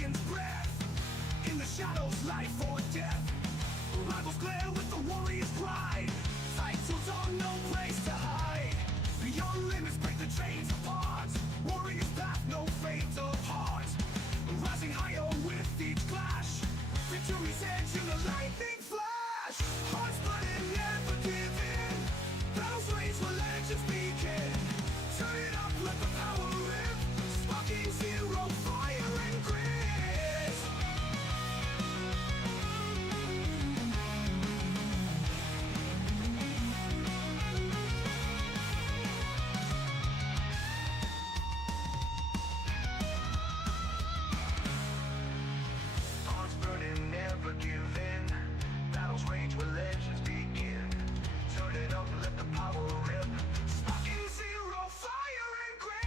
dragon's breath. In the shadows, life or death. Rivals glare with the warrior's pride. Titles are no place to hide. Beyond limits break the chains apart. Warrior's path, no fate apart. Rising higher with each clash. Victory's edge in the lightning flash. Hearts blooded, never give in. Battles rage where legends begin. Turn it up, let the power rip. Sparking zero, fire and grit. Hearts burning, never give in. Battles rage where legends begin. Turn it up, let the power rip. Sparking zero, fire and grit.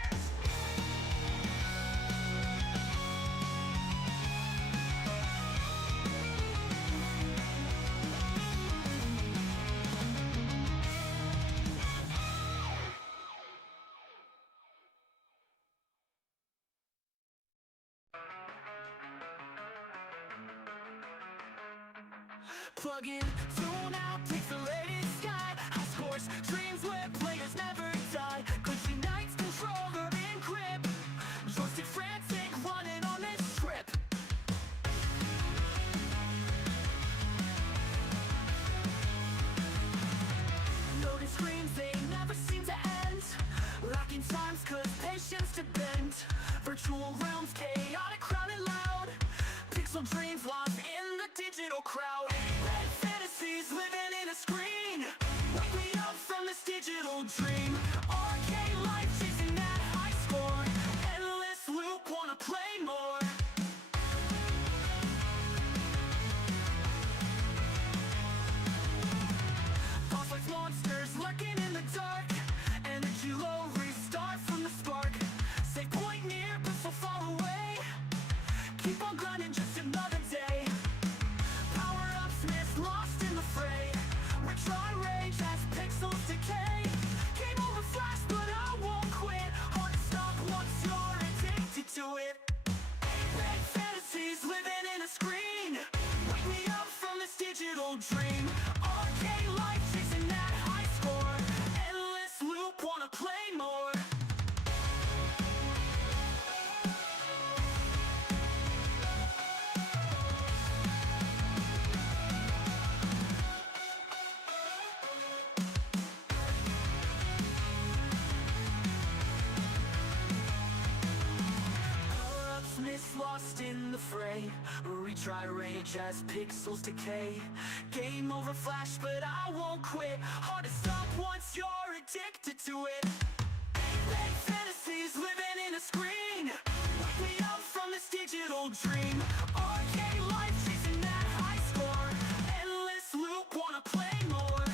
Plug in, tune out, take the latest sky. High scores, dreams where players never die. Clinching nights, controller in grip. Joystick frantic, running on this trip. Loaded screens, they never seem to end. Lacking times, cause patience to bend. Virtual realms, chaotic, crowded loud. Pixel dreams lost in the digital crowd. Red fantasies living in a screen. Wake me up from this digital dream. Arcade life chasing that high score. Endless loop, wanna play more. Thoughts like monsters lurking in the dark. Energy low, restart from the spark. Save point near but so far away. Keep on grinding, just another day. Power-ups missed, lost in the fray. Retry rage as pixels decay. Game over flash, but I won't quit. Hard to stop once you're addicted to it. Red fantasies living in a screen. Wake me up from this digital dream. Arcade life chasing that high score. Endless loop, wanna play more. Lost in the fray. Retry rage as pixels decay. Game over flash, but I won't quit. Hard to stop once you're addicted to it. Red fantasies living in a screen. Wake me up from this digital dream. Arcade life chasing that high score. Endless loop, wanna play more.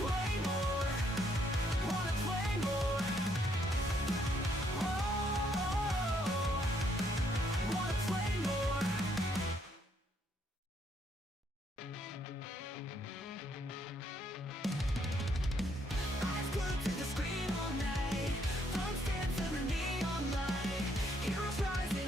Play more. Wanna play more. Eyes glued to the screen all night. Thumbs stand for the neon light. Heroes rising.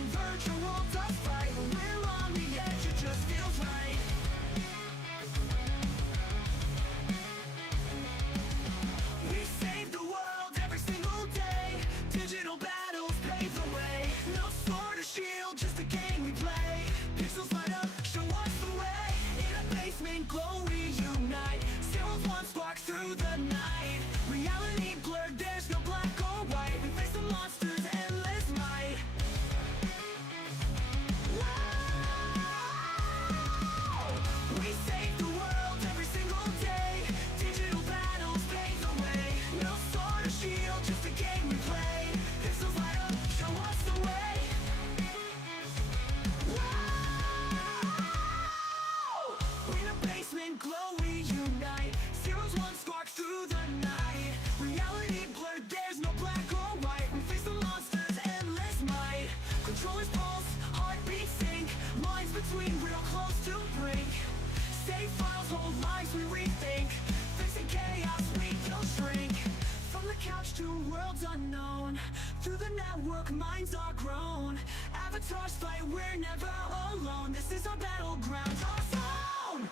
to worlds unknown. Through the network, minds are grown. Avatars fight, we're never alone. This is our battleground, our zone!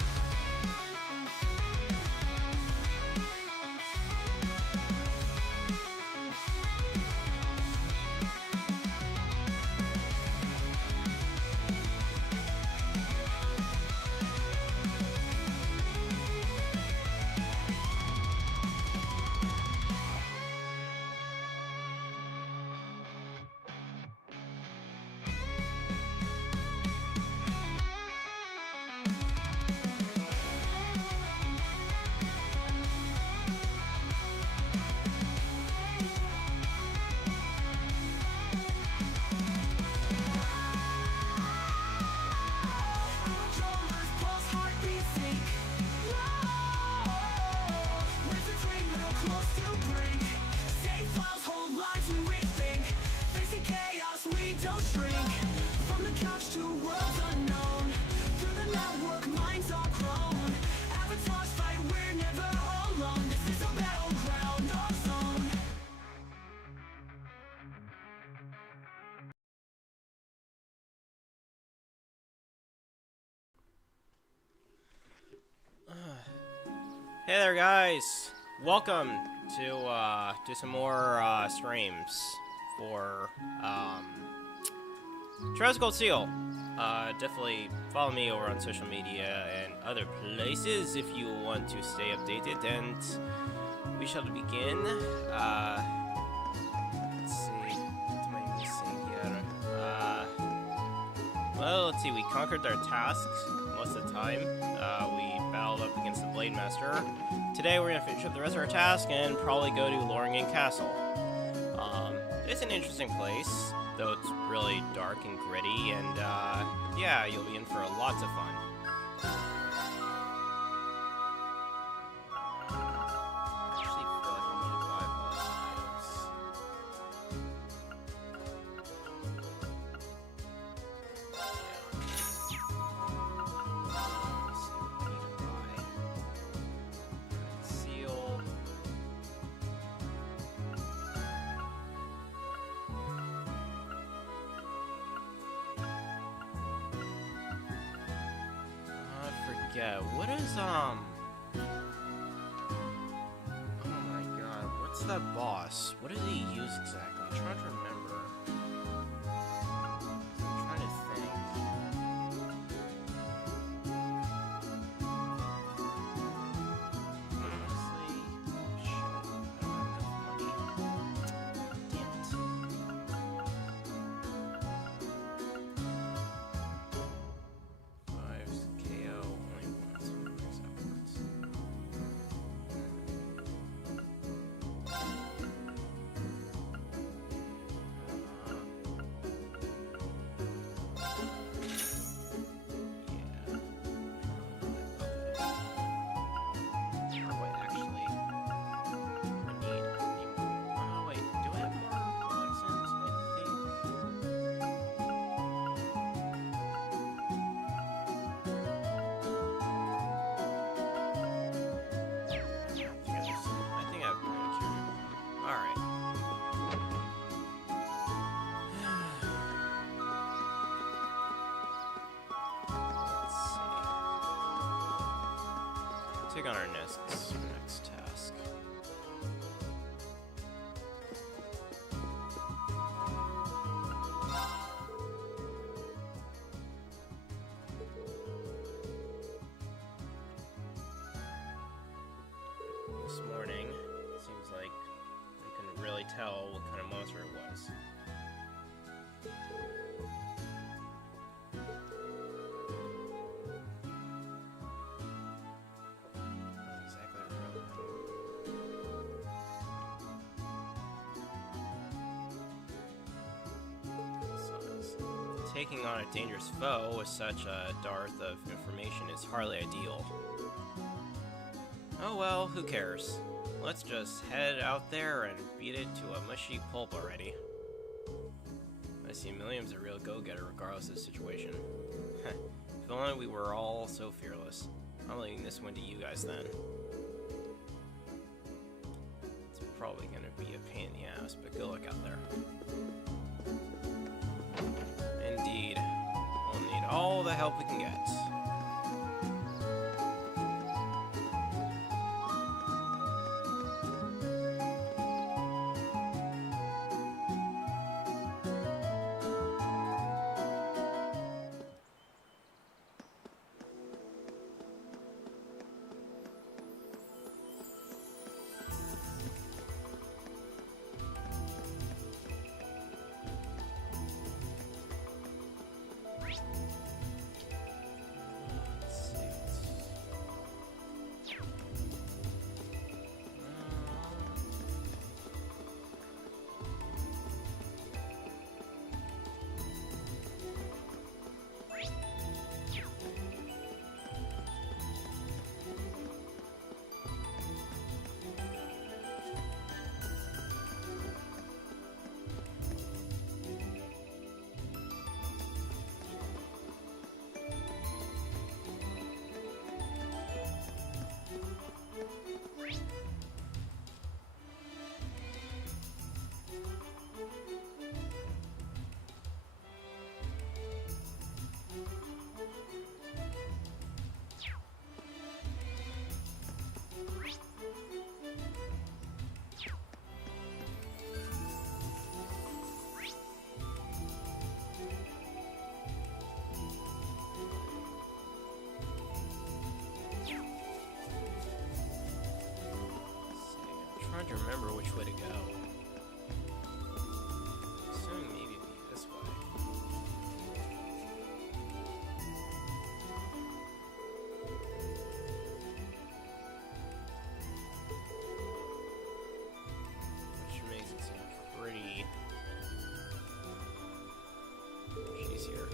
Hey there, guys! Welcome to do some more streams for Travis Gold Seal. Definitely follow me over on social media and other places if you want to stay updated. And we shall begin. Let's see, what am I missing here? Well, let's see. We conquered our tasks most of the time. We battled up against the Blade Master. Today we're gonna finish up the rest of our task and probably go to Lohengrin Castle. It's an interesting place, though it's really dark and gritty, and yeah, you'll be in for lots of fun. I actually feel like I need to buy boss items. Seal. I forget. What is, oh my god, what's that boss? What does he use exactly? I'm trying to remember. I'm trying to think. Honestly, shit, I don't have enough money. Damn it. 5 KO, only once. Makes upwards. Yeah. Oh, wait, actually, I need. Oh, wait, do I have more lessons? I think. I think I have manicure. Alright. Let's see. Take on our next task. This morning, seems like we couldn't really tell what kind of monster it was. Not exactly relevant. Taking on a dangerous foe with such a dearth of information is hardly ideal. Oh well, who cares? Let's just head out there and beat it to a mushy pulp already. I see Milliam's a real go-getter regardless of the situation. If only we were all so fearless. I'm leaving this one to you guys then. It's probably gonna be a pain in the ass, but good luck out there. Indeed. We'll need all the help we can get. Trying to remember which way to go. Assuming maybe it'd be this way. Which makes it seem pretty much easier.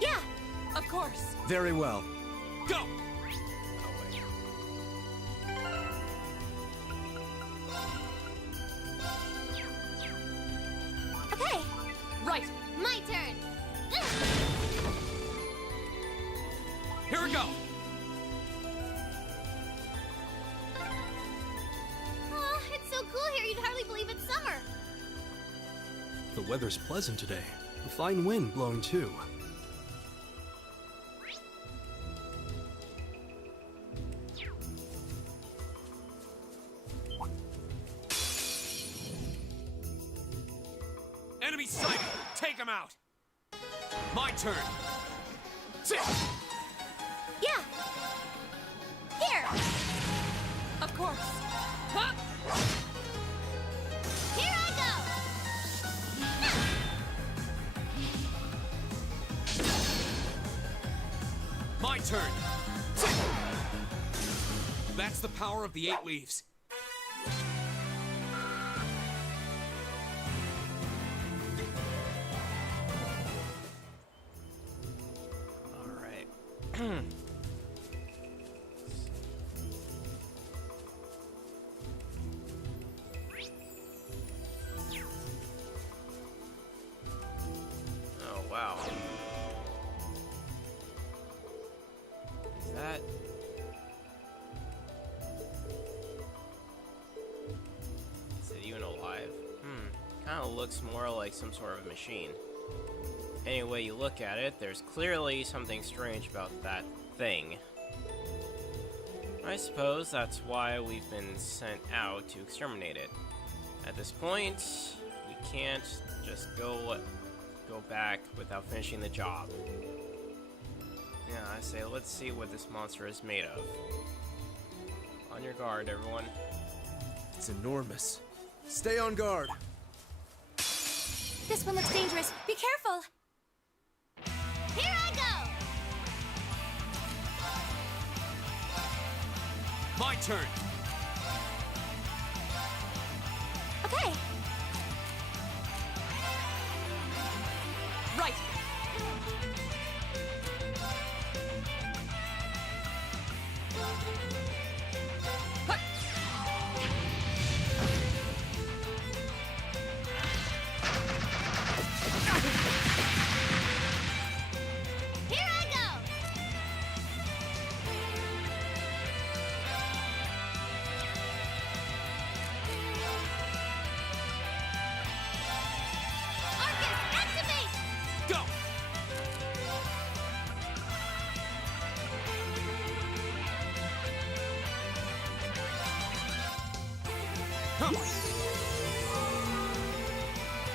Yeah, of course. Very well. Go! Okay. Right. My turn. Here we go! Aw, it's so cool here you'd hardly believe it's summer. The weather's pleasant today. A fine wind blowing too. Enemy sighted! Take him out! My turn! Yeah. Here. Of course. Here I go. My turn! That's the power of the 8 leaves. Alright. Oh, wow. Is that... Is it even alive? Kind of looks more like some sort of machine. Any way you look at it, there's clearly something strange about that thing. I suppose that's why we've been sent out to exterminate it. At this point, we can't just go back without finishing the job. Yeah, I say let's see what this monster is made of. On your guard, everyone. It's enormous. Stay on guard. This one looks dangerous. Be careful. Here I go. My turn. Okay. Right.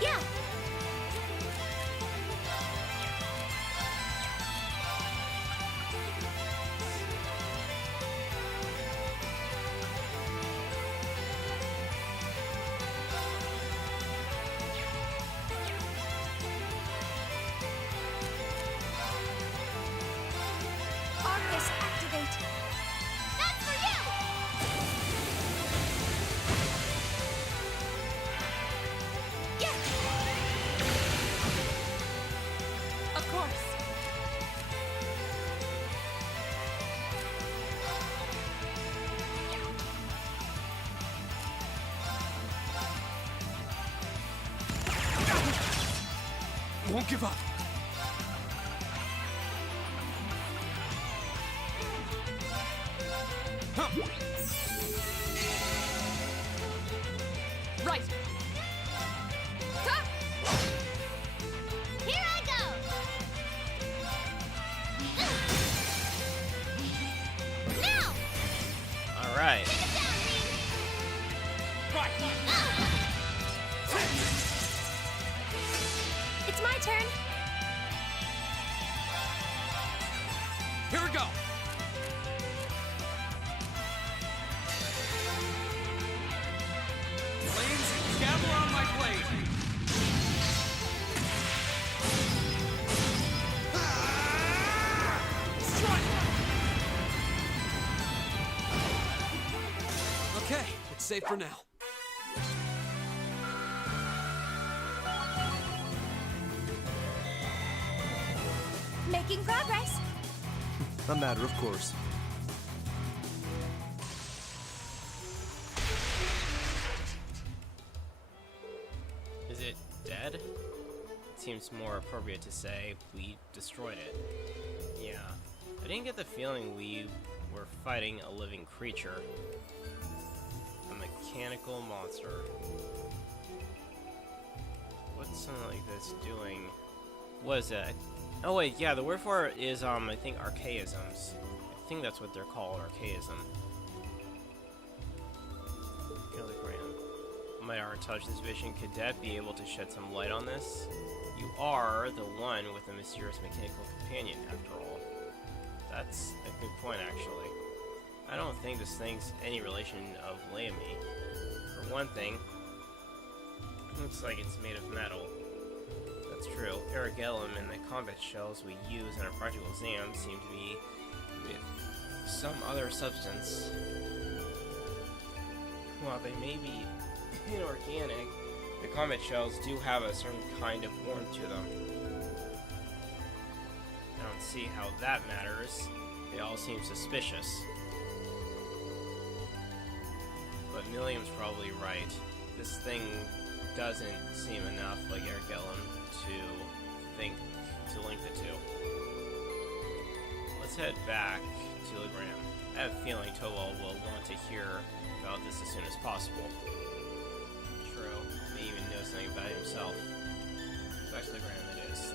Yeah. Arcus activate. That's for you. Yeah. Of course. Won't give up. Right! Huh. Here I go. Now. All right. Take it down, Reed. It's my turn. Here we go. Blades, gather on my blade. Strike! Okay, it's safe for now. Making progress. A matter of course. Is it dead? It seems more appropriate to say we destroyed it. Yeah. I didn't get the feeling we were fighting a living creature. A mechanical monster. What's something like this doing? What is that? Oh wait, yeah, the word for it is, I think archaisms. I think that's what they're called, archaism. Legram. Might our intelligence vision cadet be able to shed some light on this? You are the one with the mysterious mechanical companion, after all. That's a good point, actually. I don't think this thing's any relation of Leamy. For one thing, looks like it's made of metal. That's true. Erigellum and the combat shells we use in our practical exams seem to be with some other substance. While they may be inorganic, the combat shells do have a certain kind of warmth to them. I don't see how that matters. They all seem suspicious. But Milliam's probably right. This thing doesn't seem enough like Erigellum to link the two. Let's head back to Legram. I have a feeling Towell will want to hear about this as soon as possible. True, may even know something about it himself. Back to Legram it is.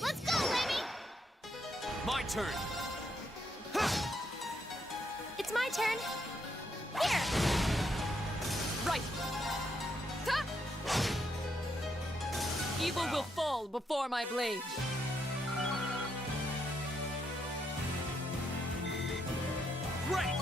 Let's go, Lemmy. My turn. It's my turn. Here. Right! Ha! Evil will fall before my blade. Right!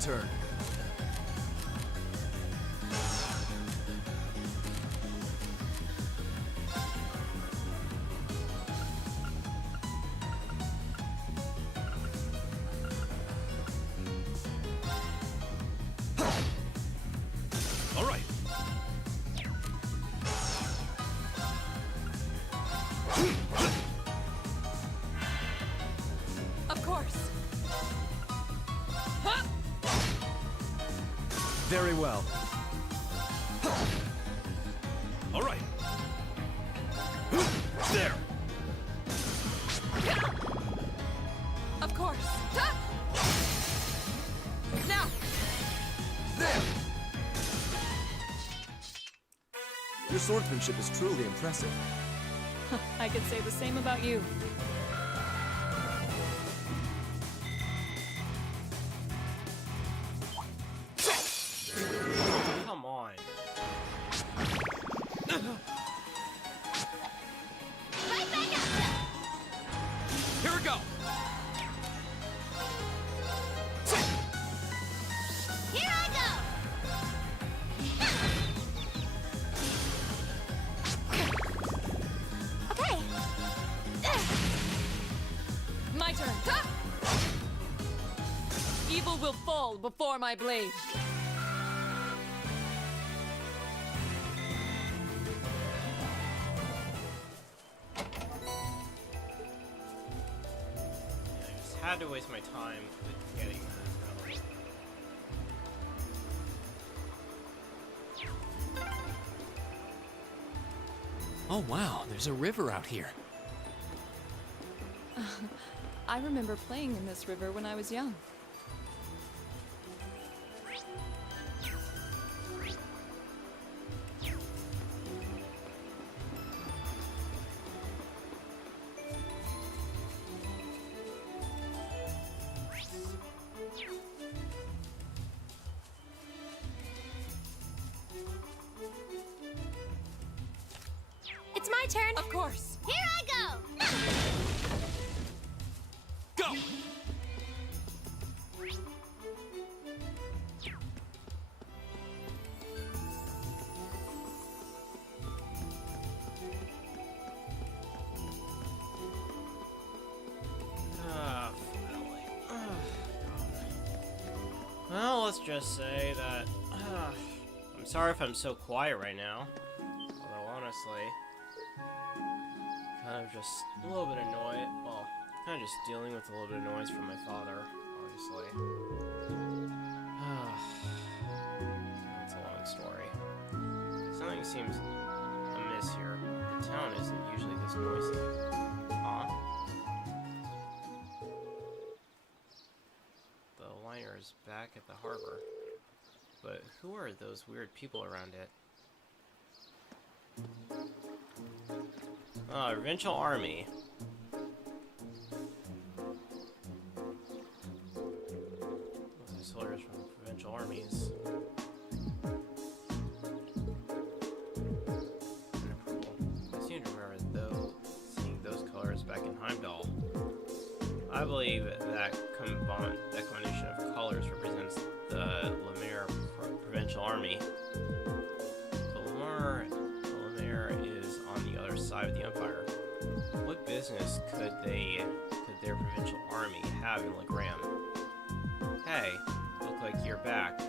turn. All right. Of course. Huh? Very well. All right. There. Of course. Huh? Now. There! Your swordsmanship is truly impressive. I could say the same about you. Come on. Right back at ya! Here we go. Here I go! Okay. My turn. Huh? Evil will fall before my blade. I just had to waste my time with getting that. Really. Oh wow, there's a river out here. I remember playing in this river when I was young. It's my turn. Of course. Here I go! Go. Finally. Well, let's just say that I'm sorry if I'm so quiet right now. Although honestly, kind of just a little bit annoyed. Well, kind of just dealing with a little bit of noise from my father, obviously. That's a long story. Something seems amiss here. The town isn't usually this noisy. Huh? The liner is back at the harbor. But who are those weird people around it? Provincial Army. Those are soldiers from provincial armies. I seem to remember seeing those colors back in Heimdall. I believe that combination of colors represents the Lemire provincial army. But Lemire is on the other side of the Empire. What business could their provincial army have in Legram? Hey, look like you're back.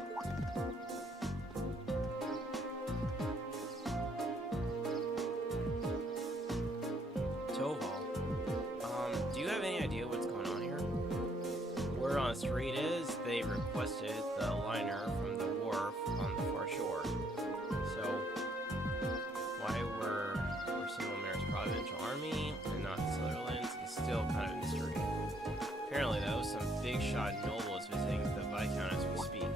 Toval. Do you have any idea what's going on here? Word on the street is they requested the liner from the wharf on the far shore. So, why we're seeing Lemire's provincial army and not the Sutherlands is still kind of a mystery. Apparently, though, some big shot noble is visiting the Viscount as we speak.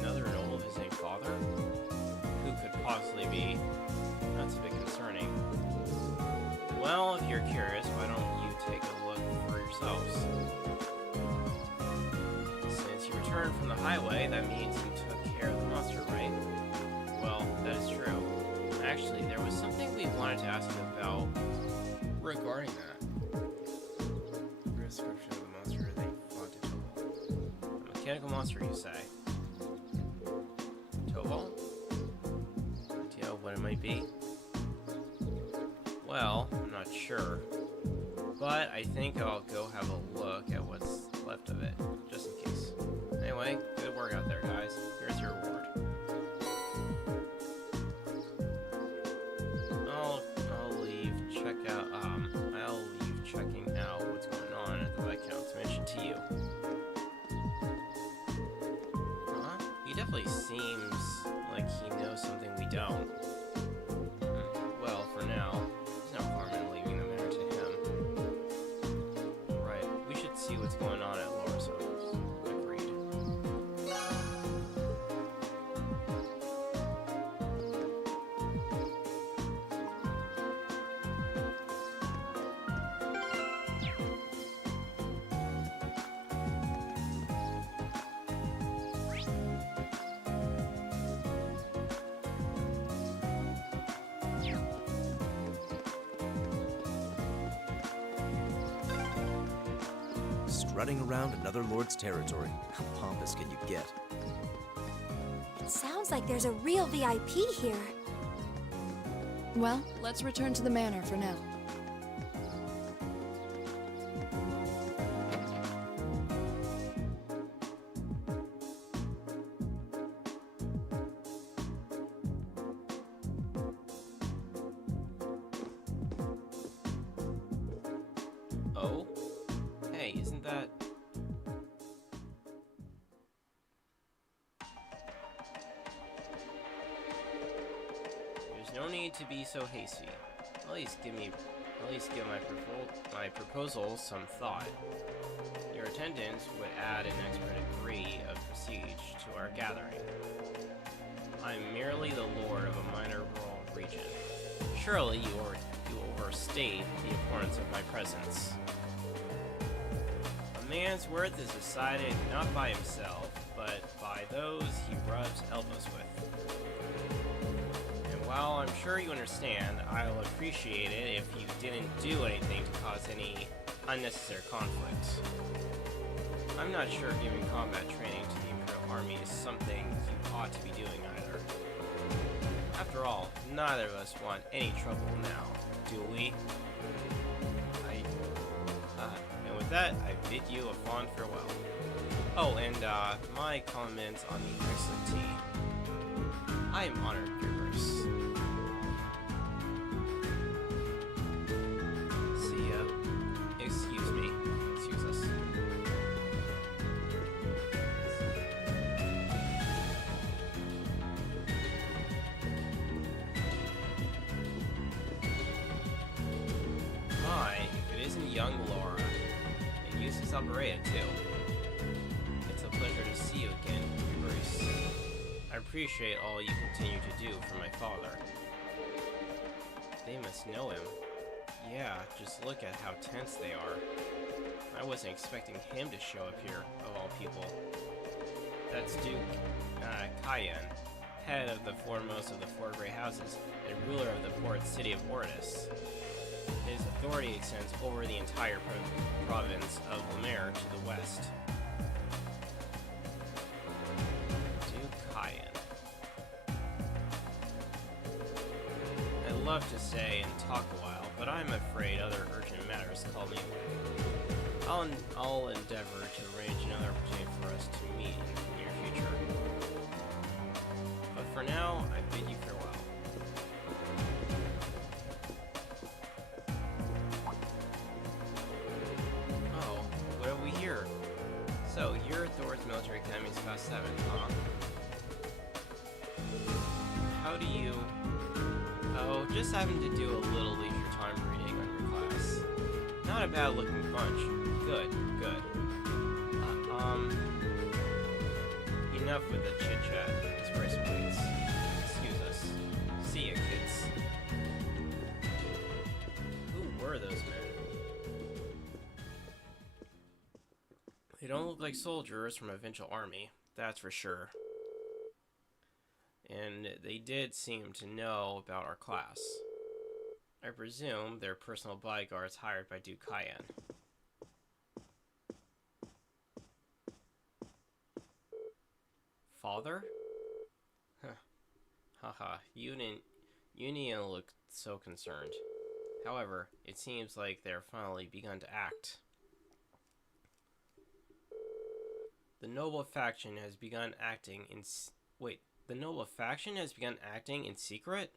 Another noble visiting father? Who could possibly be? That's a bit concerning. Well, if you're curious, why don't you take a look for yourselves? Since you returned from the highway, that means you took care of the monster, right? Well, that is true. Actually, there was something we wanted to ask you about regarding that. Description of the monster they fought to Mechanical monster, you say? Tobal? Do you know what it might be? Well, I'm not sure. But I think I'll go have a look at what's left of it, just in case. Anyway, good work out there, guys. Here's your reward. I'll leave checking out what's going on at the Viscount's mansion to you. Huh? He definitely seems like he knows something we don't. Well, for now, there's no harm in leaving the matter to him. Right, we should see what's going on at Laura's house. Agreed. Strutting around another lord's territory. How pompous can you get? It sounds like there's a real VIP here. Well, let's return to the manor for now. Oh? Hey, isn't that... There's no need to be so hasty. At least give my proposal some thought. Your attendance would add an extra degree of prestige to our gathering. I'm merely the lord of a minor rural region. Surely you overstate the importance of my presence. A man's worth is decided not by himself, but by those he rubs elbows with. And while I'm sure you understand, I'll appreciate it if you didn't do anything to cause any unnecessary conflict. I'm not sure giving combat training to the Imperial Army is something you ought to be doing either. After all, neither of us want any trouble now, do we? And with that, I bid you a fond farewell. Oh, and my comments on the excellent tea. I am honored, Your Grace. See ya. Excuse me. Excuse us. My, if it isn't young Laura. And Eustace Alberetta, too. It's a pleasure to see you again, Your Grace. I appreciate all you continue to do for my father. They must know him. Yeah, just look at how tense they are. I wasn't expecting him to show up here, of all people. That's Duke Cayenne, head of the foremost of the Four Grey Houses, and ruler of the port city of Ortis. His authority extends over the entire province of Lemare to the west. Duke Cayenne. I'd love to stay and talk a while, but I'm afraid other urgent matters call me away. I'll endeavor to arrange another opportunity for us to meet in the near future. But for now, I bid you farewell. Oh, what have we here? So, you're at Thor's Military Academy's Class 7, huh? How do you... Oh, just having to do a little leisure time reading on your class. Not a bad looking bunch. Good, good. Enough with the chit chat. Let's brace plates. Excuse us. See ya, kids. Who were those men? They don't look like soldiers from a provincial army, that's for sure. And they did seem to know about our class. I presume they're personal bodyguards hired by Duke Cayenne. Father? Huh. Haha, you needn't look so concerned. However, it seems like they're finally begun to act. The noble faction has begun acting in the noble faction has begun acting in secret?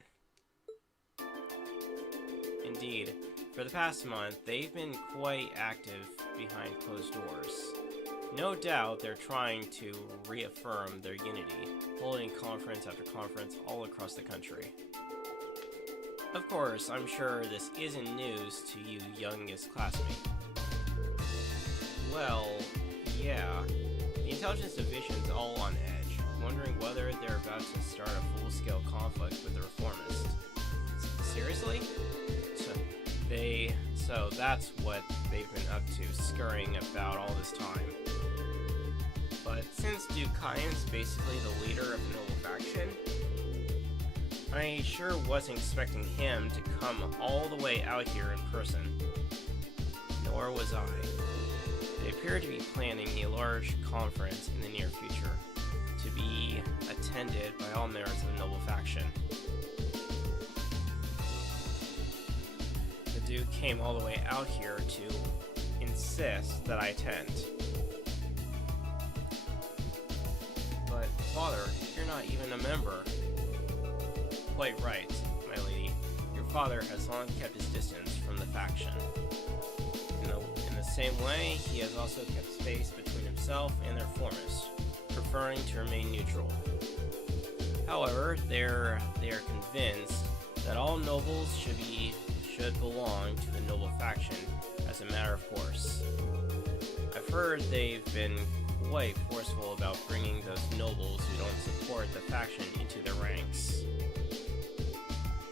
Indeed, for the past month, they've been quite active behind closed doors. No doubt they're trying to reaffirm their unity, holding conference after conference all across the country. Of course, I'm sure this isn't news to you youngest classmate. Well, yeah. The intelligence division's all on edge, wondering whether they're about to start a full-scale conflict with the reformists. Seriously? So that's what they've been up to, scurrying about all this time. But since Duke Kyan's basically the leader of the noble faction, I sure wasn't expecting him to come all the way out here in person. Nor was I. They appear to be planning a large conference in the near future, to be attended by all members of the noble faction. The Duke came all the way out here to insist that I attend. But, Father, you're not even a member. Quite right, my lady. Your father has long kept his distance from the faction. In the same way, he has also kept space between himself and the reformists, preferring to remain neutral. However, they are convinced that all nobles should belong to the noble faction as a matter of course. I've heard they've been quite forceful about bringing those nobles who don't support the faction into their ranks.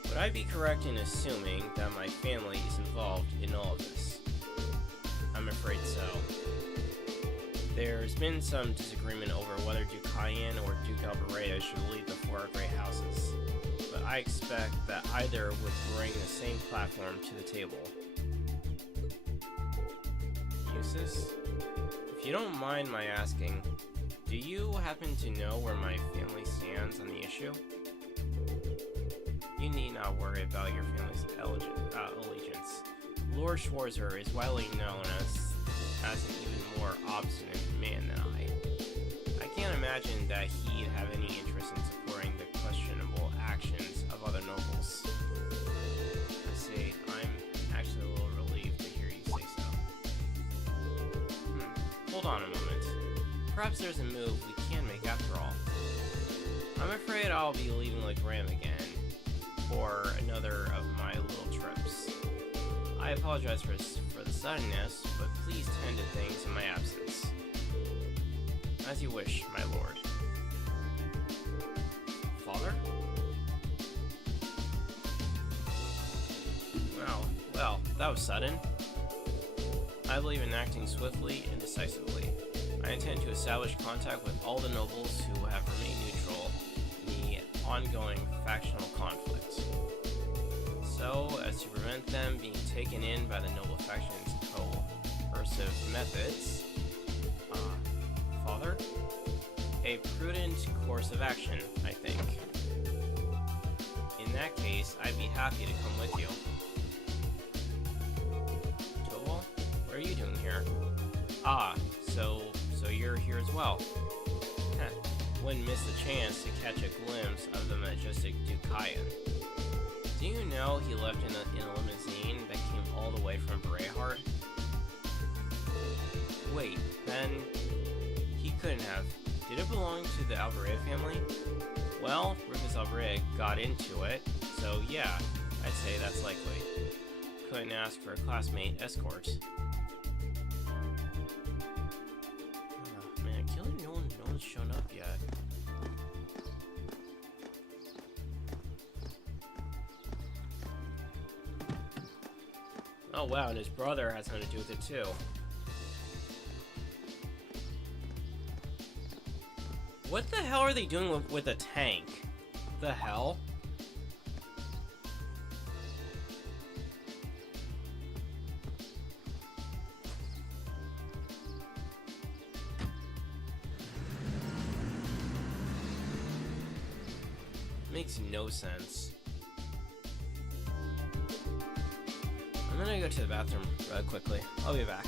Would I be correct in assuming that my family is involved in all of this? I'm afraid so. There's been some disagreement over whether Duke Cayenne or Duke Alvarado should lead the four great houses, but I expect that either would bring the same platform to the table. Eustace? If you don't mind my asking, do you happen to know where my family stands on the issue? You need not worry about your family's allegiance. Lord Schwarzer is widely known as an even more obstinate man than I can't imagine that he'd have any interest in supporting the questionable actions of other nobles. I see, I'm actually a little relieved to hear you say so. Hold on a moment. Perhaps there's a move we can make after all. I'm afraid I'll be leaving Legram again for another of my little trips. I apologize for the suddenness, but please tend to things in my absence. As you wish, my lord. Father? Well, that was sudden. I believe in acting swiftly and decisively. I intend to establish contact with all the nobles who have remained neutral in the ongoing factional conflict, so as to prevent them being taken in by the noble faction's coercive methods. Father? A prudent course of action, I think. In that case, I'd be happy to come with you. Tobal, what are you doing here? So you're here as well. Wouldn't miss the chance to catch a glimpse of the majestic Duke Cayenne. Do you know he left in a limousine that came all the way from Brayhart? Wait, then he couldn't have. Did it belong to the Alvarez family? Well, Rufus Alvarez got into it, so yeah, I'd say that's likely. Couldn't ask for a classmate escort. Oh, man, killing no one's shown up yet. Oh wow, and his brother has something to do with it too. What the hell are they doing with a tank? The hell? Makes no sense. I'm gonna go to the bathroom really quickly. I'll be back.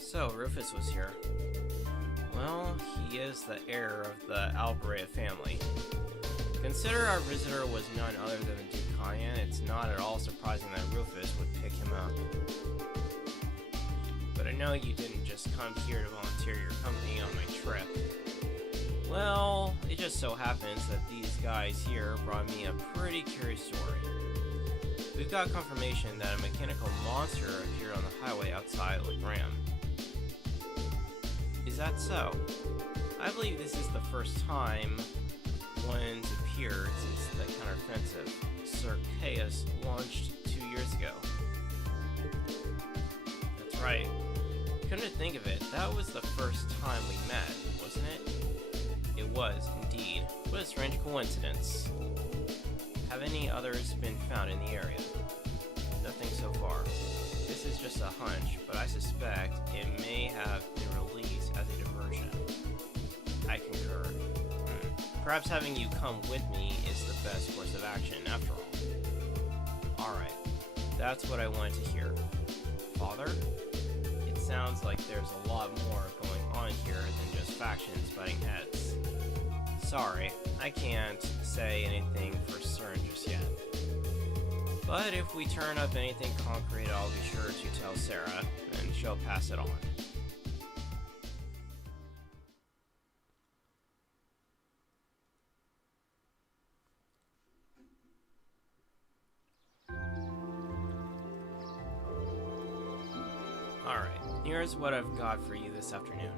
So, Rufus was here. Well, he is the heir of the Albrea family. Consider our visitor was none other than the Duke Cayenne, it's not at all surprising that Rufus would pick him up. But I know you didn't just come here to volunteer your company on my trip. Well, it just so happens that these guys here brought me a pretty curious story. We've got confirmation that a mechanical monster appeared on the highway outside Legram. Is that so? I believe this is the first time one's appeared since the counteroffensive Circaeus launched 2 years ago. That's right. Come to think of it, that was the first time we met, wasn't it? It was, indeed. What a strange coincidence. Have any others been found in the area? Nothing so far. This is just a hunch, but I suspect it may have been released as a diversion. I concur. Perhaps having you come with me is the best course of action, after all. Alright, that's what I wanted to hear. Father? It sounds like there's a lot more going on here than just factions butting heads. Sorry, I can't say anything for certain just yet. But if we turn up anything concrete, I'll be sure to tell Sarah, and shall pass it on. Alright, here's what I've got for you this afternoon.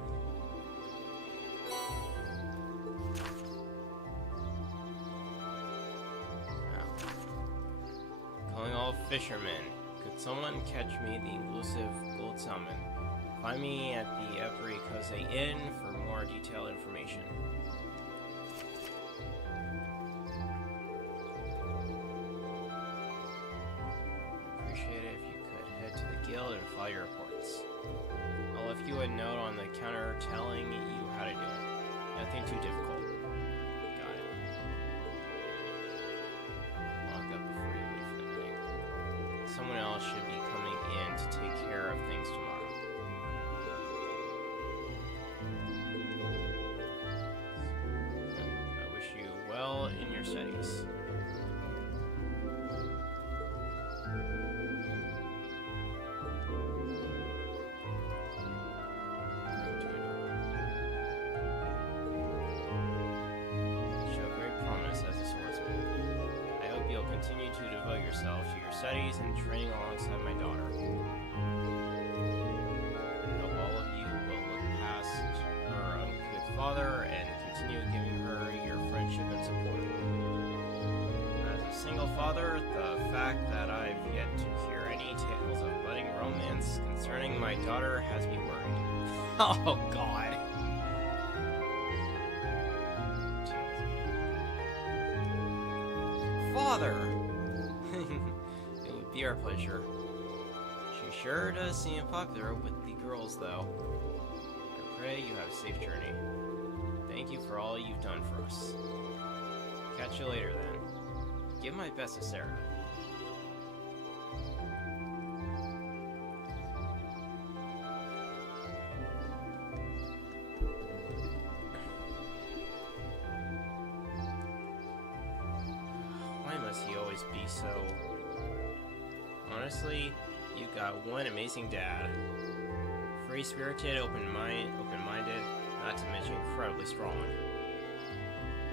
Calling all fishermen. Could someone catch me the elusive gold salmon? Find me at the Apricose Inn for more detailed information. Appreciate it if you could head to the guild and file your reports. I'll leave you a note on the counter telling you how to do it. Nothing too difficult. Got it. Lock up before you leave for the night. Someone else should be coming in to take care of things tomorrow. I wish you well in your studies. Continue to devote yourself to your studies and training alongside my daughter. I hope all of you will look past her uncouth father and continue giving her your friendship and support. As a single father, the fact that I've yet to hear any tales of budding romance concerning my daughter has me worried. Oh, God. Father! It would be our pleasure. She sure does seem popular with the girls, though. I pray you have a safe journey. Thank you for all you've done for us. Catch you later, then. Give my best to Sarah. Why must he always be so... Honestly, you've got one amazing dad. Free-spirited, open-minded, not to mention incredibly strong.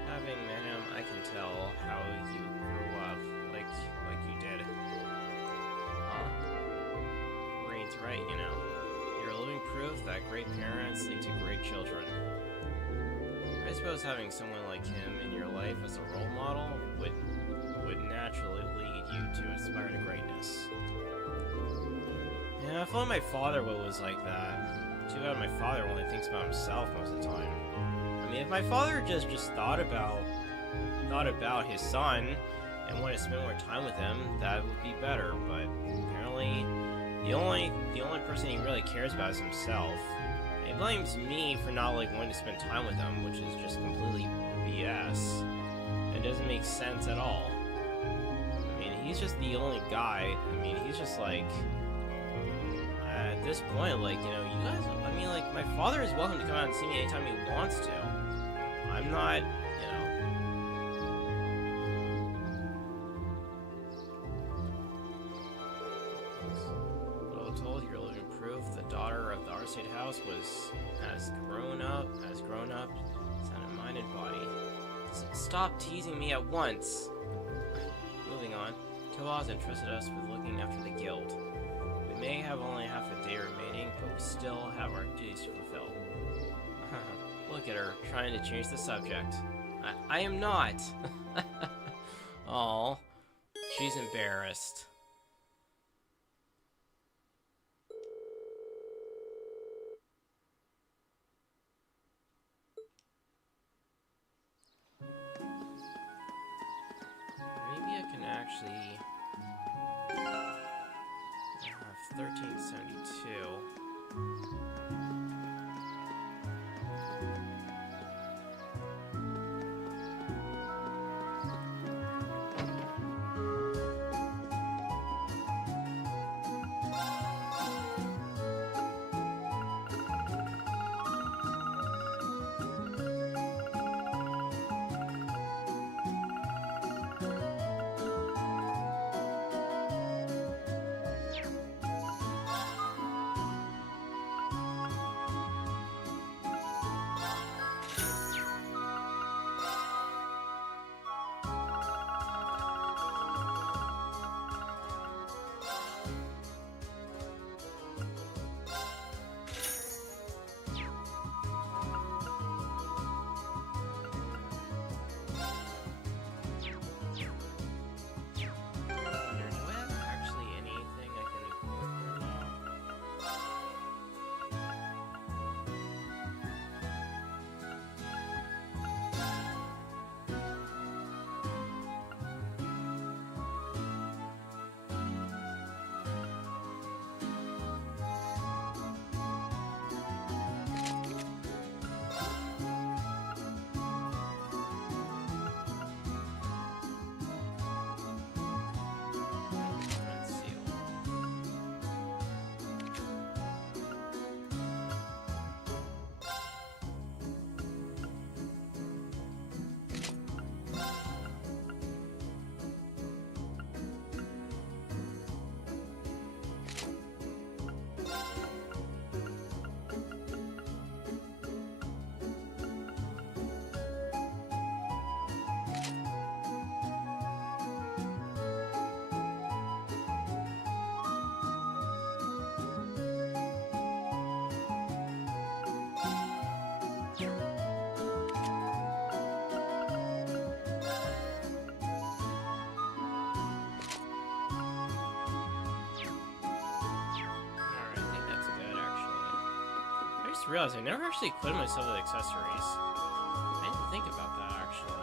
Having met him, I can tell how you grew up like you did. Rain's right, you know. You're a living proof that great parents lead to great children. I suppose having someone like him in your life as a role model would naturally lead you to aspire to greatness. Yeah, if only my father was like that. Too bad my father only thinks about himself most of the time. I mean, if my father just thought about his son and wanted to spend more time with him, that would be better. But apparently, the only person he really cares about is himself. And he blames me for not wanting to spend time with him, which is just completely BS. It doesn't make sense at all. I mean, he's just the only guy. I mean, he's just like, at this point, you guys, I mean, my father is welcome to come out and see me anytime he wants to. I'm not, All told, you're living proof the daughter of the Arcade House has grown up, sound-minded body. Stop teasing me at once! Moving on, Toaz entrusted us with looking after the guild. We may have only half a day remaining, but we still have our duties to fulfill. Look at her, trying to change the subject. I am not! Aw, she's embarrassed. Maybe I can actually... I have 1372. just realized I never actually equipped myself with accessories. I didn't think about that, actually.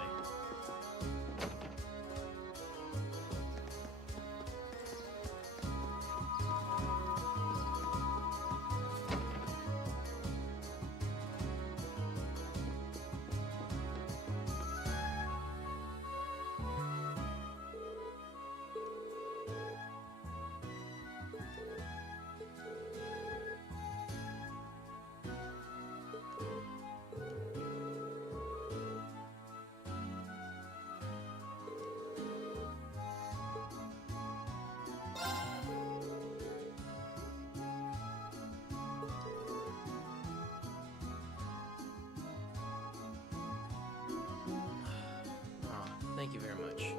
Thank you very much.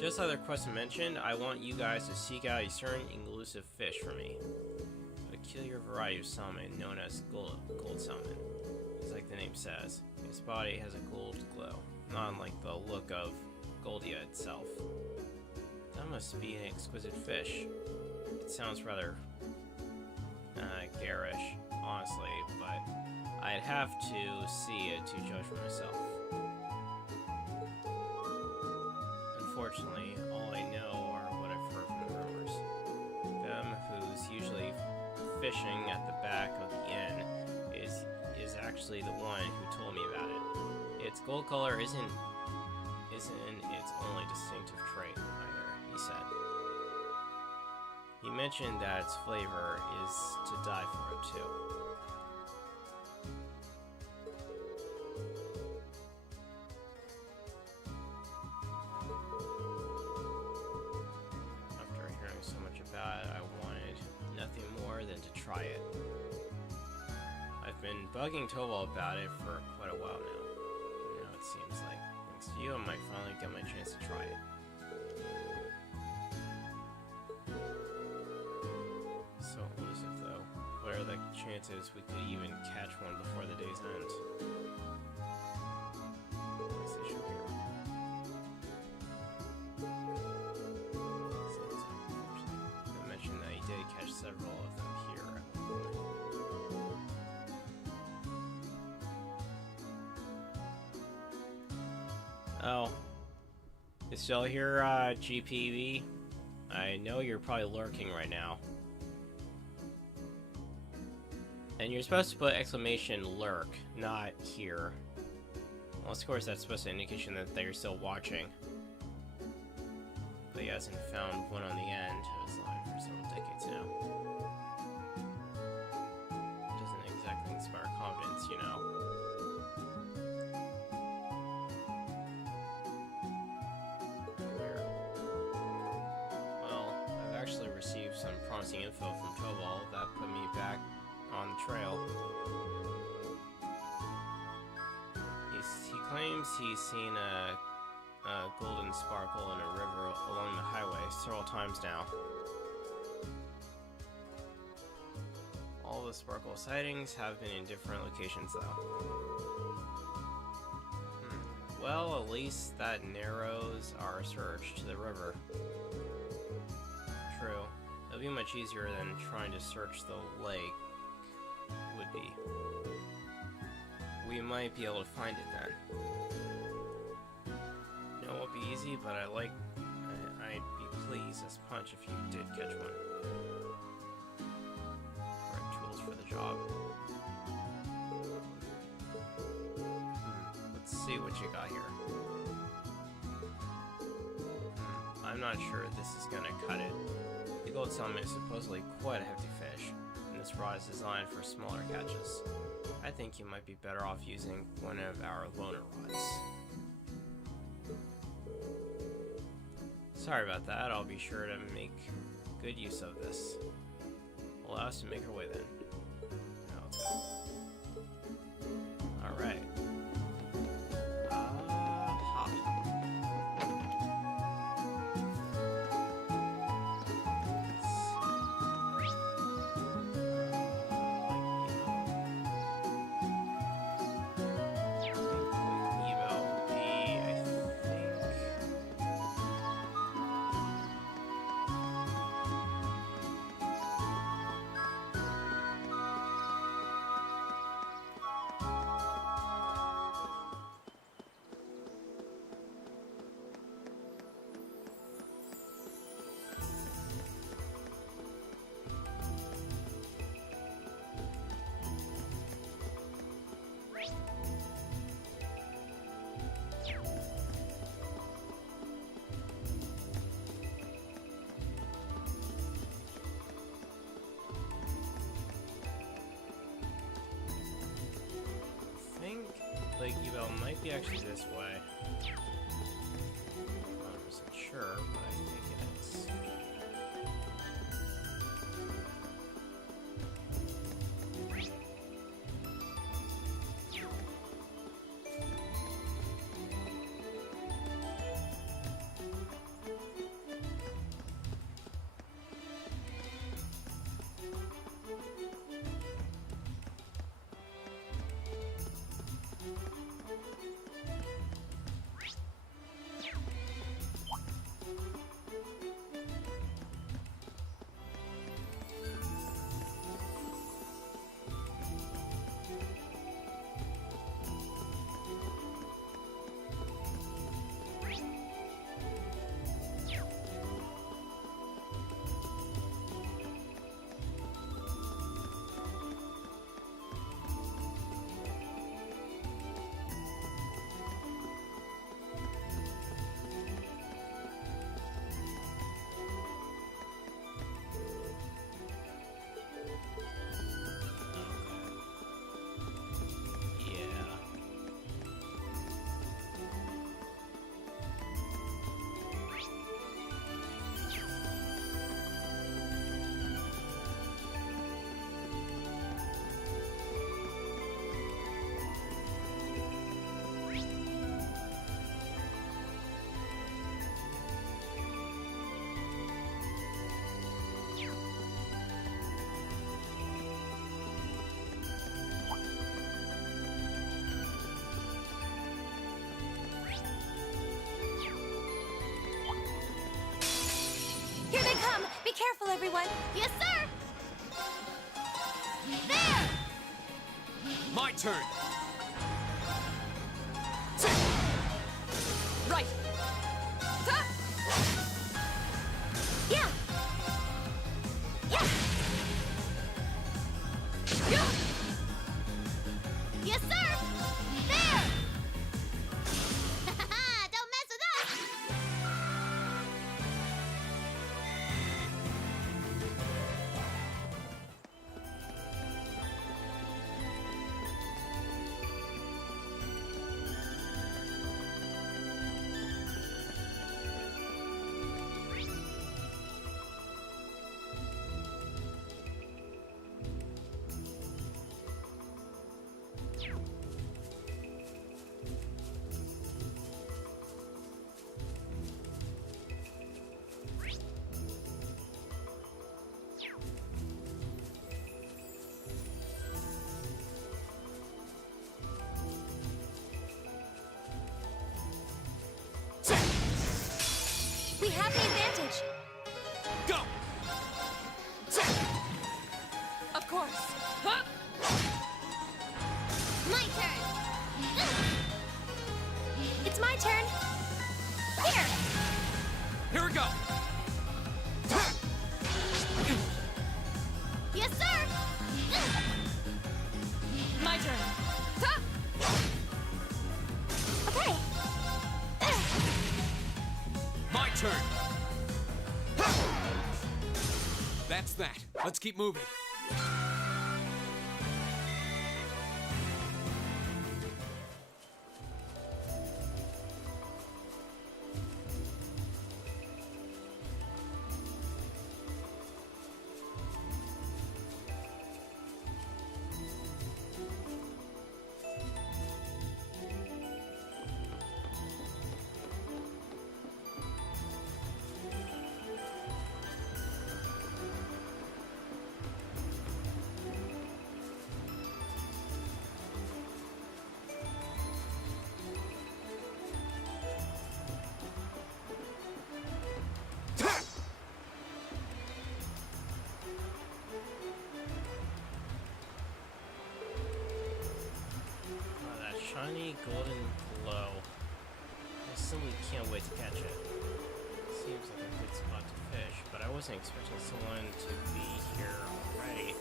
Just like the quest mentioned, I want you guys to seek out a certain elusive fish for me. A peculiar variety of salmon known as gold salmon. It's like the name says. Its body has a gold glow, not unlike the look of Goldia itself. That must be an exquisite fish. It sounds rather garish, honestly, but I'd have to see it to judge for myself. Unfortunately, all I know are what I've heard from the rumors. Them, who's usually fishing at the back of the inn, is actually the one who told me about it. Its gold color isn't its only distinctive trait either, he said. He mentioned that its flavor is to die for it too. After hearing so much about it, I wanted nothing more than to try it. I've been bugging Tobal about it for quite a while now. It seems like, thanks to you, I might finally get my chance to try it. So elusive, though. What are the chances we could even catch one before the day's end? What's the issue here? Seems unfortunate. I mentioned that he did catch several of them here at one point. Oh. You still here, GPV? I know you're probably lurking right now. And you're supposed to put exclamation lurk, not here. Well, of course, that's supposed to indication that they're still watching. But he hasn't found one on the end of his line for several decades now. It doesn't exactly inspire confidence, you know. Weird. Well, I've actually received some promising info from Tobal that put me back on the trail. He claims he's seen a golden sparkle in a river along the highway several times now. All the sparkle sightings have been in different locations though. Well, at least that narrows our search to the river. True. It'll be much easier than trying to search the lake would be. We might be able to find it then. No, it won't be easy, but I'd be pleased as punch if you did catch one. Right tools for the job. Let's see what you got here. I'm not sure this is gonna cut it. The gold salmon is supposedly quite a hefty fish, and this rod is designed for smaller catches. I think you might be better off using one of our loner rods. Sorry about that, I'll be sure to make good use of this. Allow us to make our way then. Now let's go. Alright. it might be actually this way. I'm not 100% sure, but I think it is. Yeah. Here they come! Be careful, everyone! Yes, sir! There! My turn! Right! Huh? Yeah! Yeah! Yeah! Yes, sir! There! Don't mess with us! We have the advantage. Go! Of course! Huh? My turn. It's my turn. Here. Here we go! Yes, sir. My turn! Huh? Okay. My turn! That's that. Let's keep moving. Shiny golden glow. I simply can't wait to catch it. Seems like a good spot to fish, but I wasn't expecting someone to be here already.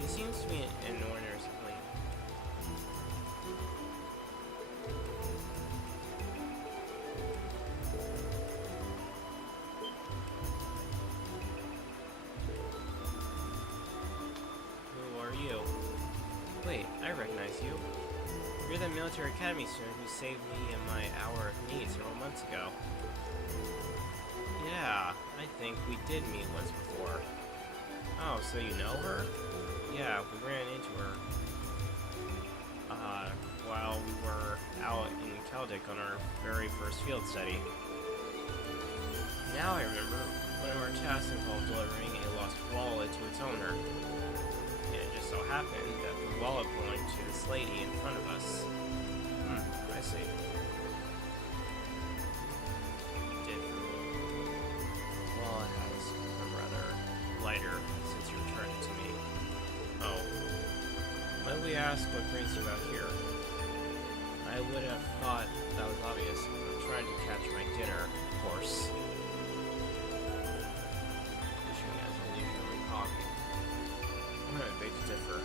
She seems to be an ordinary civilian. Who are you? Wait, I recognize you. You're the military academy student who saved me in my hour of need several months ago. Yeah, I think we did meet once before. Oh, so you know her? Yeah, we ran into her while we were out in Caldic on our very first field study. Now I remember, one of our tasks involved delivering a lost wallet to its owner. And it just so happened that the wallet belonged to this lady in front of us. I see. You did for me. Well, it has become rather lighter since you returned it to me. Oh. Might we ask what brings you out here? I would have thought that was obvious. I'm trying to catch my dinner, of course. Fishing as a leisurely hobby. I'm gonna beg to differ.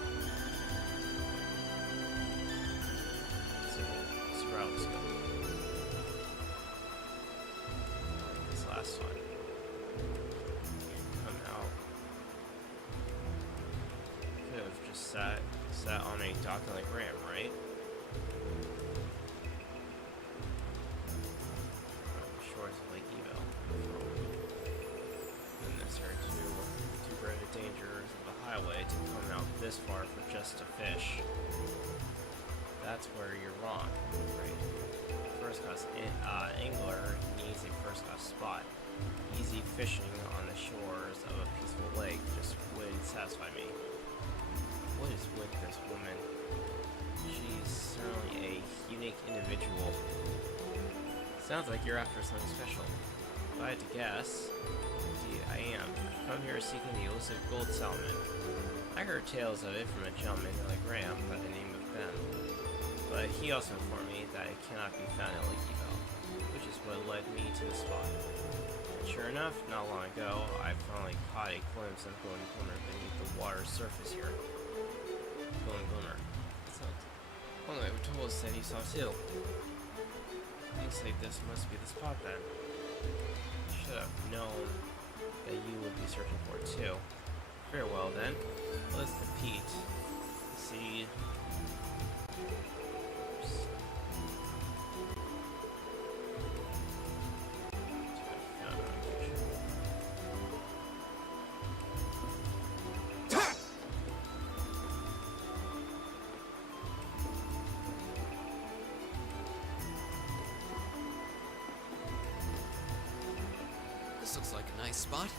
So where else go? Like this last one. Come out. Could have just sat on a dock in Legram, right? Shores of Lake Evo. Unnecessary too great a dangers of the highway to come out this far for just a fish. That's where you're wrong, right? First class angler needs a first class spot. Easy fishing on the shores of a peaceful lake just wouldn't satisfy me. What is with this woman? She's certainly a unique individual. Sounds like you're after something special. If I had to guess, indeed I am. Come here seeking the elusive gold salmon. I heard tales of it from a gentleman like Graham by the name of Ben. But he also informed me that it cannot be found in Lake Evo, which is what led me to the spot. And sure enough, not long ago, I finally caught a glimpse of glowing glimmer beneath the water's surface here. Glowing glimmer. That sounds... One of my told said he saw too. Looks like this must be the spot then. Should have known that you would be searching for it too. Farewell then. Let's compete. See. This looks like a nice spot.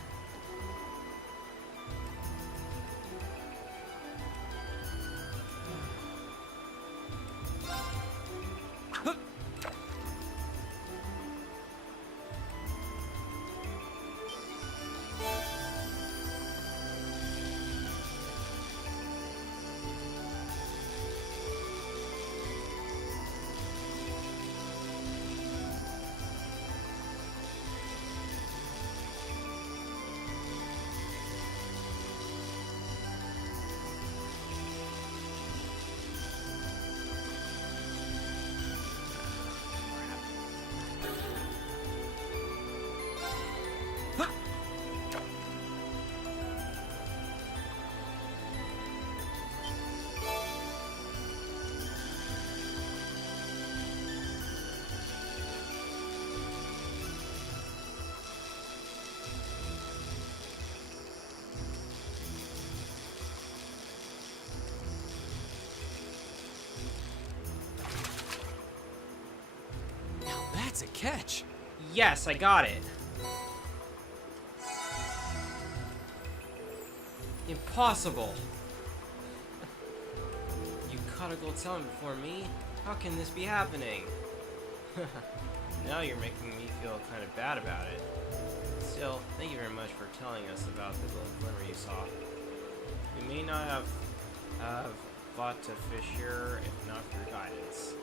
That's a catch. Yes, I got it. Impossible. You caught a gold salmon before me? How can this be happening? Now you're making me feel kind of bad about it. Still, thank you very much for telling us about the gold glimmer you saw. We may not have thought to fish here if not for your guidance.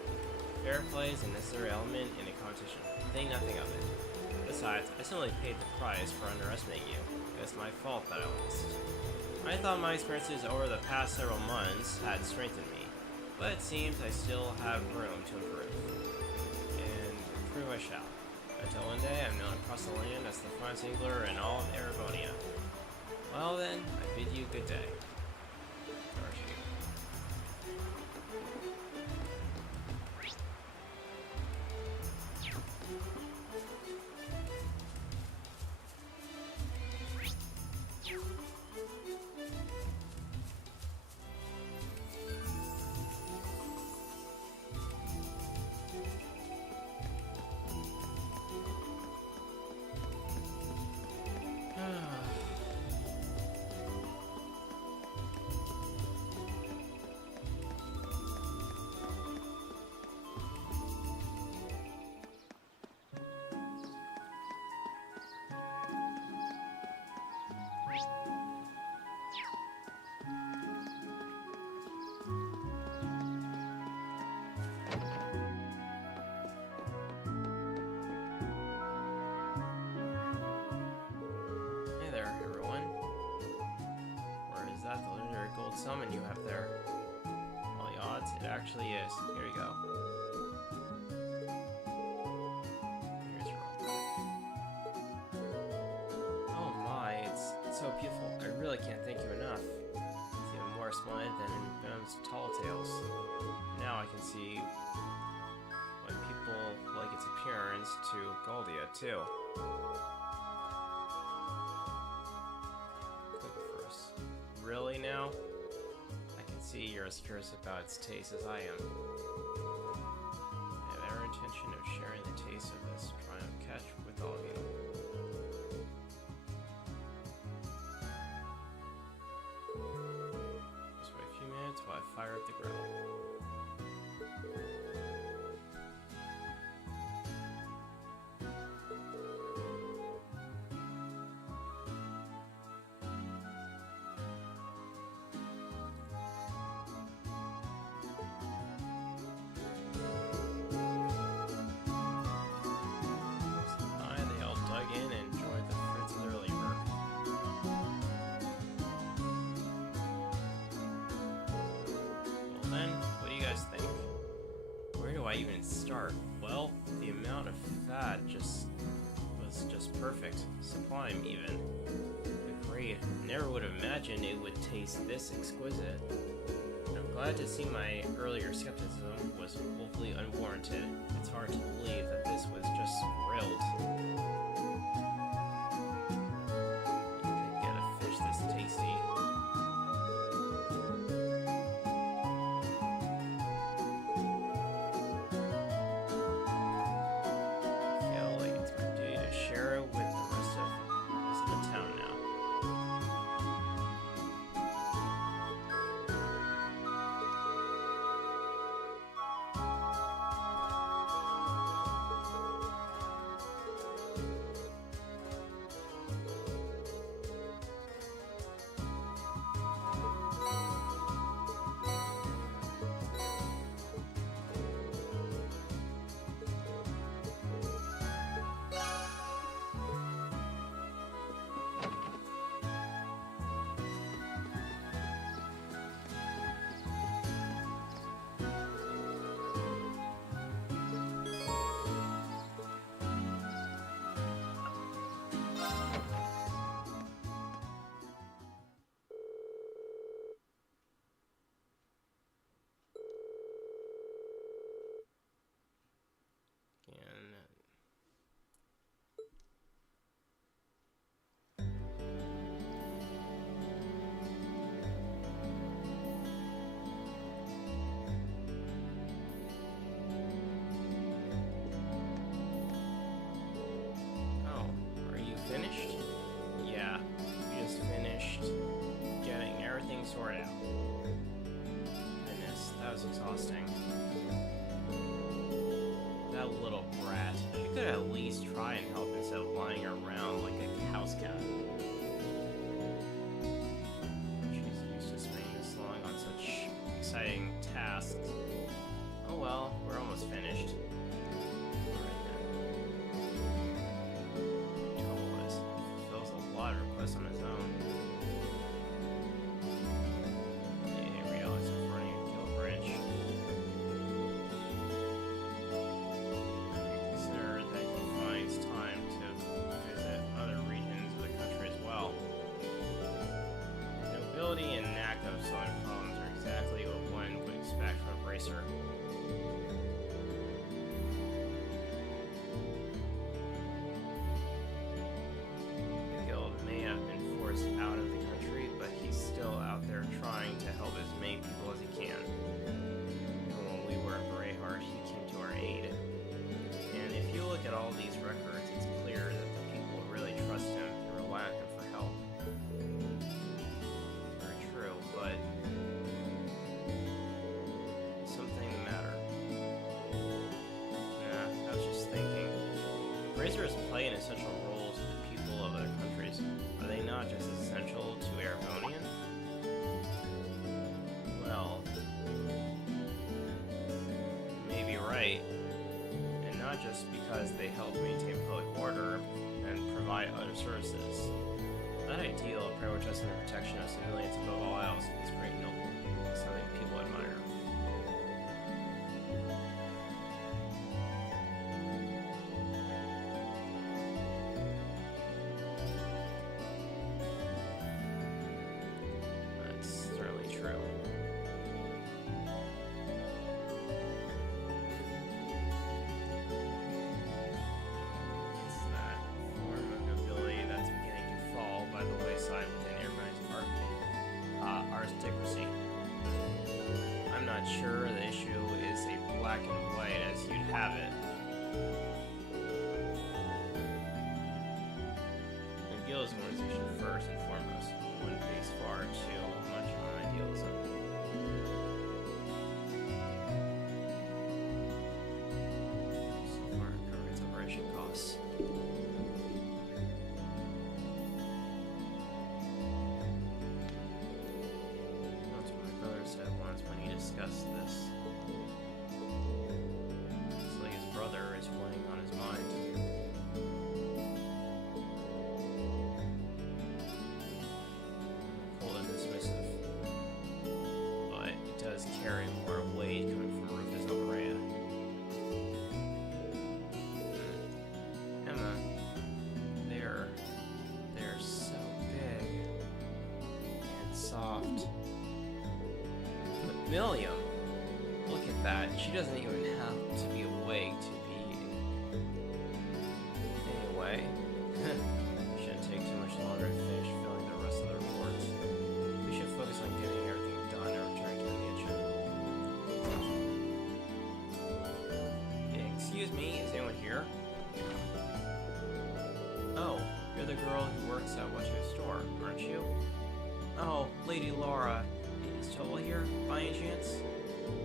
Fair play is a necessary element in a competition. Think nothing of it. Besides, I simply paid the price for underestimating you. It's my fault that I lost. I thought my experiences over the past several months had strengthened me, but it seems I still have room to improve. And improve I shall. Until one day I'm known across the land as the finest angler in all of Erebonia. Well then, I bid you good day. Archie. summon you have there. All the odds, it actually is. Here you go. Here's your oh my, it's so beautiful. I really can't thank you enough. It's even more splendid than in Venom's Tall Tales. Now I can see why people like its appearance to Goldia, too. Really now? I can see you're as curious about its taste as I am. I have every intention of sharing the taste of this triumph catch with all of you. Just wait a few minutes while I fire up the grill. Even start? Well, the amount of fat was just perfect. Sublime even. Agreed. Never would have imagined it would taste this exquisite. I'm glad to see my earlier skepticism was woefully unwarranted. It's hard to believe that this was just grilled. You could get a fish this tasty. Finished? Yeah, we just finished getting everything sorted out. Goodness, that was exhausting. That little brat. She could at least try and help instead of lying around like a house cat. She's used to spending this long on such exciting tasks. Oh well, we're almost finished. On his own. He realized he's running a kill bridge. Consider that he finds time to visit other regions of the country as well. Nobility and knack of solving problems are exactly what one would expect from a racer. Out of the country, but he's still out there trying to help as many people as he can. And when we were at Brayheart, he came to our aid. And if you look at all these records, it's clear that the people really trust him and rely on him for help. It's very true, but something the matter. I was just thinking. Racers play an essential role to the people of other countries. Are they not just essential to Aragonian? Well, you may be right. And not just because they help maintain public order and provide other services. That ideal of prioritizing the protection of civilians above all else is great noble Antiquity. I'm not sure the issue is a black and white as you'd have it. The guild is an organization first and foremost. One based far too much on idealism. So far, it covers operation costs. That's what my brother said once when he discussed this. It's like his brother is playing on his mind. Cold and dismissive. But it does carry more weight coming from Rufus and Maria. Emma, they're so big and soft. But Milliam, look at that. She doesn't even have to be awake to be eating. Anyway, shouldn't take too much longer to finish filling the rest of the reports. We should focus on getting everything done and returning to the mansion. Excuse me, is anyone here? Oh, you're the girl who works at Watcher's store, aren't you? Oh, Lady Laura. Is Tobal here, by any chance?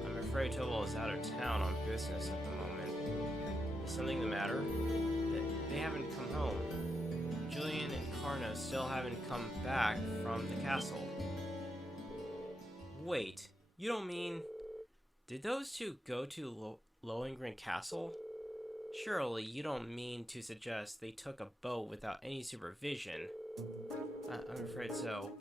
I'm afraid Tobal is out of town on business at the moment. Is something the matter? They haven't come home. Julian and Carno still haven't come back from the castle. Wait, you don't mean... Did those two go to Lohengrin Castle? Surely you don't mean to suggest they took a boat without any supervision. I'm afraid so.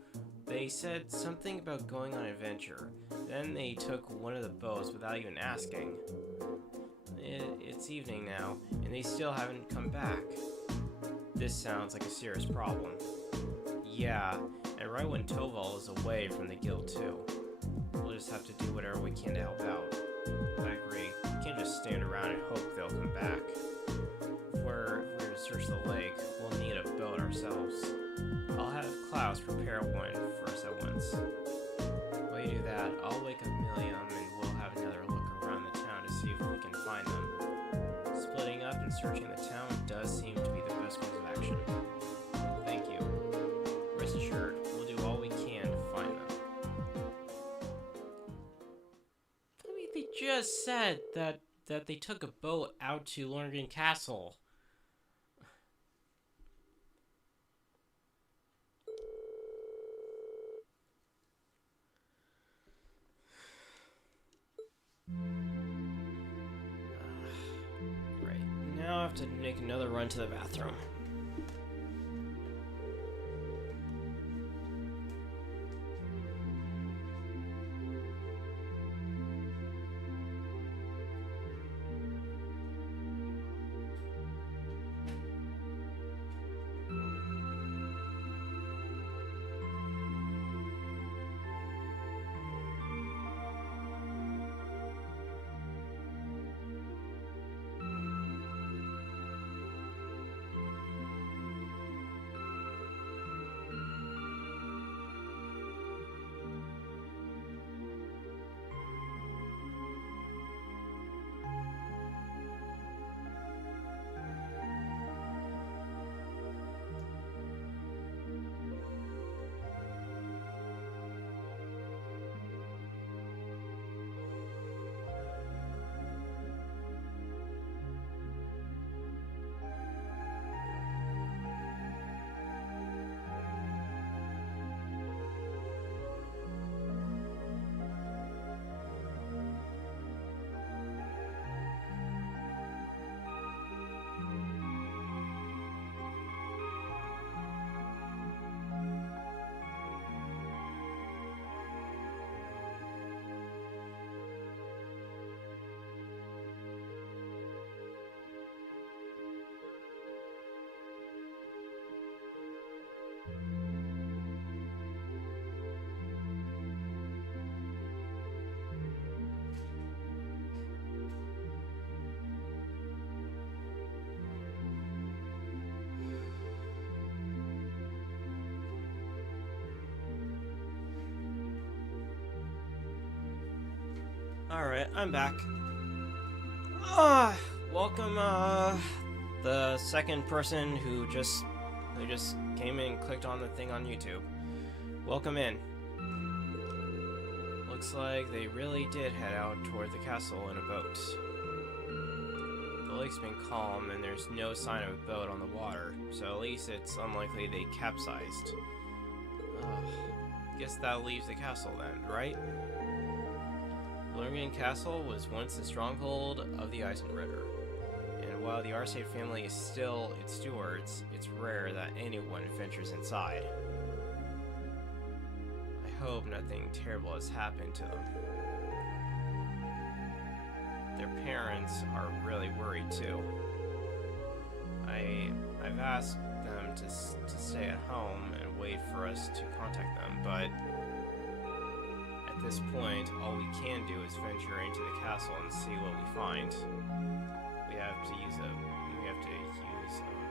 They said something about going on an adventure. Then they took one of the boats without even asking. It's evening now, and they still haven't come back. This sounds like a serious problem. Yeah, and right when Toval is away from the guild too. We'll just have to do whatever we can to help out. I agree. We can't just stand around and hope they'll come back. If we're to search the lake, we'll need a boat ourselves. I'll have Klaus prepare one for us at once. While you do that, I'll wake up Milliam and we'll have another look around the town to see if we can find them. Splitting up and searching the town does seem to be the best course of action. Thank you. Rest assured, we'll do all we can to find them. I mean, they just said that they took a boat out to Lohengrin Castle. Right. Now I have to make another run to the bathroom. Alright, I'm back. Welcome, the second person who just came in and clicked on the thing on YouTube. Welcome in. Looks like they really did head out toward the castle in a boat. The lake's been calm and there's no sign of a boat on the water, so at least it's unlikely they capsized. Guess that leaves the castle then, right? Lohengrin Castle was once the stronghold of the Eisenritter, and while the Arcade family is still its stewards, it's rare that anyone ventures inside. I hope nothing terrible has happened to them. Their parents are really worried too. I've asked them to stay at home and wait for us to contact them, but at this point, all we can do is venture into the castle and see what we find. We have to use a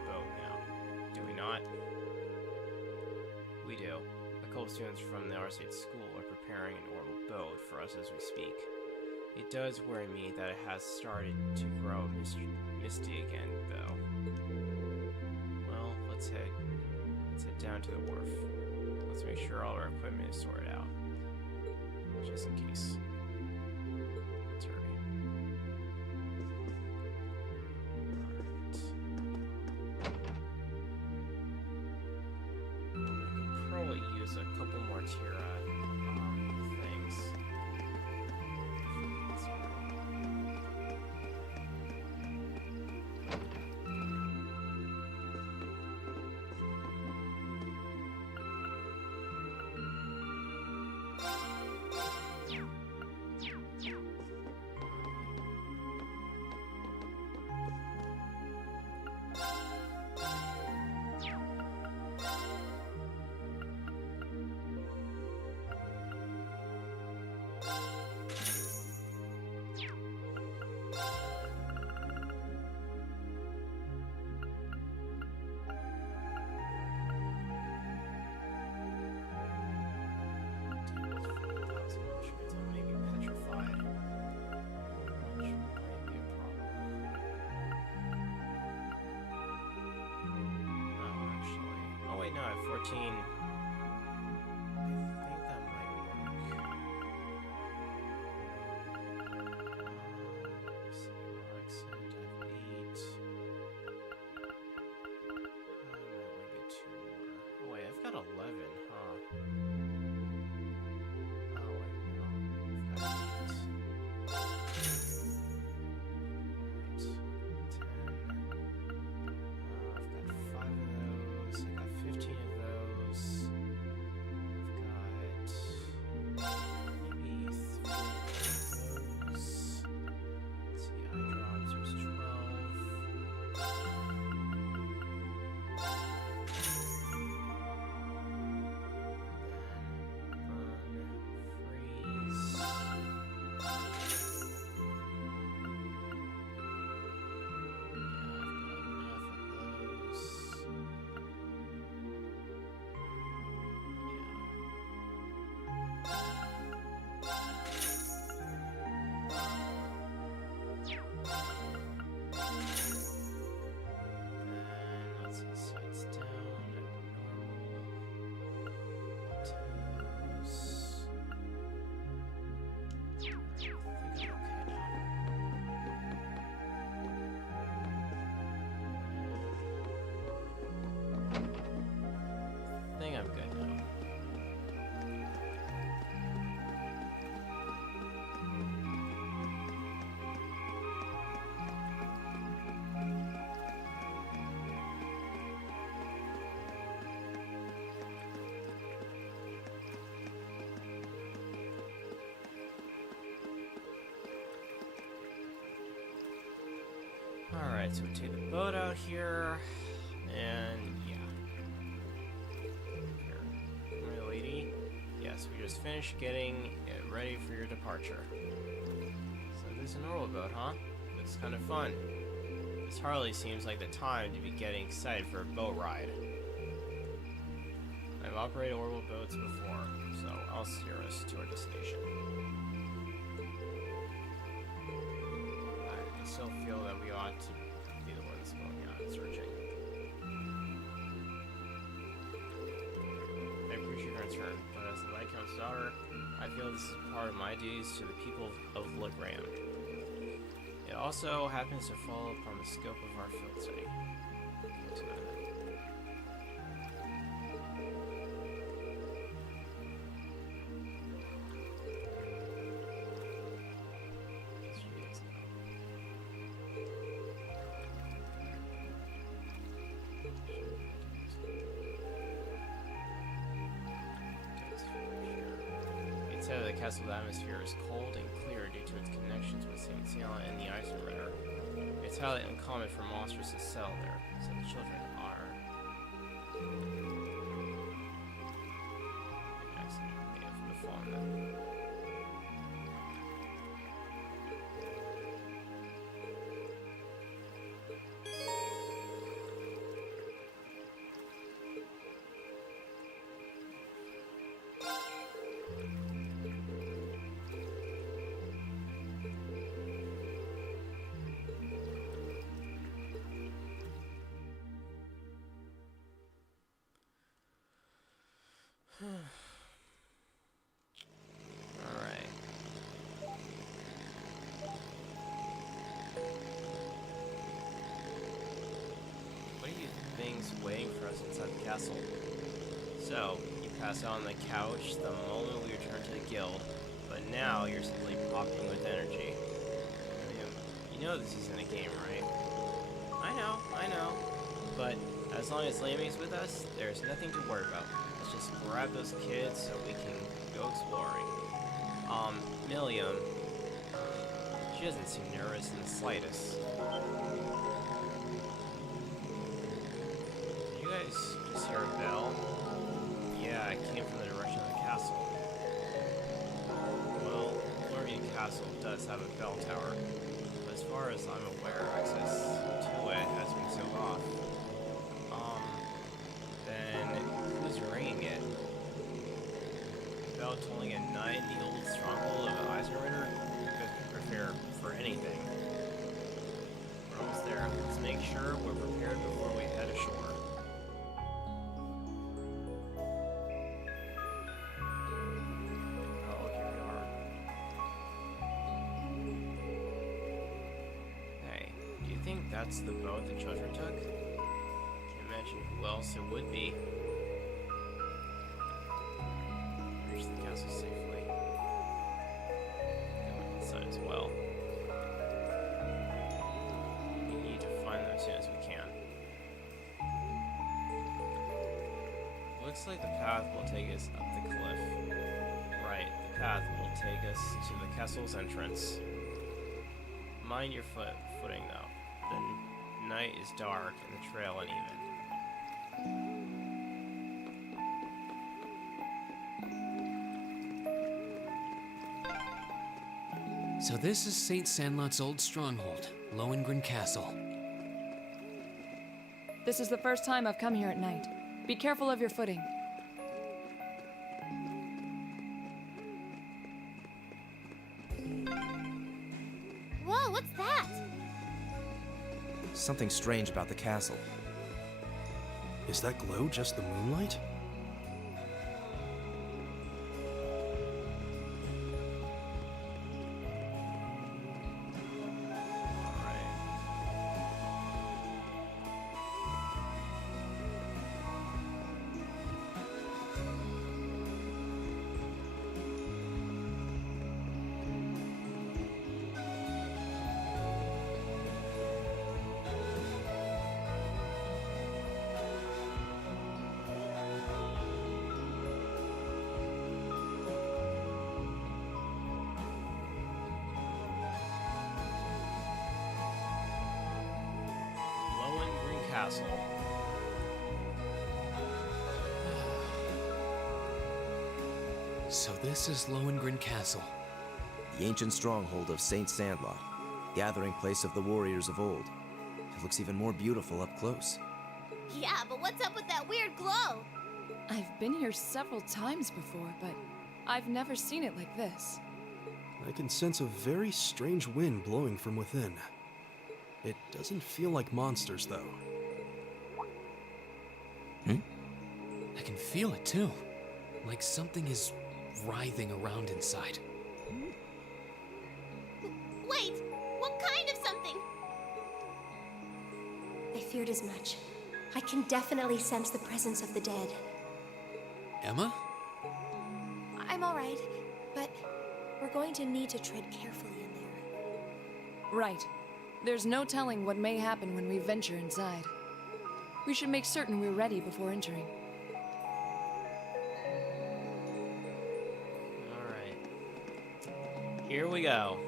boat now, do we not? We do. A couple students from the Arcade school are preparing an orbital boat for us as we speak. It does worry me that it has started to grow misty again, though. Well, let's head down to the wharf. Let's make sure all our equipment is sorted out. Just in case. Let's hurry. Alright. I could probably use a couple more Tira things. Let's hurry. No, I have 14. I think that might work. Let's see, accent, I have 8. I might want to get 2 more. Oh wait, I've got 11, huh? Oh wait, no. I've got 8. Alright, so we take the boat out here, and yeah. Here. My lady. Yes, we just finished getting it ready for your departure. So this is an oral boat, huh? Looks kind of fun. This hardly seems like the time to be getting excited for a boat ride. I've operated orbital boats before, so I'll steer us to our destination. still feel that we ought to be the ones going out and searching. I appreciate your concern, but as the Viscount's daughter, I feel this is part of my duties to the people of Legram. It also happens to fall upon the scope of our field study. The castle's atmosphere is cold and clear due to its connections with St. Sala and the Eisenritter. It's highly uncommon for monsters to settle there, so the children are... Accident may have befallen them. Alright. What do you think's waiting for us inside the castle? So, you passed out on the couch the moment we returned to the guild, but now you're simply popping with energy. You know this isn't a game, right? I know. But as long as Lemmy's with us, there's nothing to worry about. Let's just grab those kids so we can go exploring. Milliam, she doesn't seem nervous in the slightest. Did you guys just hear a bell? Yeah, it came from the direction of the castle. Well, Lohengrin Castle does have a bell tower, but as far as I'm aware, access to it has been sealed off. Then who's ringing it? Bell tolling at night in the old stronghold of the Eisenritter? You guys can prepare for anything. We're almost there. Let's make sure we're prepared before we head ashore. Oh, here we are. Hey, do you think that's the boat the children took? Can't imagine who else it would be. Reach the castle safely. Go inside as well. We need to find them as soon as we can. Looks like the path will take us up the cliff. Right, the path will take us to the castle's entrance. Mind your footing though. The night is dark and the trail uneven. So this is St. Sandlot's old stronghold, Lohengrin Castle. This is the first time I've come here at night. Be careful of your footing. Whoa, what's that? Something strange about the castle. Is that glow just the moonlight? Lohengrin Castle. So this is Lohengrin Castle. The ancient stronghold of Saint Sandlot, gathering place of the warriors of old. It looks even more beautiful up close. Yeah, but what's up with that weird glow? I've been here several times before, but I've never seen it like this. I can sense a very strange wind blowing from within. It doesn't feel like monsters, though. I can feel it too. Like something is writhing around inside. Wait, what kind of something? I feared as much. I can definitely sense the presence of the dead. Emma? I'm alright, but we're going to need to tread carefully in there. Right. There's no telling what may happen when we venture inside. We should make certain we're ready before entering. Alright. Here we go.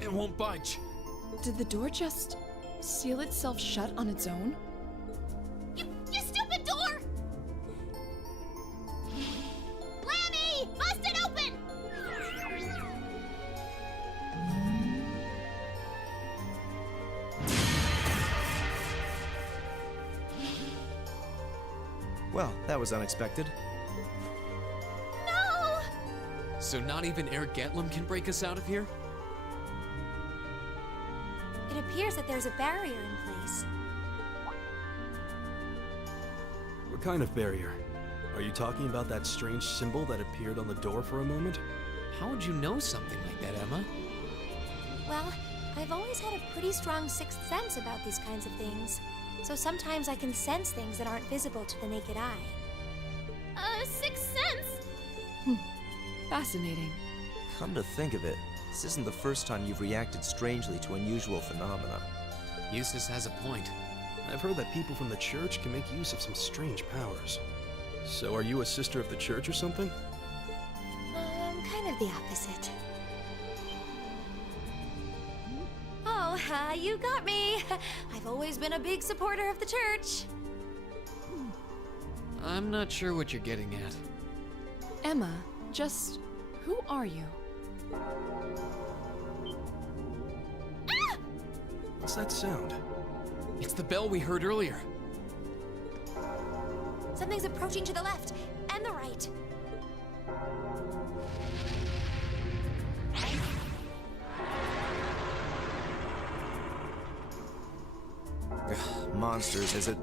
It won't budge. Did the door just seal itself shut on its own? You stupid door! Lammy! Bust it open! Well, that was unexpected. No! So not even Air Getlum can break us out of here? It appears that there's a barrier in place. What kind of barrier? Are you talking about that strange symbol that appeared on the door for a moment? How would you know something like that, Emma? Well, I've always had a pretty strong sixth sense about these kinds of things. So sometimes I can sense things that aren't visible to the naked eye. Sixth sense? Fascinating. Come to think of it, this isn't the first time you've reacted strangely to unusual phenomena. Eustace has a point. I've heard that people from the church can make use of some strange powers. So are you a sister of the church or something? Kind of the opposite. Oh, you got me. I've always been a big supporter of the church. I'm not sure what you're getting at. Emma, just who are you? What's that sound? It's the bell we heard earlier. Something's approaching to the left and the right. Ugh, monsters, is it?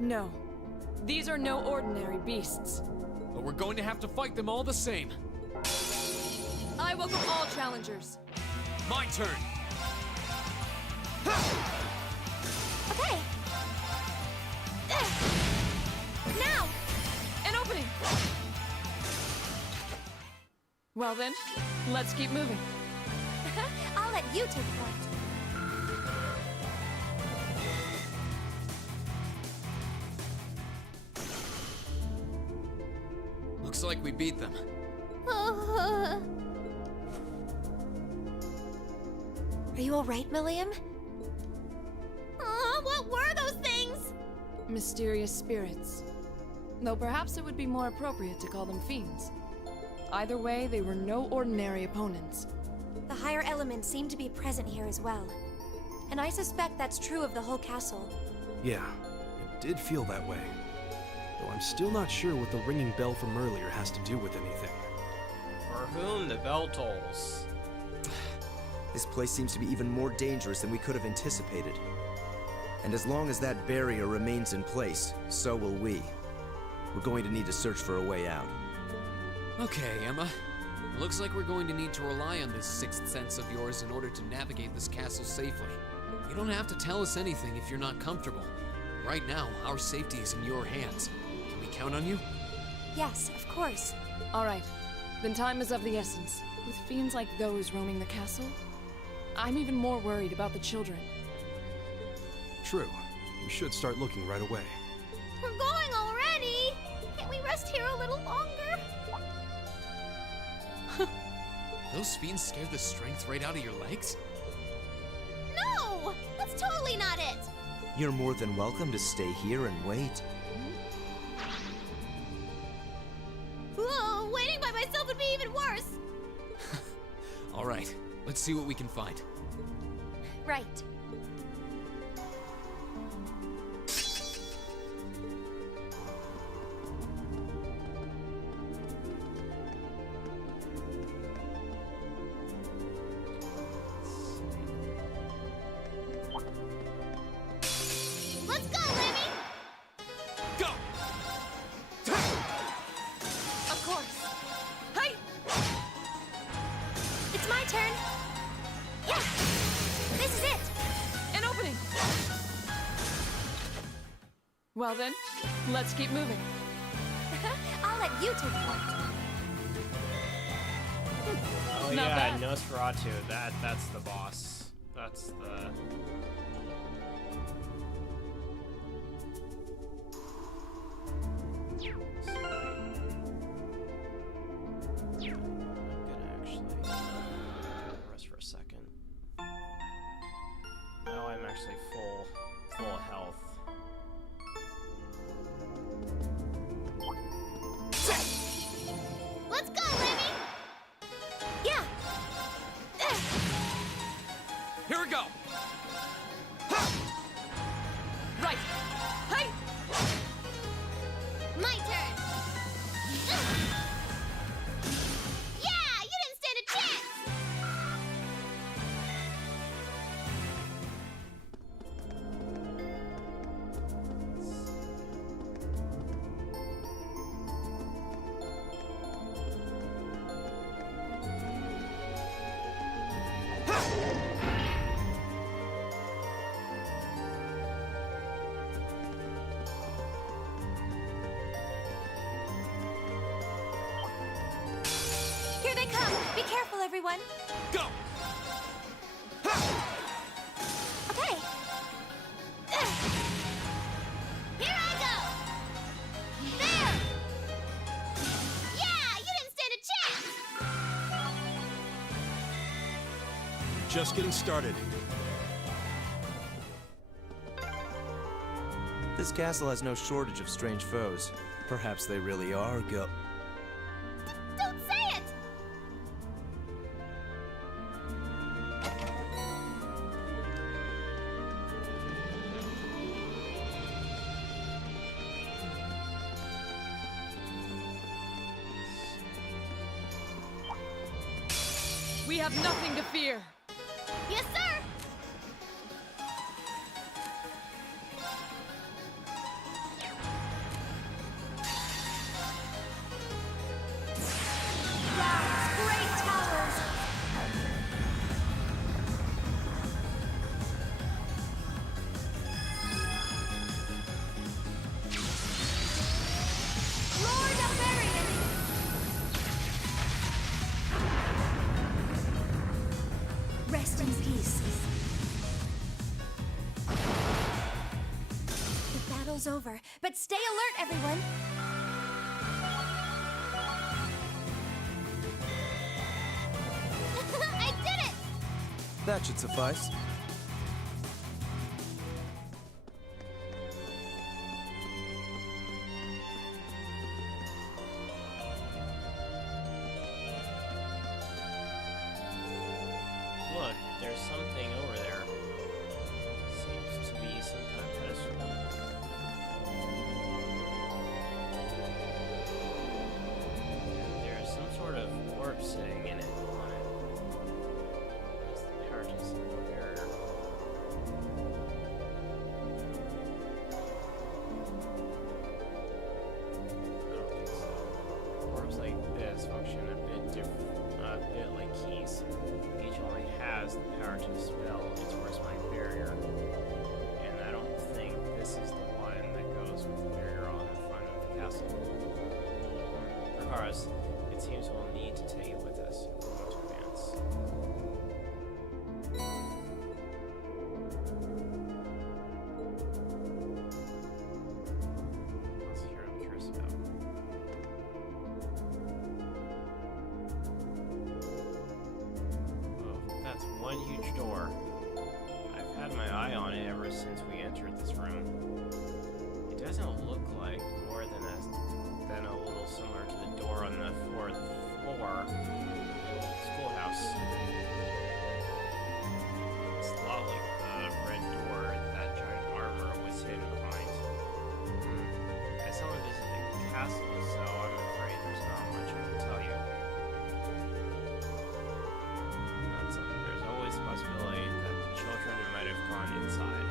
No. These are no ordinary beasts. But we're going to have to fight them all the same. I welcome all challengers. My turn. Okay. Now! An opening! Well then, let's keep moving. I'll let you take point. Looks like we beat them. Are you alright, Milliam? What were those things? Mysterious spirits. Though perhaps it would be more appropriate to call them fiends. Either way, they were no ordinary opponents. The higher elements seem to be present here as well. And I suspect that's true of the whole castle. Yeah, it did feel that way. Though I'm still not sure what the ringing bell from earlier has to do with anything. For whom the bell tolls. This place seems to be even more dangerous than we could have anticipated. And as long as that barrier remains in place, so will we. We're going to need to search for a way out. Okay, Emma. Looks like we're going to need to rely on this sixth sense of yours in order to navigate this castle safely. You don't have to tell us anything if you're not comfortable. Right now, our safety is in your hands. Can we count on you? Yes, of course. Alright, then time is of the essence. With fiends like those roaming the castle, I'm even more worried about the children. True. We should start looking right away. We're going already! Can't we rest here a little longer? Those fiends scared the strength right out of your legs? No! That's totally not it! You're more than welcome to stay here and wait. Whoa, waiting by myself would be even worse! Alright, let's see what we can find. Right. Let's go, Lemmy! Go! Of course. Hey! It's my turn. Yeah! This is it! An opening! Well then, let's keep moving. I'll let you take point. Oh Not yeah, bad. Nosferatu. That's the boss. That's the. I'm gonna actually rest for a second. Now I'm actually full health. Let's go, Lemmy! Yeah! Here we go! Right! Hey! My turn! Yeah! You didn't stand a chance! Here they come! Be careful, everyone! Go! Okay! Here I go! There! Yeah! You didn't stand a chance! Just getting started. This castle has no shortage of strange foes. Perhaps they really are Don't say it! We have nothing to fear. Yes, sir! Great towers! Lord of Varian! Rest in peace. The battle's over, but stay alert, everyone! I did it! That should suffice. Look, there's something over there. Seems to be some kind of pedestal. And there's some sort of orb sitting in it on it. It's the Paratus of the barrier. I don't think so. Orbs like this function a bit different, a bit like keys. Each only has the power to spell its corresponding barrier, and I don't think this is the one that goes with the barrier on the front of the castle. Regardless, it seems we'll need to take it with us if we want to advance. Let's hear what I'm curious about. strange door. I've had my eye on it ever since we entered this room. It doesn't look like more than a little similar to the door on the 4th floor of the old schoolhouse. It's a lot like the red door that giant armor was hidden behind. I still haven't visited the castle, so I'm afraid there's not much I can tell you. There's always a possibility that the children might have gone inside.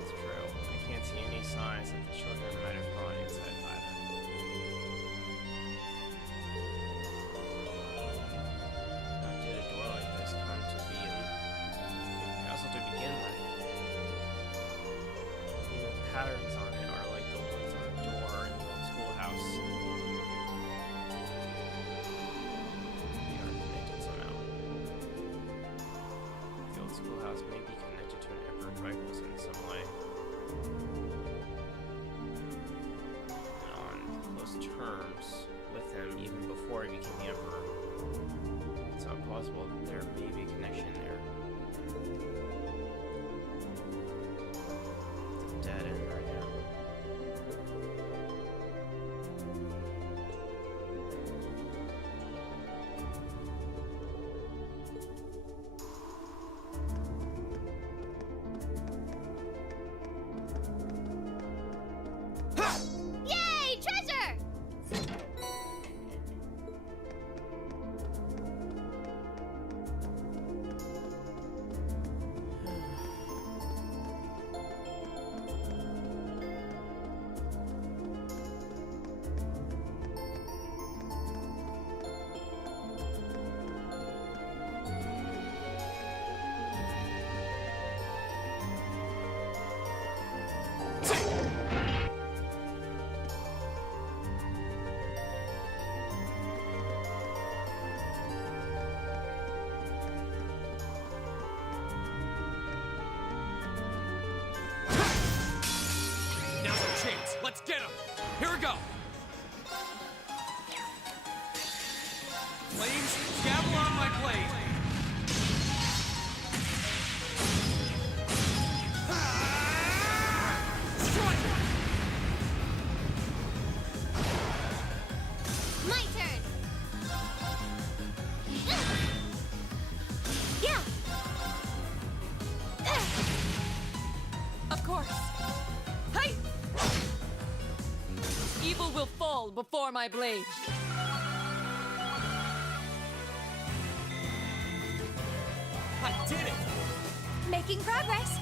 It's true. I can't see any signs that the children might have gone inside either. How did a door like this come to be in the castle to begin with? Even the patterns on it are like the ones on the door in the old schoolhouse. They are connected somehow. The old schoolhouse may be connected to an Emperor Dragos in some way. And on close terms with him even before he became the Emperor. It's not possible that there may be a connection there. It's a dead end right now. Yay, treasure! Now's our chance. Let's get him. Here we go. Flames, gavel on my blade. Strike! My turn! Yeah! Of course. Hey! Evil will fall before my blade. I did it. Making progress.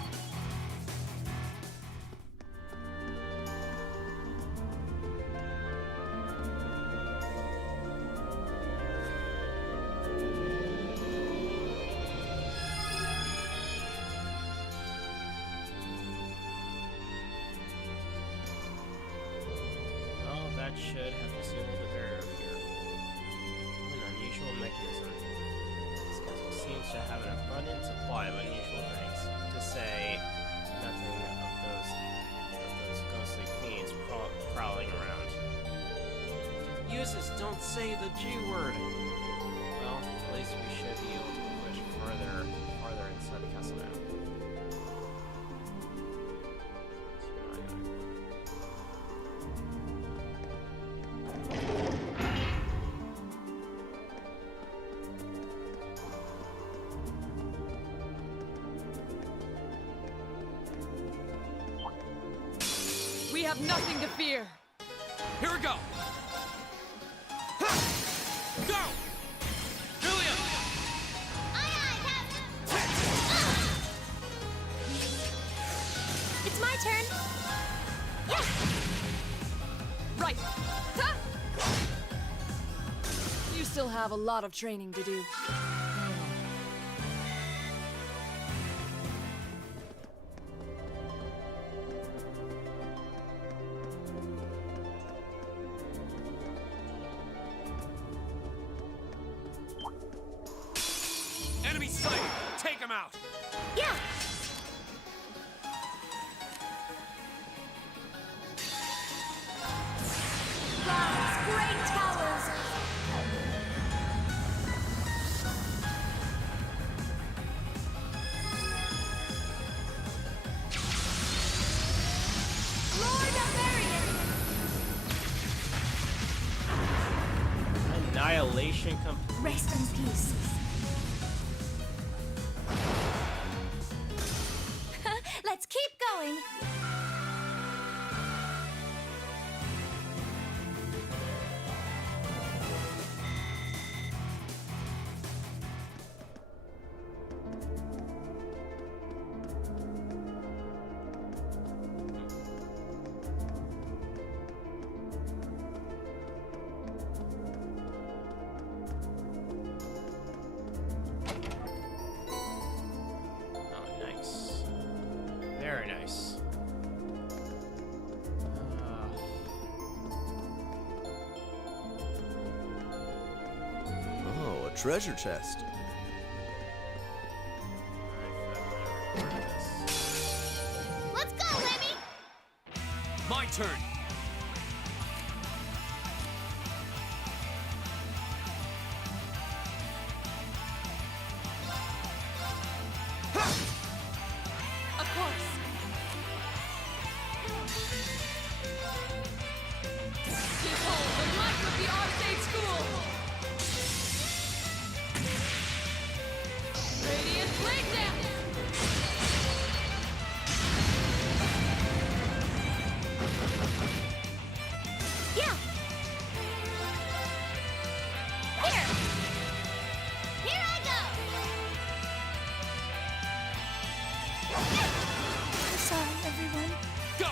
Well, that should have disabled the barrier here. An unusual mechanism. This castle seems to have an abundant supply of unusual things. To say nothing of those ghostly fiends prowling around. Uses don't say the G word. Well, at least we should be able to push farther inside the castle now. We have nothing to fear. Here we go. Ha! Go! Julia! Aye, aye, Captain! It's my turn. Yeah. Right. Ha! You still have a lot of training to do. Annihilation complete. Rest in peace. Let's keep going. Oh, nice. Very nice. Oh, a treasure chest. Let's go, Lemmy! My turn! Of course. Behold the might of the Arcade School! Radiant Blade Dance! Yeah. Here! Here I go! I'm sorry, everyone. Go!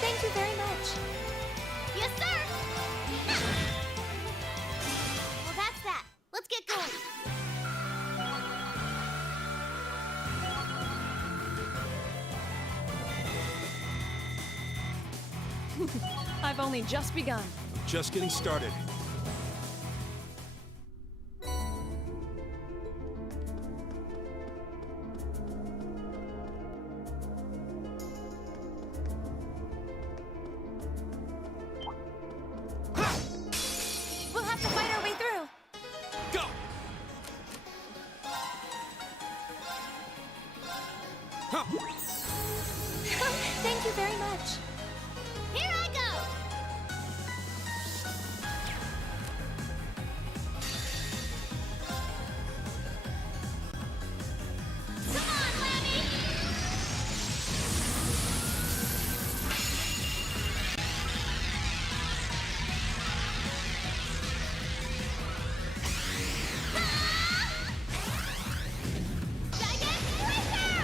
Thank you very much. Yes, sir! Well, that's that. Let's get going. I've only just begun. Just getting started. We'll have to fight our way through. Go! Thank you very much. Here I go! Come on, Lemmy! Giant Breaker!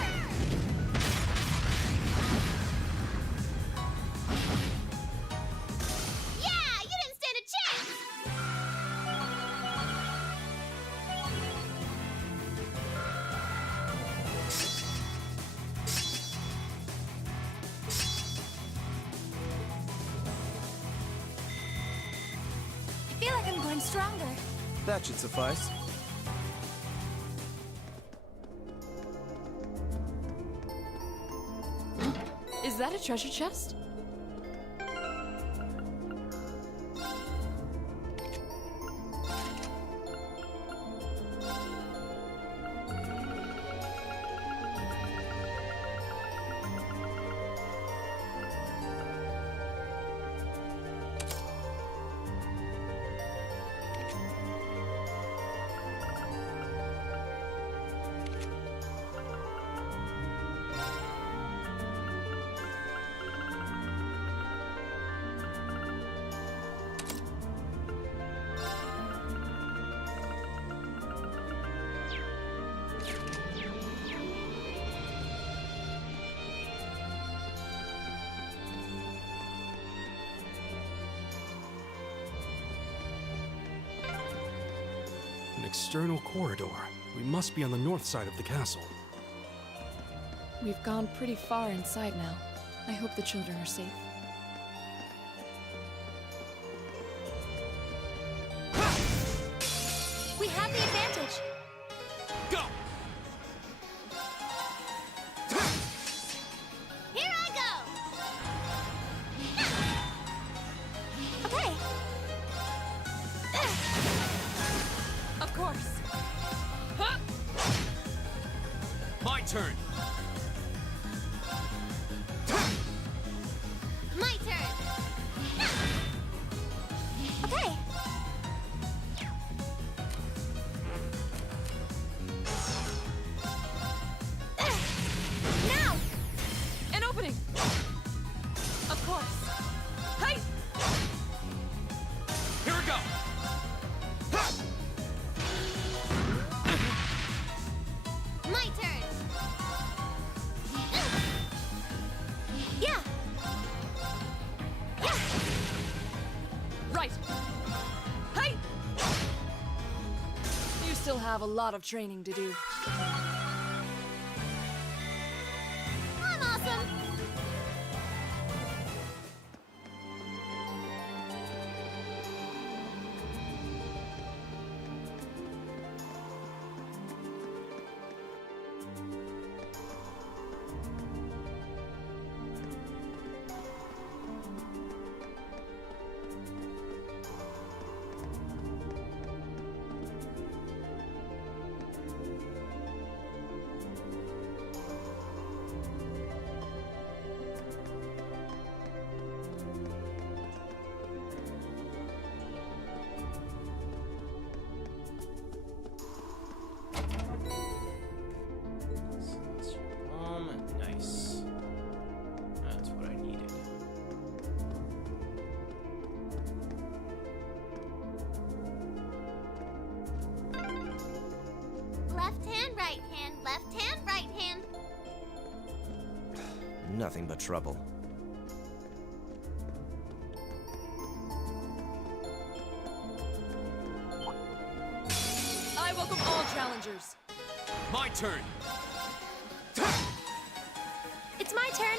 Yeah, you didn't stand a chance! I feel like I'm growing stronger. That should suffice. Is that a treasure chest? An external corridor. We must be on the north side of the castle. We've gone pretty far inside now. I hope the children are safe. We have the advantage. Go! Here I go! Okay. Of course. My turn! have a lot of training to do. I'm awesome! Nice. That's what I needed. Left hand, right hand, left hand, right hand. Nothing but trouble. I welcome all challengers. My turn! It's my turn.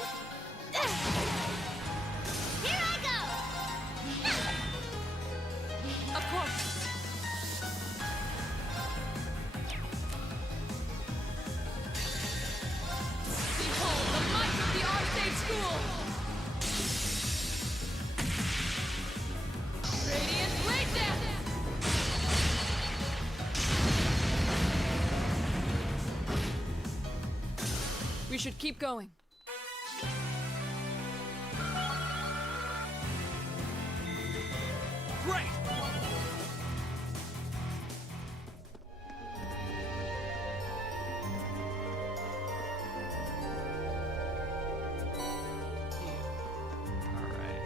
Here I go! Of course. Behold the might of the Arcade School! Radiant Blade Dance! We should keep going. Great! Alright.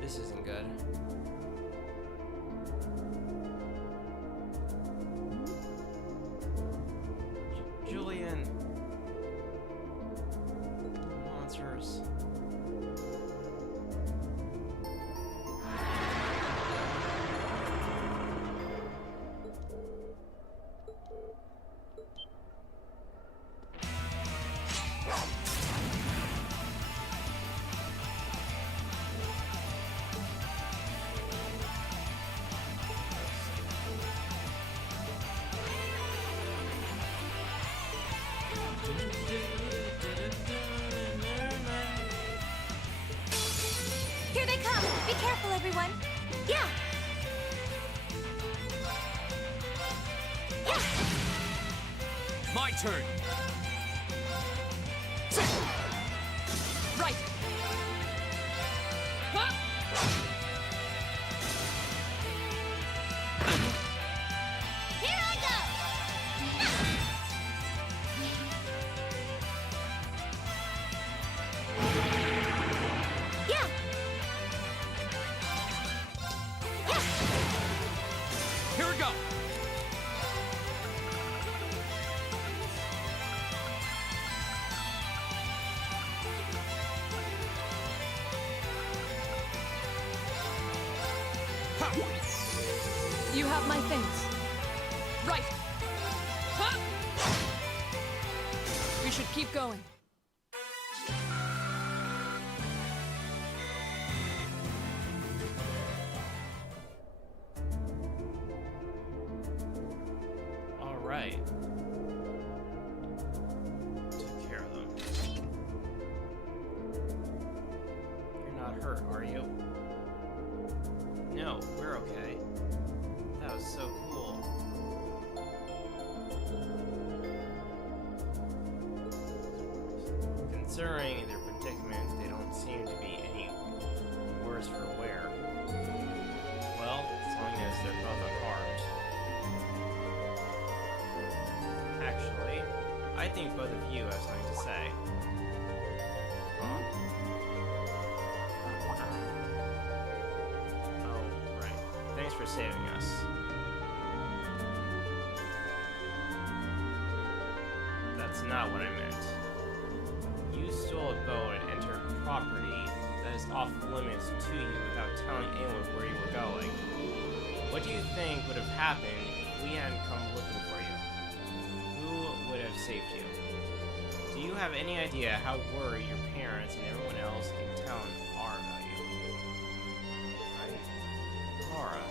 This isn't good. Julian. Monsters. Here they come. Be careful, everyone. Yeah. Yeah. My turn! Right. Huh? Here I go! Yeah. Yeah. Here we go! You have my things. Right. Huh? We should keep going. All right. Took care of them. You're not hurt, are you? No, we're okay. That was so cool. Considering their predicament, they don't seem to be any worse for wear. Well, as long as they're both unharmed. Actually, I think both of you have something to say. Huh? Oh, right. Thanks for saving us. That's not what I meant. You stole a boat and entered property that is off limits to you without telling anyone where you were going. What do you think would have happened if we hadn't come looking for you? Who would have saved you? Do you have any idea how worried your parents and everyone else in town are about you? Right? Laura.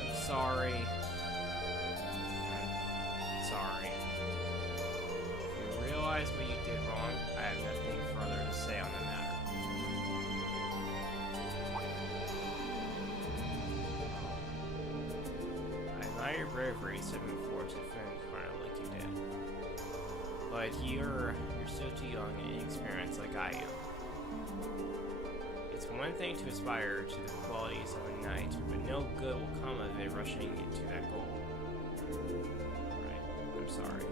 I'm sorry. I'm sorry. If you realize what you did wrong, I have nothing further to say on the matter. I admire your bravery stepping forward to defend Corner like you did. But you're still too young and inexperienced like I am. It's one thing to aspire to the qualities of a knight, but no good will come of it rushing into that goal. Right, I'm sorry.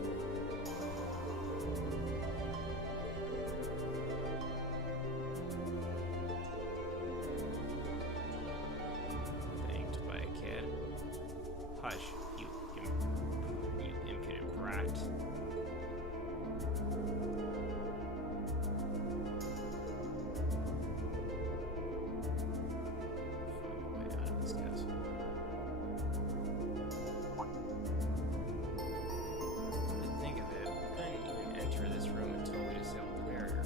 Thanked by a kid. Hush, you impudent brat. Find a way out of this castle. To think of it, we couldn't even enter this room until we disabled the barrier.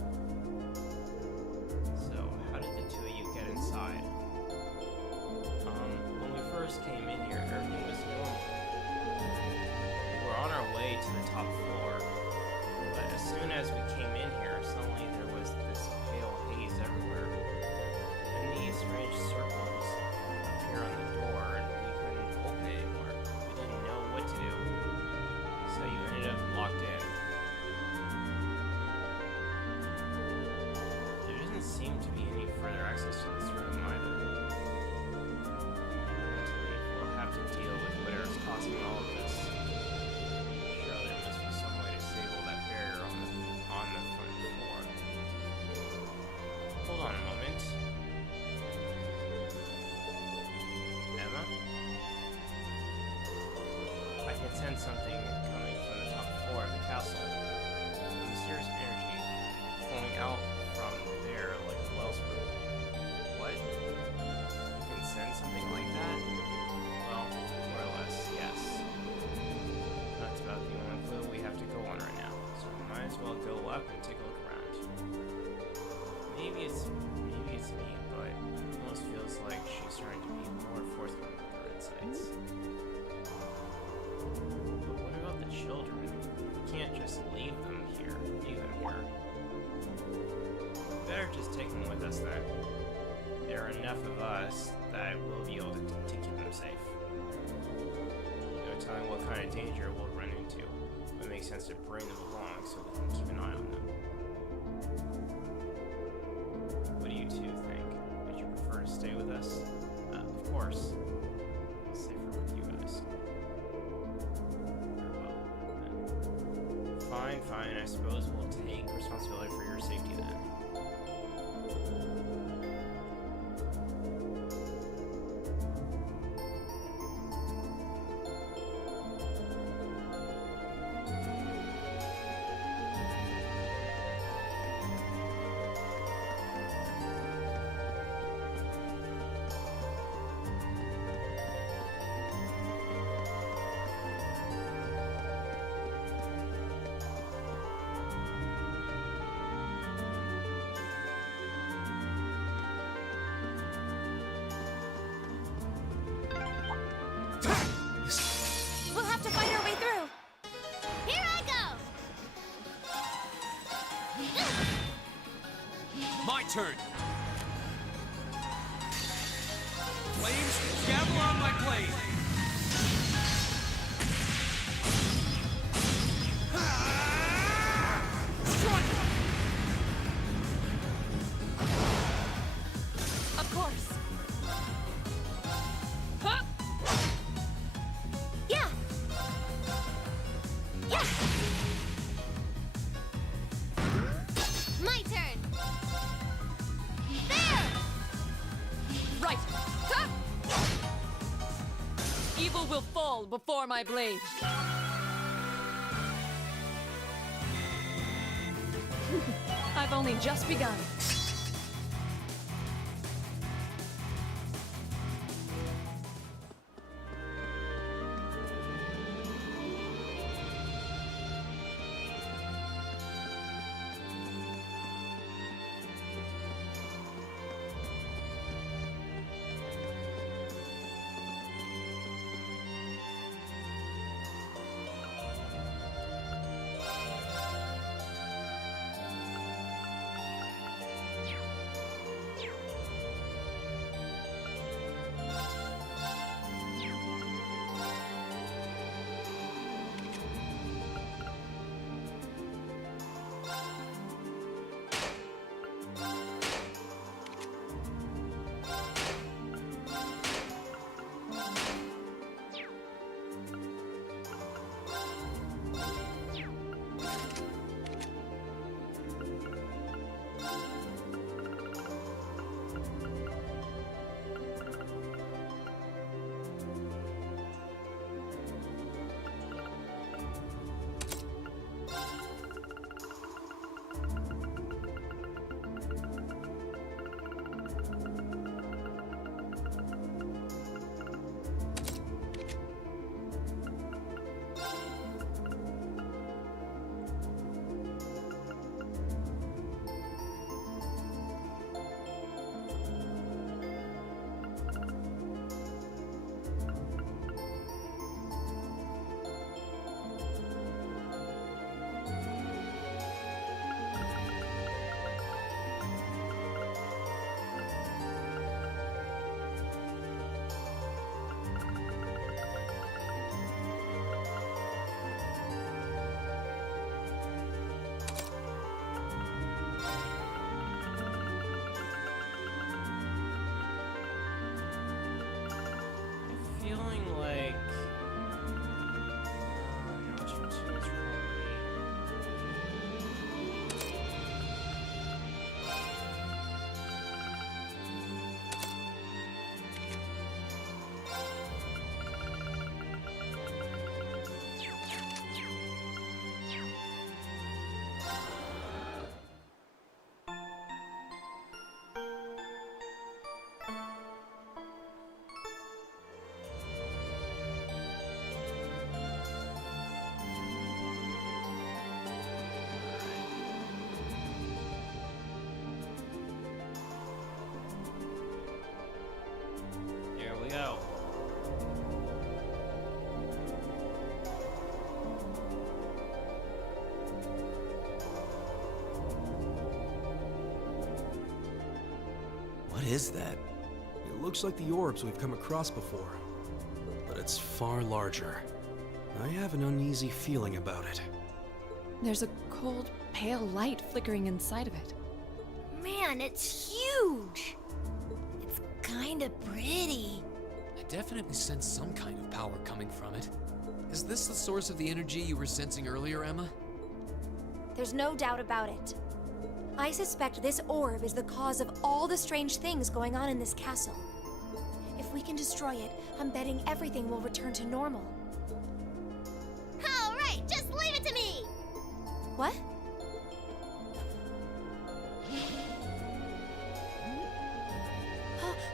So, how did the two of you get inside? When we first came in here, everything was normal. We were on our way to the top floor, but as soon as we came in here, suddenly there was this pale haze everywhere. And these strange circles appear on the door, and we couldn't open it anymore. We didn't know what to do. So you ended up locked in. There doesn't seem to be any further access to this room either. We'll have to deal with whatever's causing all of this. Surely there must be some way to disable that barrier on the front floor. Hold on a moment. Emma? I can sense something coming from the top floor of the castle. A mysterious energy flowing out from there like a wellspring. What? You can sense something like that? Well, more or less, yes. That's about the only clue we have to go on right now, so we might as well go up and take a look around. Maybe it's me, but it almost feels like she's trying to be more forthcoming with her insights. But what about the children? We can't just leave them here. Better just take them with us then. There are enough of us that we'll be able to keep them safe. No telling what kind of danger we'll run into. It makes sense to bring them along so we can keep an eye on them. What do you two think? Would you prefer to stay with us? Of course. It's safer with you guys. Very well, then. Fine. I suppose we'll take responsibility for your safety then. My turn. Flames, gavel on my blade. Of course. Huh? Yeah. Yeah. My turn. There! Right. Huh? Evil will fall before my blade. I've only just begun. Feeling like Master Two is Here we go. What is that? It looks like the orbs we've come across before, but it's far larger. I have an uneasy feeling about it. There's a cold, pale light flickering inside of it. Man, it's huge. It's kinda pretty. I definitely sense some kind of power coming from it. Is this the source of the energy you were sensing earlier, Emma? There's no doubt about it. I suspect this orb is the cause of all the strange things going on in this castle. If we can destroy it, I'm betting everything will return to normal. All right, just leave it to me! What?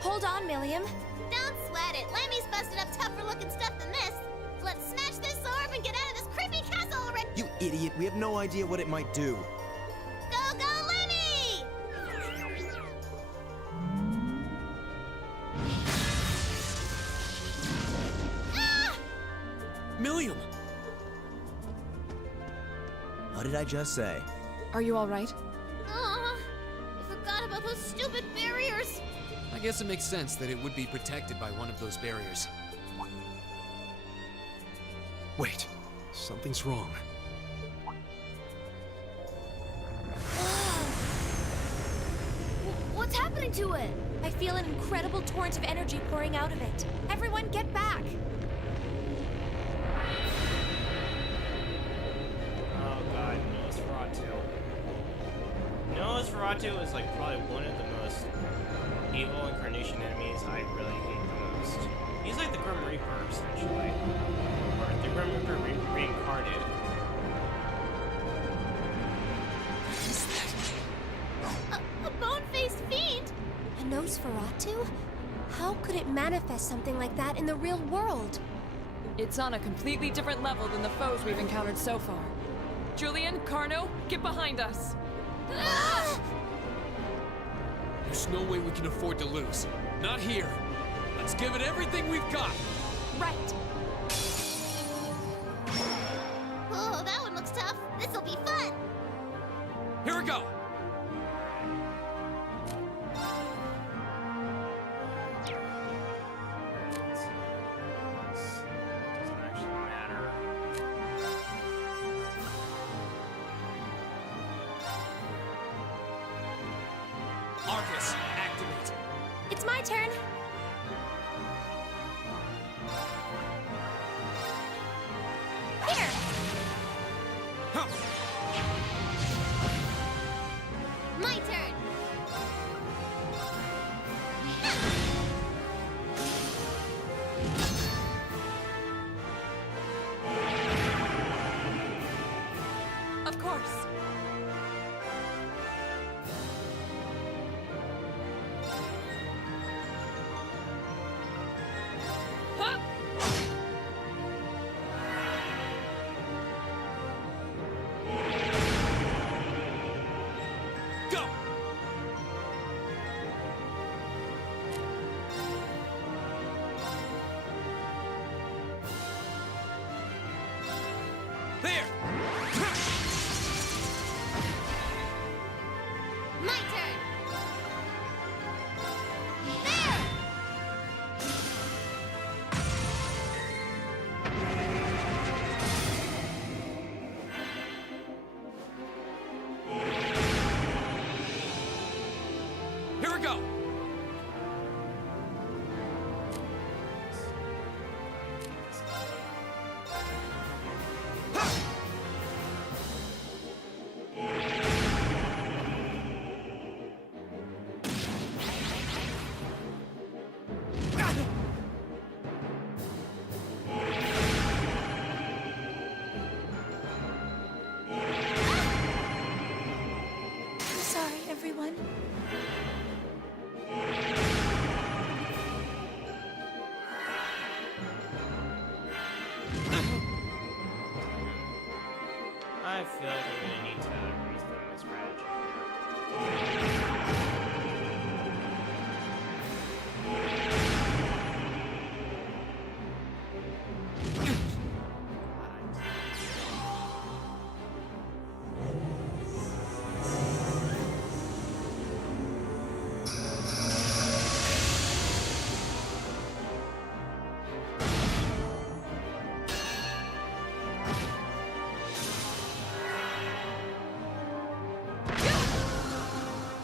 Hold on, Milliam. Don't sweat it. Lemmy's busted up tougher looking stuff than this. Let's smash this orb and get out of this creepy castle already. You idiot, we have no idea what it might do. Go, go, Lemmy! Ah! Milliam! What did I just say? Are you all right? Aw, if a forgot about those stupid barriers. I guess it makes sense that it would be protected by one of those barriers. Wait, something's wrong. What's happening to it? I feel an incredible torrent of energy pouring out of it. Everyone get back! Oh god, Nosferatu. Nosferatu is like probably one of the most evil incarnation enemies I really hate the most. He's like the Grim Reaper, essentially. Or the Grim Reaper reincarnated. A bone-faced fiend? A Nosferatu? How could it manifest something like that in the real world? It's on a completely different level than the foes we've encountered so far. Julian, Carno, get behind us. There's no way we can afford to lose. Not here. Let's give it everything we've got. Right. Oh, that one looks tough. This'll be fun. Here we go. Doesn't actually matter. Arcus, activate. It's my turn. Here! Huh. My turn. Of course. Huh? Go! There! My turn. There. Here we go! I'm sorry, everyone. I feel like I'm gonna need to rethink my strategy here.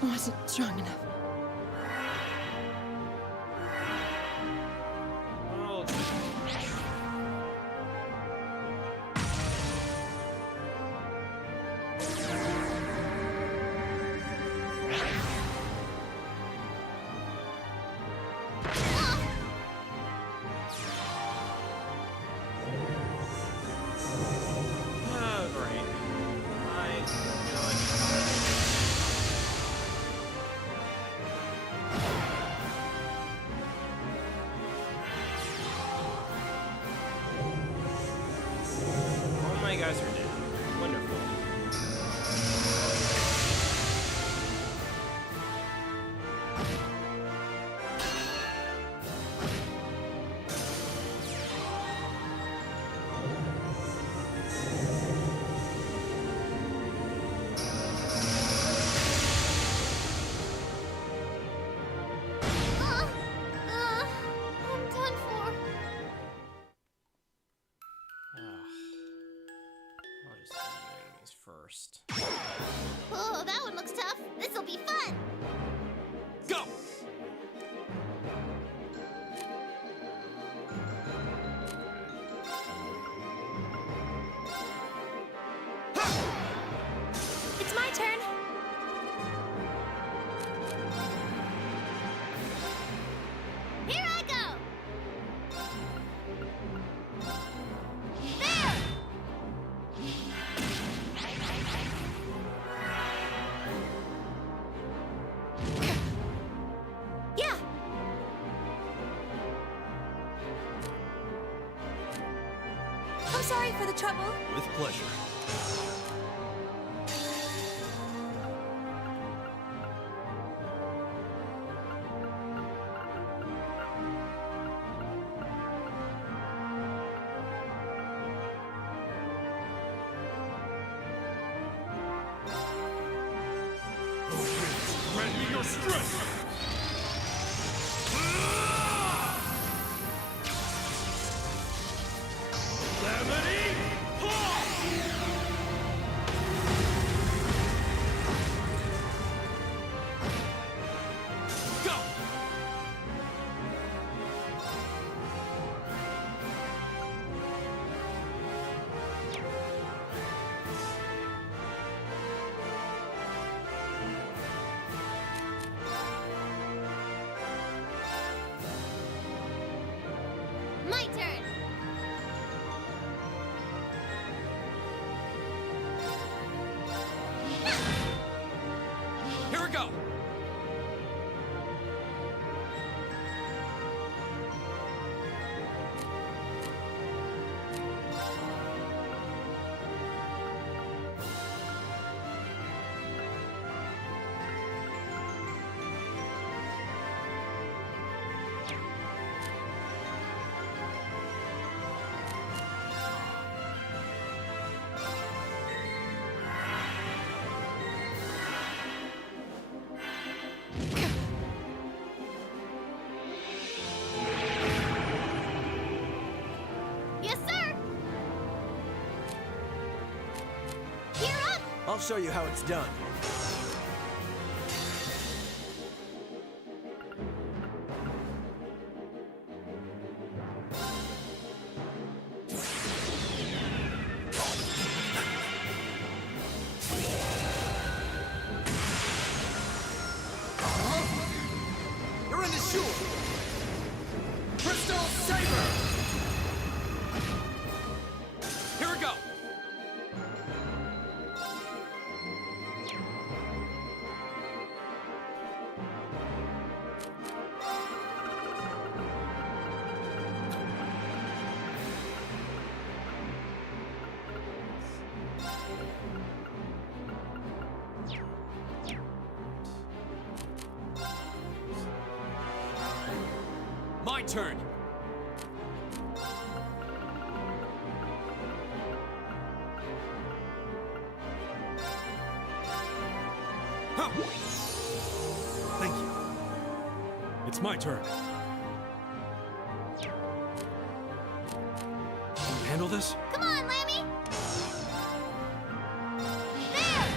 Wasn't strong enough. Oh, oh great. I Sorry for the trouble. With pleasure. Grant me your strength! Calamity! Go! My turn! Here we go! Yes, sir! Gear up! I'll show you how it's done. You're in the shoe! Crystal Saber! Here we go! My turn! Huh. Thank you. It's my turn. Can you handle this? Come on, Lammy! There!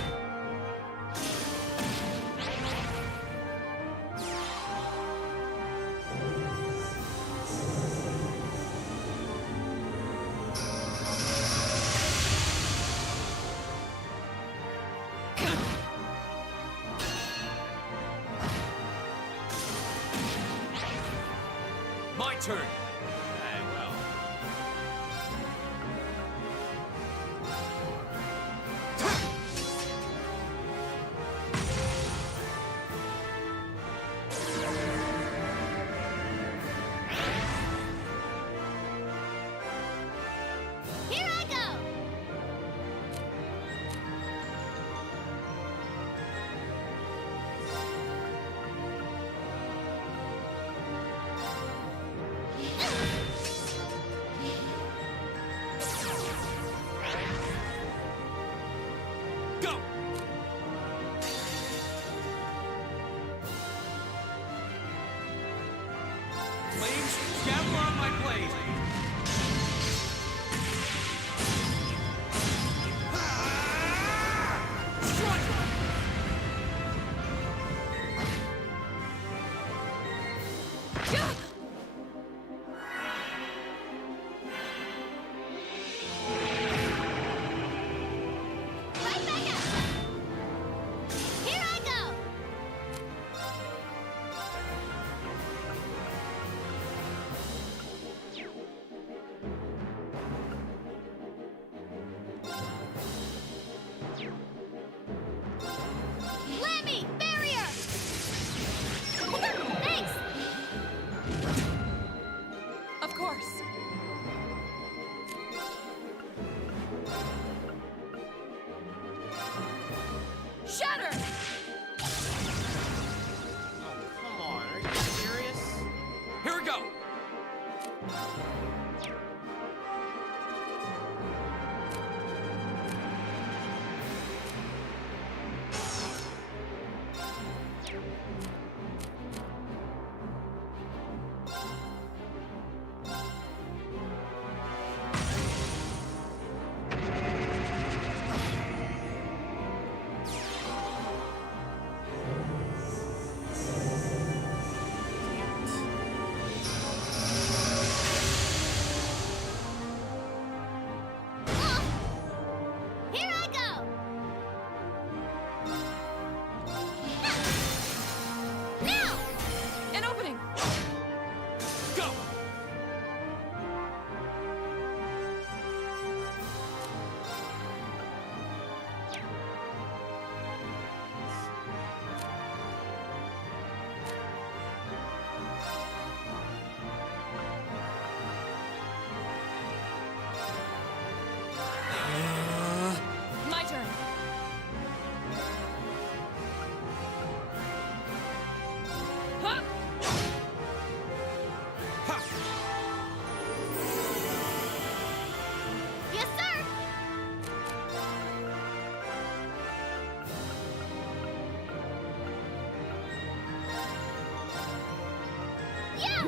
My turn! Hey, well. Here I go! Go! Flames, gather on my blade! Strike! Right back at ya! Here I go!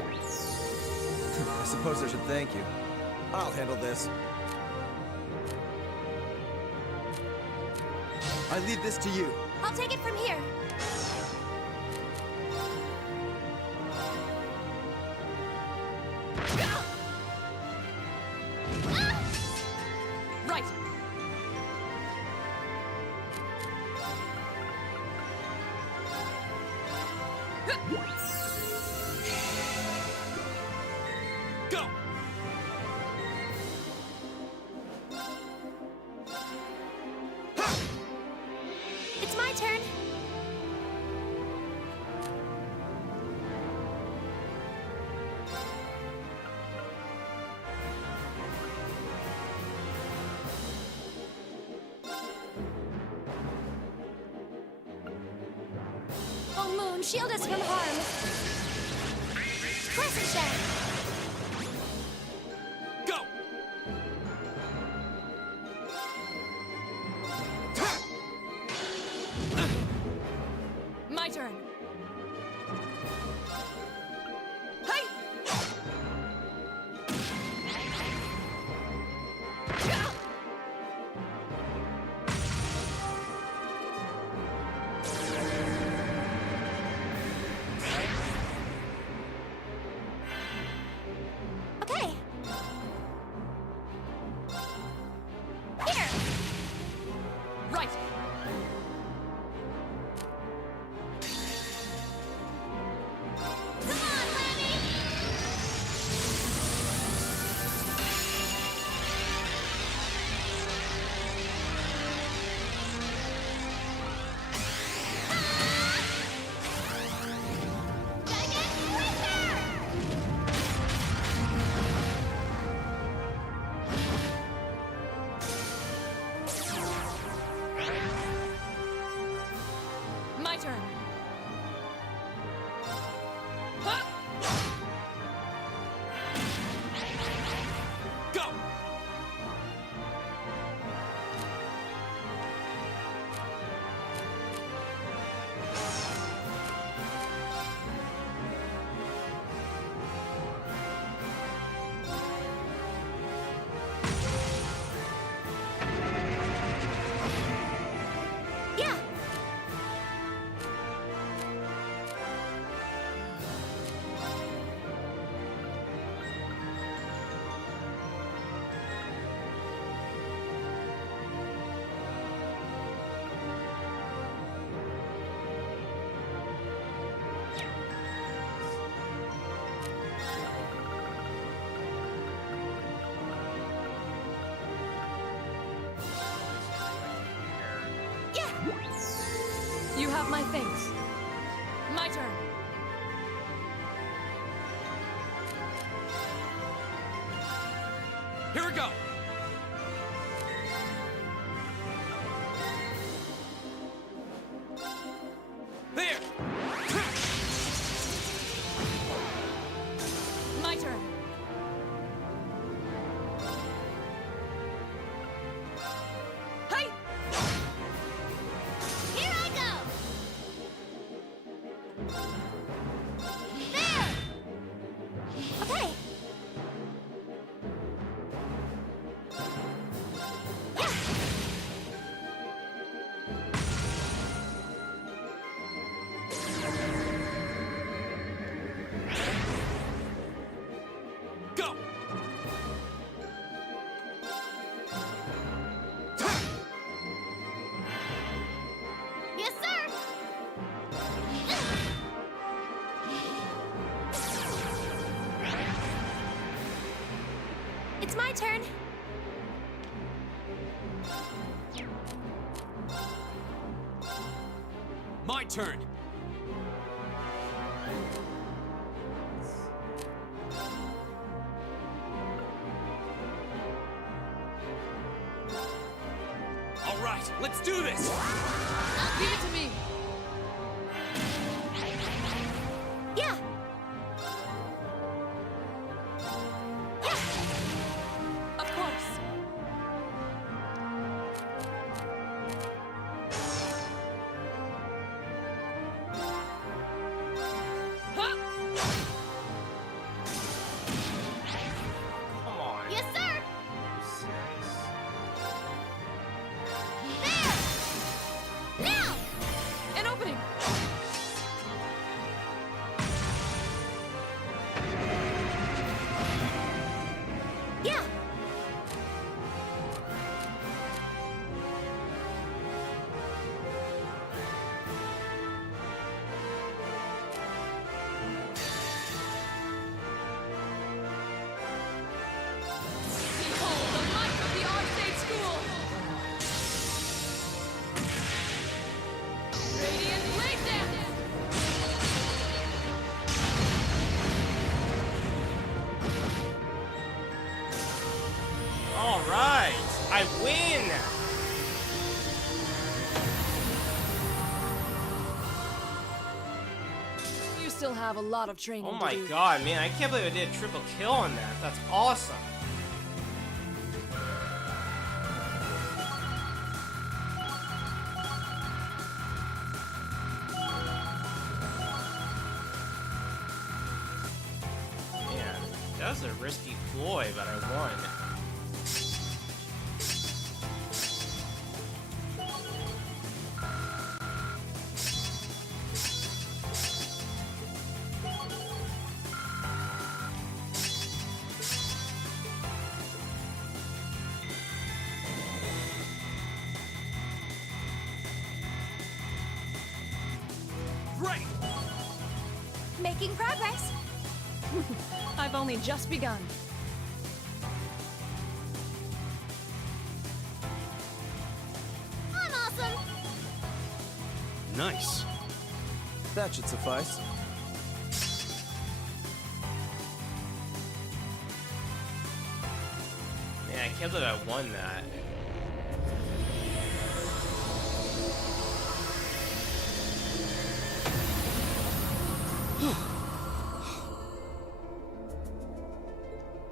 I suppose I should thank you. I'll handle this. I leave this to you. I'll take it from here. Right. Go! It's my turn. Oh, Moon, shield us from harm. Crescent Shell. Go! My turn. Hey! Okay. Here. Right. Come on, Lemmy! Gotta get quicker! My turn. Huh! Go! Yeah. Yeah. You have my things. My turn. Here we go! There! My turn. Hey! Here I go! There! Okay. Yeah. Go! Yes, sir! It's my turn. My turn! All right, let's do this! Give it to me. Yeah. Yeah. Of course. Huh! still have a lot of training Oh to my do. god, man, I can't believe I did a triple kill on that. That's awesome. Man, that was a risky ploy, but I won. Great! Making progress. I've only just begun. I'm awesome! Nice. That should suffice. Man, I can't believe I won that.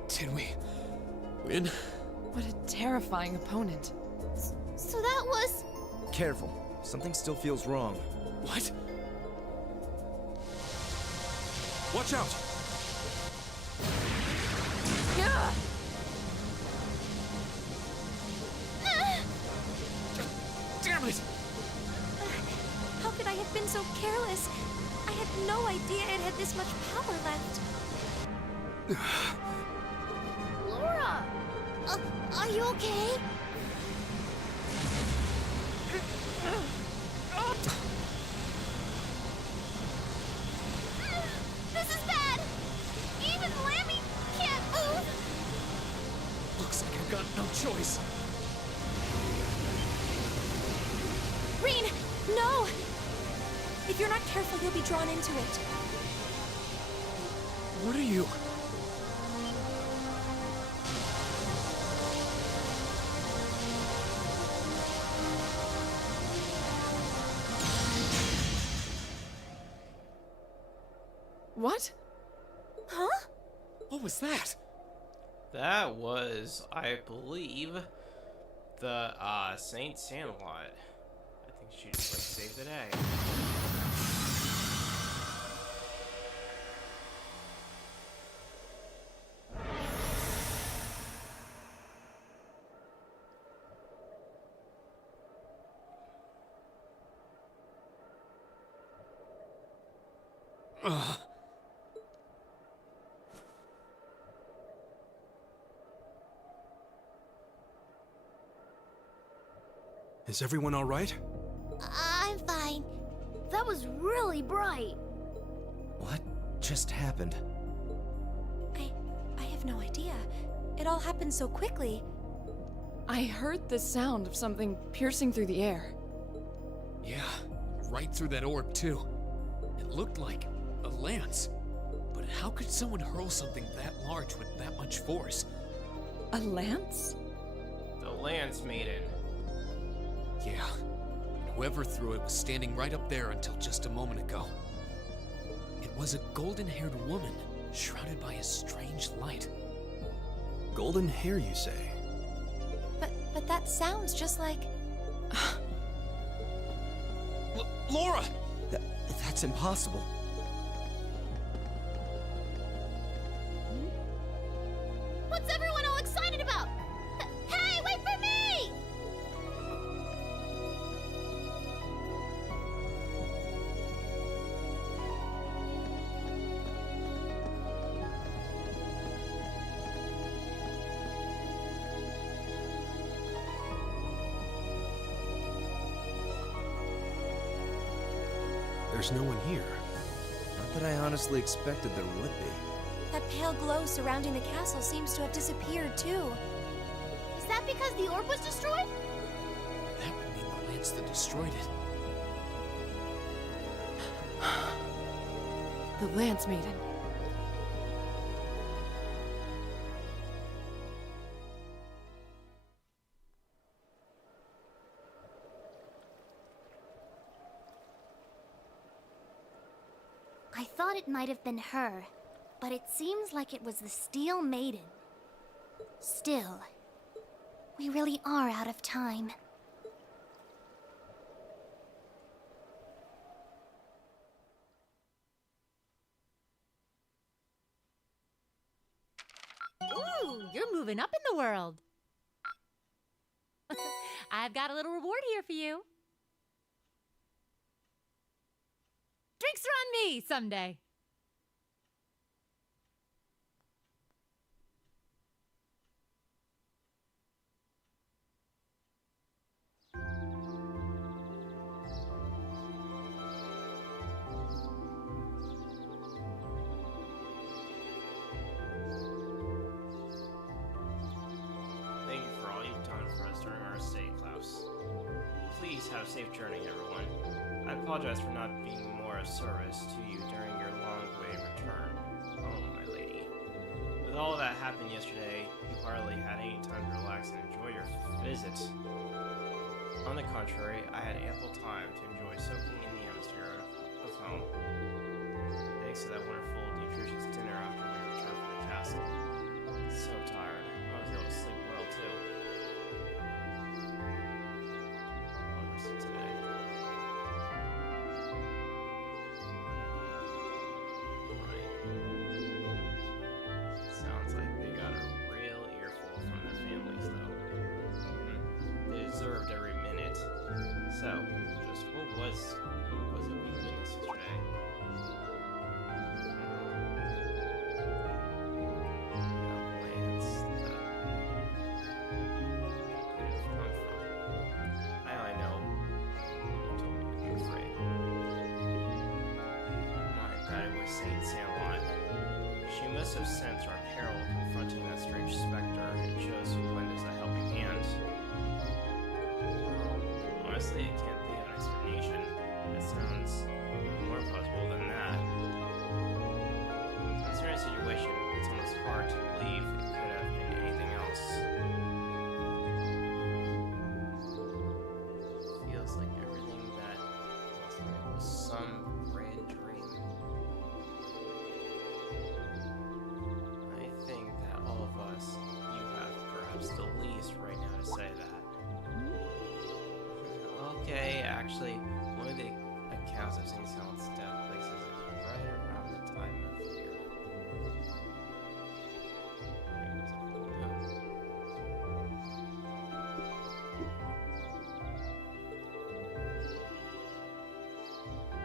Did we win? What a terrifying opponent. So that was... Careful. Something still feels wrong. What? Watch out! Yeah! Damn it! How could I have been so careless? I had no idea it had this much power left. Laura! Are you okay? This is bad! Even Lammy can't move! Looks like I've got no choice. Reen, no! If you're not careful, you'll be drawn into it. What are you? What? Huh? What was that? That was, I believe, the Saint Sandlot. I think she just like saved the day. Is everyone all right? I'm fine. That was really bright. What just happened? I have no idea. It all happened so quickly. I heard the sound of something piercing through the air. Yeah, right through that orb, too. It looked like a lance. But how could someone hurl something that large with that much force? A lance? The Lance Maiden. Yeah. And whoever threw it was standing right up there until just a moment ago. It was a golden-haired woman, shrouded by a strange light. Golden hair, you say? But that sounds just like... Laura! That's impossible. What's everyone all excited about? Hey, wait for me! There's no one here. Not that I honestly expected there would be. That pale glow surrounding the castle seems to have disappeared, too. Is that because the orb was destroyed? That would mean the lance that destroyed it. The Lance Maiden. I thought it might have been her, but it seems like it was the Steel Maiden. Still, we really are out of time. Ooh, you're moving up in the world. I've got a little reward here for you. Drinks are on me someday. Thank you for all you've done for us during our stay, Klaus. Please have a safe journey, everyone. I apologize for not being more of service to you during your long-awaited return. Oh, my lady. With all that happened yesterday, you hardly had any time to relax and enjoy your visit. On the contrary, I had ample time to enjoy soaking in the atmosphere of home. Thanks to that wonderful, nutritious dinner after we returned from the castle. So tired. I was able to sleep well, too. I'll rest it today. Right. Sounds like they got a real earful from their families, though. They deserved every minute. So, just what was it we witnessed yesterday? Lands that could have come from. I know. You told me to be afraid. That it was Saint Sandlot. She must have sensed our peril confronting that strange specter and chose to lend us a helping hand. Honestly, it can't be an explanation. It sounds more plausible than that. Considering the situation, it's almost hard to believe it could have been anything else. Feels like everything that was some grand dream. I think that all of us, you have perhaps the least right now to say that. Okay, actually, one of the accounts of St. Salmon's death places is right around the time of year.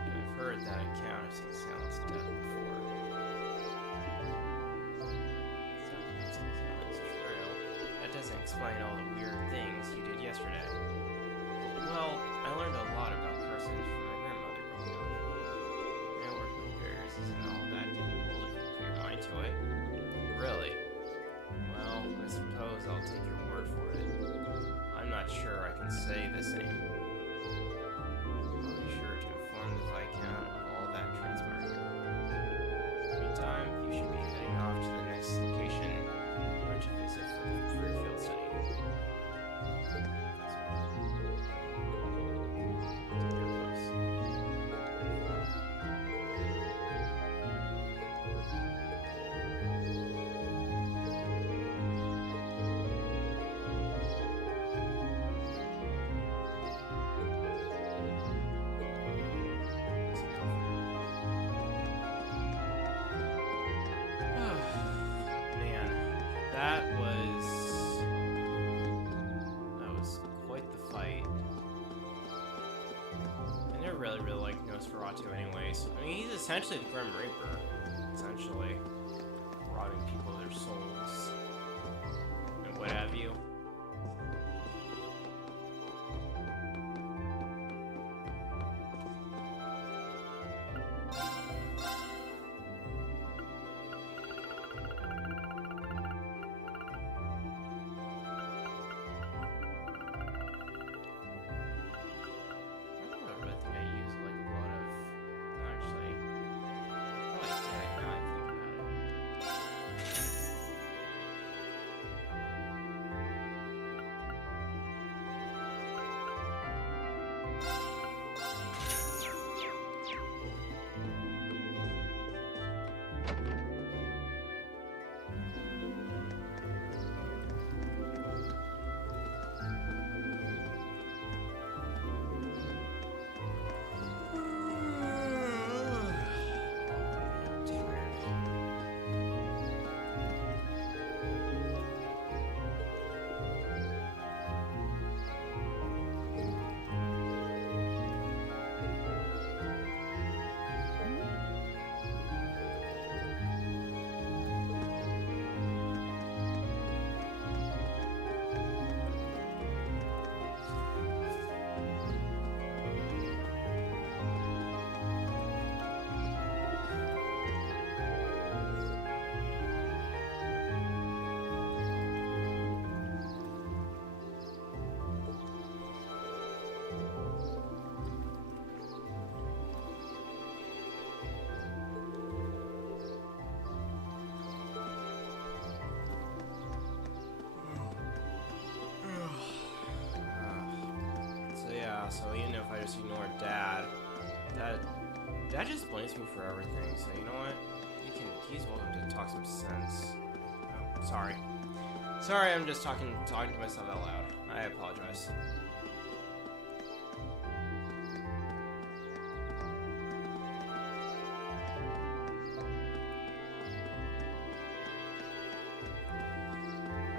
I've heard that account of St. Salmon's death before. It's true. That doesn't explain all the weird things you did yesterday. Well, I learned a lot about curses from my grandmother growing up. And working with bears isn't all that difficult if you put your mind to it. Really? Well, I suppose I'll take your word for it. I'm not sure I can say the same. I'll be sure to inform the Viscount of all that transpired here. Meantime, you should be heading off to the next location where to visit for your field study. That was quite the fight. I never really liked Nosferatu anyways. I mean, he's essentially the Grim Reaper, essentially. Robbing people of their souls. And what have you. So even if I just ignore Dad, Dad just blames me for everything. So you know what? He's welcome to talk some sense. Oh, sorry. Sorry, I'm just talking to myself out loud. I apologize.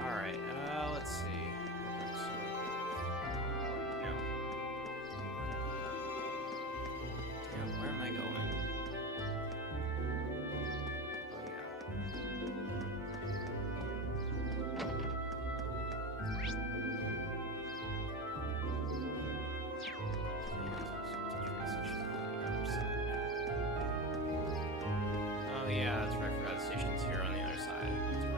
Alright, let's see. No. Damn, where am I going? Oh, yeah. Oh, yeah, that's right. I forgot the station's here on the other side. That's right.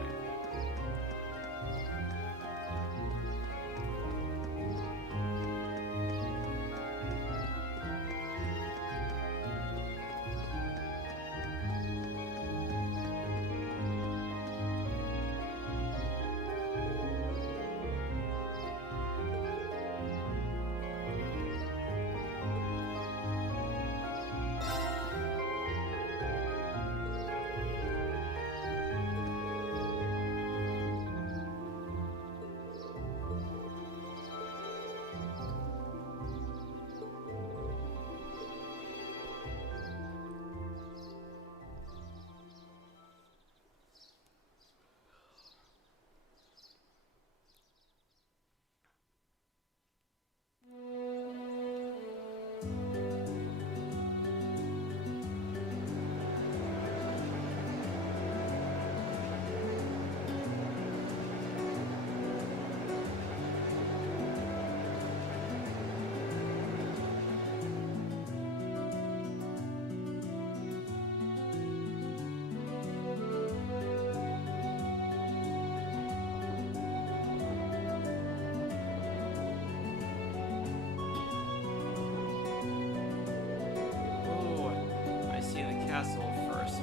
Castle first.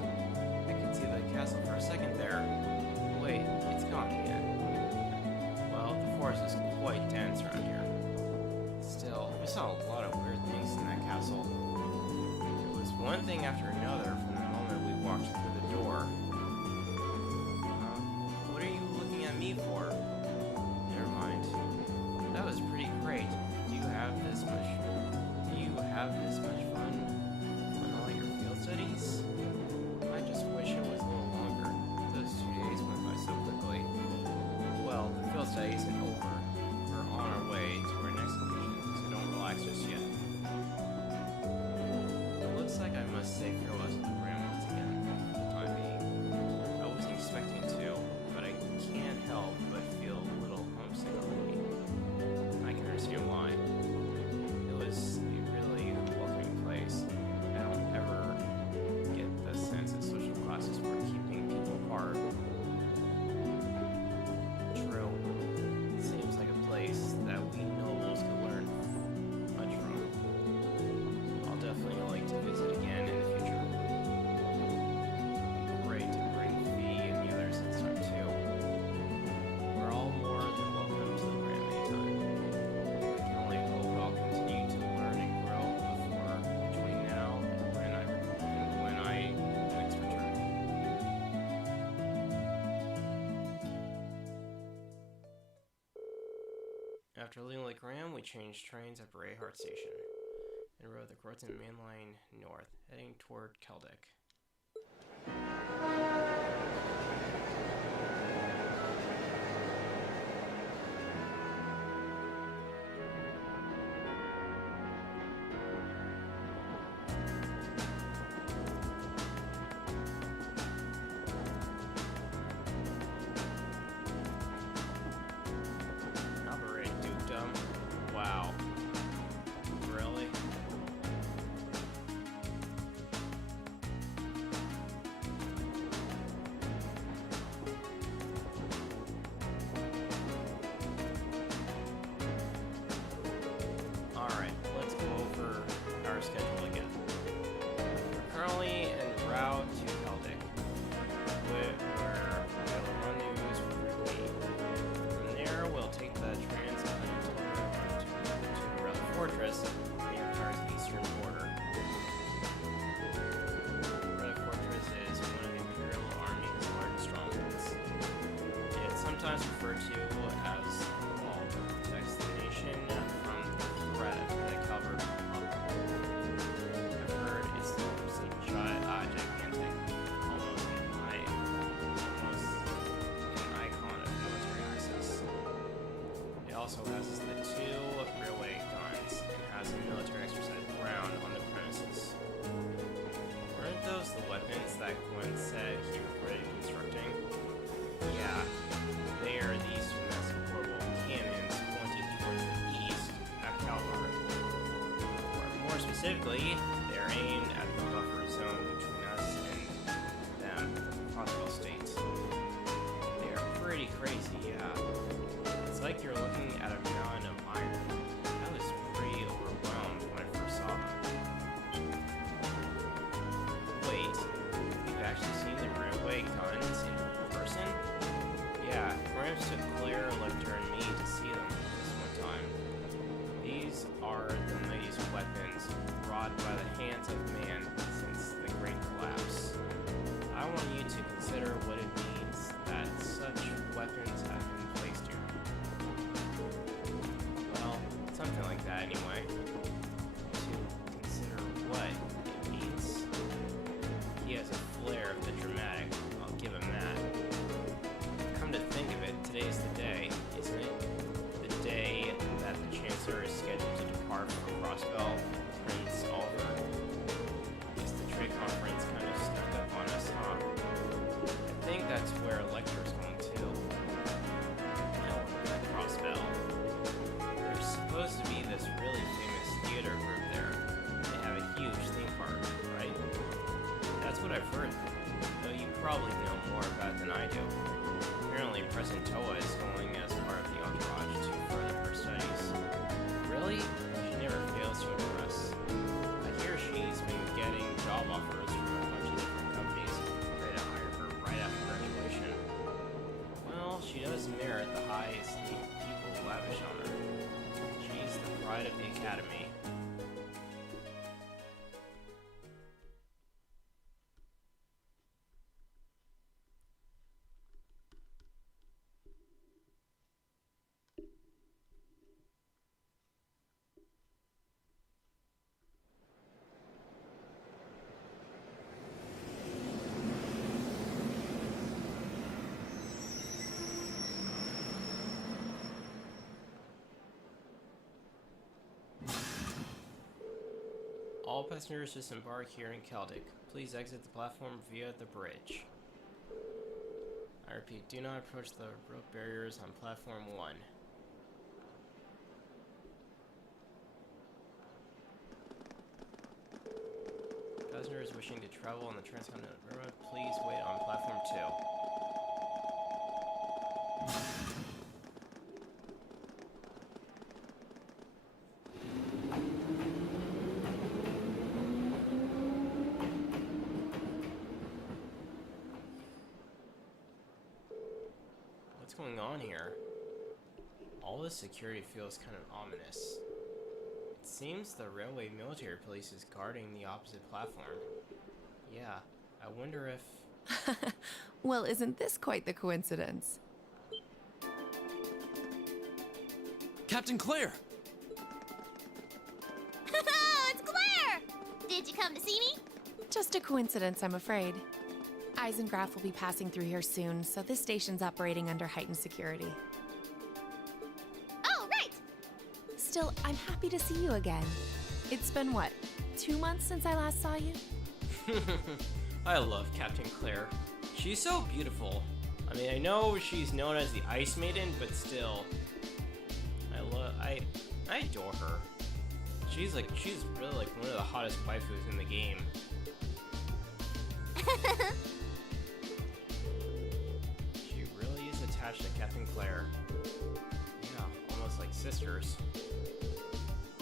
I could see the castle for a second there. Wait, it's gone again. Well, the forest is quite dense around here. Still, we saw a lot of weird things in that castle. It was one thing after another from the moment we walked through the door. What are you looking at me for? Never mind. That was pretty great. Do you have this much fun on all your field studies? I just wish it was a little longer. Those 2 days went by so quickly. Well, the field study isn't over. We're on our way to our next competition, so don't relax just yet. It looks like I must say farewell to the Legram once again, for the time being. I wasn't expecting to, but I can't help but After leaving Legram, we changed trains at Brayhart Station and rode the Groton Main Line north, heading toward Keldick. Operate Dukedom. Wow. Really? Alright, let's go over our schedule again. We're currently en route to Keldick, where we'll rendezvous with Lee. From there, we'll take the transcontinental railroad to Relic Fortress on the Empire's eastern border. Relic Fortress is one of the Imperial Army's largest strongholds. It's sometimes referred to as the wall that protects the nation from the threat of the Calvert Republic. I've heard it's gigantic, almost an icon of military access. It also houses the two railway guns and has a military exercise ground on the premises. Weren't those the weapons that Gwen said he regretted constructing? Yeah, they are these two massive portable cannons pointed towards the east at Calvert. Or more specifically, they are aimed at the buffer zone between us and them, Hospital State. They are pretty crazy, yeah. It's like you're looking at a mountain of iron. I was pretty overwhelmed when I first saw them. Wait, you've actually seen the railway guns in person? Yeah, Gramps took Claire, Lecter, and me to see them this one time. These are the mightiest weapons wrought by the hands of man since the Great Collapse. I want you to consider what it means that such weapons have been placed here. Well, something like that anyway. To consider what it means. He has a flair of the dramatic, I'll give him that. Come to think of it, today's the day, isn't it? The day that the Chancellor is scheduled to depart from Crossbell, Prince Oliver. Guess the trade conference kind of snuck up on us, huh? I think that's where Lecter's going to. No, at Crossbell. There's supposed to be this really famous theater group there. They have a huge theme park, right? That's what I've heard, though you probably know more about it than I do. Apparently, President Toa is going as part of the entourage to further her studies. Really? She never fails to impress. I hear she's been getting job offers from a bunch of different companies ready to hire her right after graduation. Well, she does merit the high esteem people lavish on her. She's the pride of the Academy. All passengers disembark here in Keldick. Please exit the platform via the bridge. I repeat, do not approach the rope barriers on platform 1. Passengers wishing to travel on the Transcontinental Railroad, please wait on platform 2. What's going on here? All this security feels kind of ominous. It seems the railway military police is guarding the opposite platform. Yeah, I wonder if... Well, isn't this quite the coincidence? Captain Claire! It's Claire! Did you come to see me? Just a coincidence, I'm afraid. Eisengraf will be passing through here soon, so this station's operating under heightened security. Oh, right! Still, I'm happy to see you again. It's been, what, 2 months since I last saw you? I love Captain Claire. She's so beautiful. I mean, I know she's known as the Ice Maiden, but still, I adore her. She's really like one of the hottest waifus in the game. She really is attached to Captain Claire. Yeah, almost like sisters.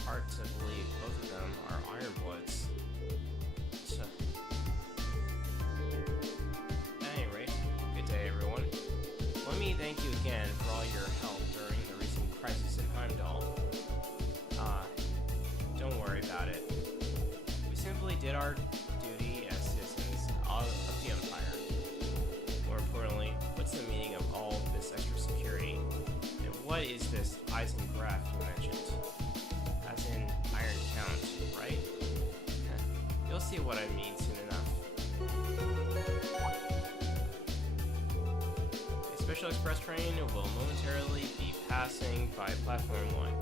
Hard to believe both of them are Iron Bloods. At any rate, good day everyone. Let me thank you again for all your help during the recent crisis in Heimdall. Don't worry about it. We simply did our duty as citizens of the Empire. More importantly, what's the meaning of all this extra security? And what is this Eisengraf you mentioned? As in Iron Count, right? You'll see what I mean soon enough. A special express train will momentarily be passing by Platform 1.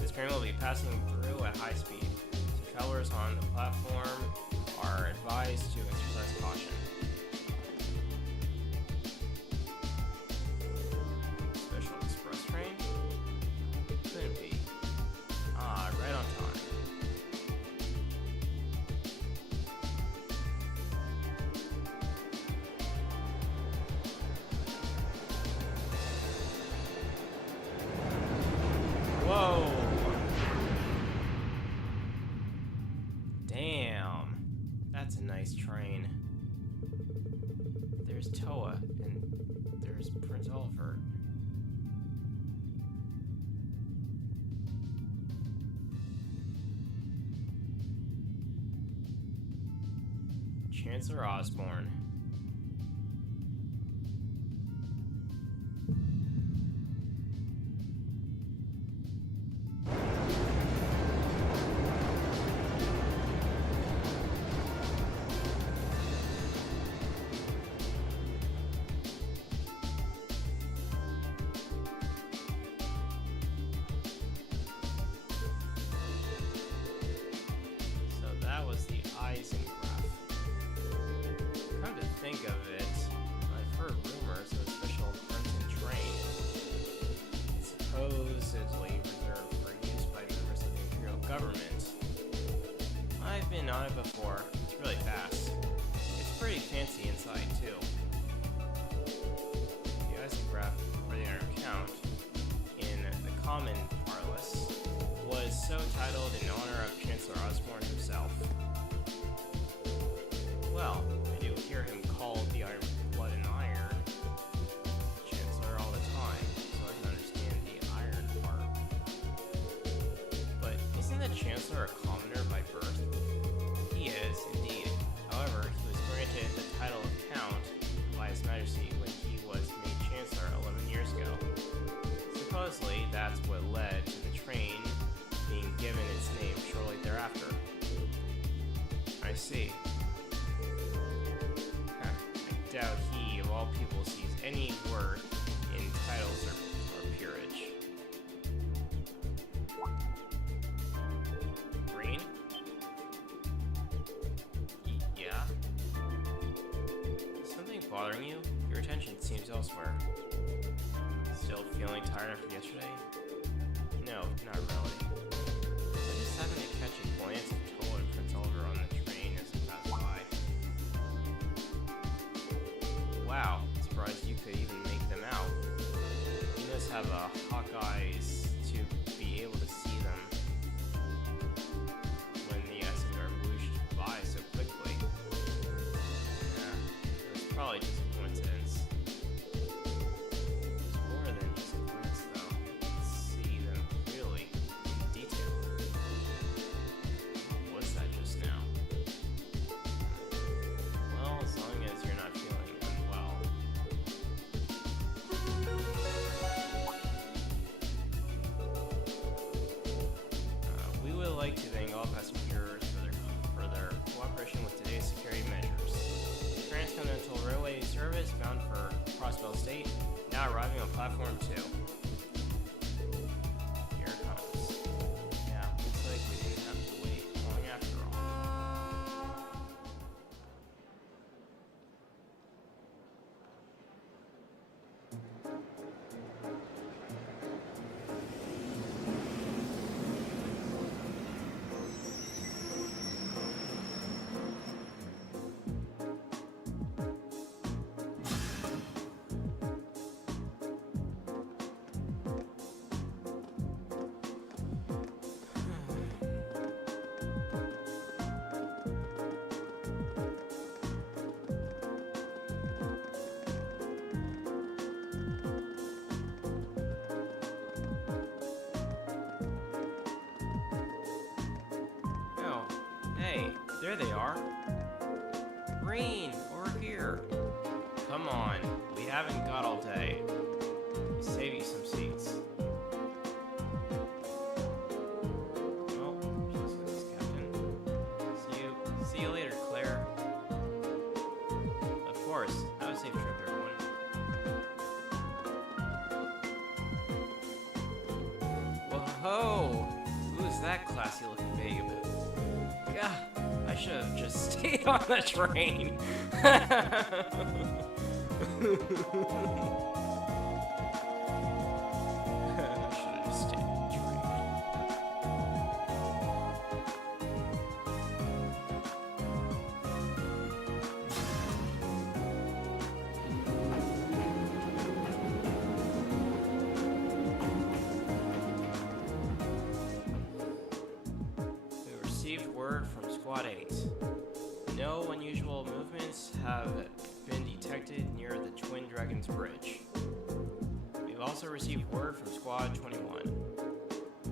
This train will be passing through at high speed, so travelers on the platform are advised to exercise caution. Special express train? Couldn't be. Ah, right on time. Whoa! Damn, that's a nice train. There's Toa, and there's Prince Oliver. Chancellor Osborne. So that was the Eisengraf. Come to think of it, I've heard rumors of a special Crimson train. It's supposedly reserved for use by members of the Imperial government. I've been on it before. It's really fast. It's pretty fancy inside, too. The Eisengraf, or the Iron Count, in the common parlance, was so titled in honor of Chancellor Osborne himself. Well, I do hear him called the Iron Blood and Iron Chancellor all the time, so I can understand the iron part. But isn't the Chancellor a commoner by birth? He is, indeed. However, he was granted the title of Count by His Majesty when he was made Chancellor 11 years ago. Supposedly, that's what led to the train being given its name shortly thereafter. I see. I doubt he, of all people, sees any worth in titles or peerage. Green? Yeah? Is something bothering you? Your attention seems elsewhere. Still feeling tired after yesterday? No, not really. I just happened to catch a glance of Toa and Prince Oliver on the train as it passed by. Wow, surprised you could even make them out. You must have hawk eyes to be able to see them when the Eisengraf whooshed by so quickly. Yeah, it was probably just a coincidence. It's more than just a glance, though. You can see them clearly in detail. What was that just now? Well, as long as you're not feeling unwell. like to thank all passengers for their cooperation with today's security measures. Transcontinental Railway service bound for Crossbell State now arriving on platform 2. Here it comes. Yeah, looks like we didn't have to wait long after all. Hey, there they are. Green, over here. Come on, we haven't got all day. Save you some seats. Well, just with this captain. See you later, Claire. Of course, have a safe trip, everyone. Whoa, who's that classy looking babe? I should have just stayed on the train. Word from Squad 8. No unusual movements have been detected near the Twin Dragons Bridge. We've also received word from Squad 21.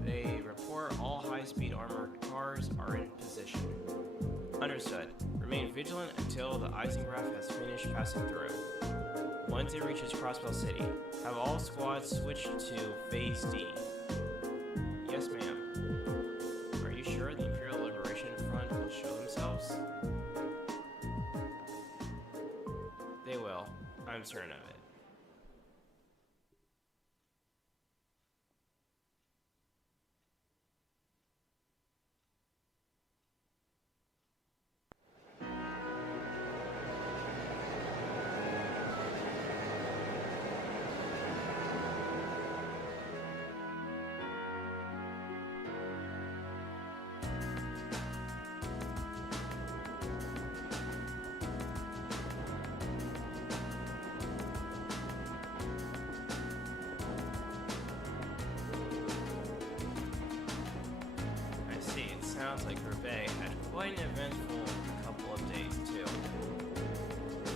They report all high-speed armored cars are in position. Understood. Remain vigilant until the Eisengraph has finished passing through. Once it reaches Crossbell City, have all squads switch to Phase D. Yes, ma'am. Are you sure the Imperial Liberation Front will show themselves? They will. I'm certain of it. Sounds like Rebay had quite an eventful couple of days too.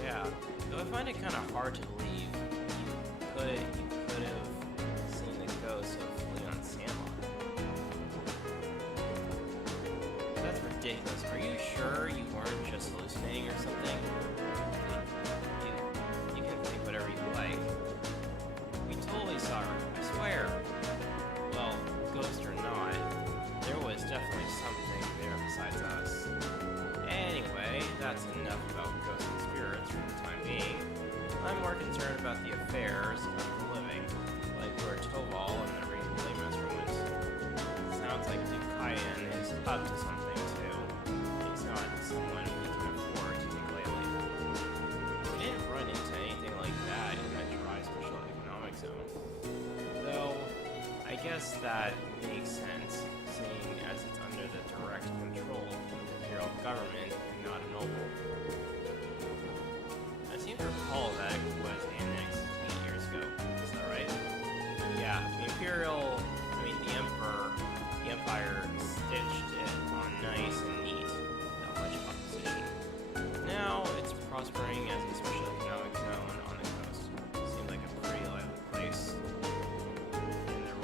Yeah, though I find it kind of hard to believe you could have seen the ghost of Leon Sandlot. That's ridiculous. Are you sure you weren't just hallucinating or something? You can think whatever you like. We totally saw her, I swear. Well, ghost or not, there was definitely something there besides us. Anyway, that's enough about ghosts and spirits for the time being. I'm more concerned about the affairs of the living, like where Toval and the Playmaster went. Sounds like Dukayan is up to something too. He's not someone we can afford to take lightly. We didn't run into anything like that in that dry special economic zone. Though, I guess that makes sense, seeing as it's under the direct control of the Imperial government and not a noble. I seem to recall that it was annexed 8 years ago. Is that right? Yeah, the Empire stitched it on nice and neat, without much opposition. Now it's prospering as a special economic zone on the coast. Seems like a pretty lively place. And the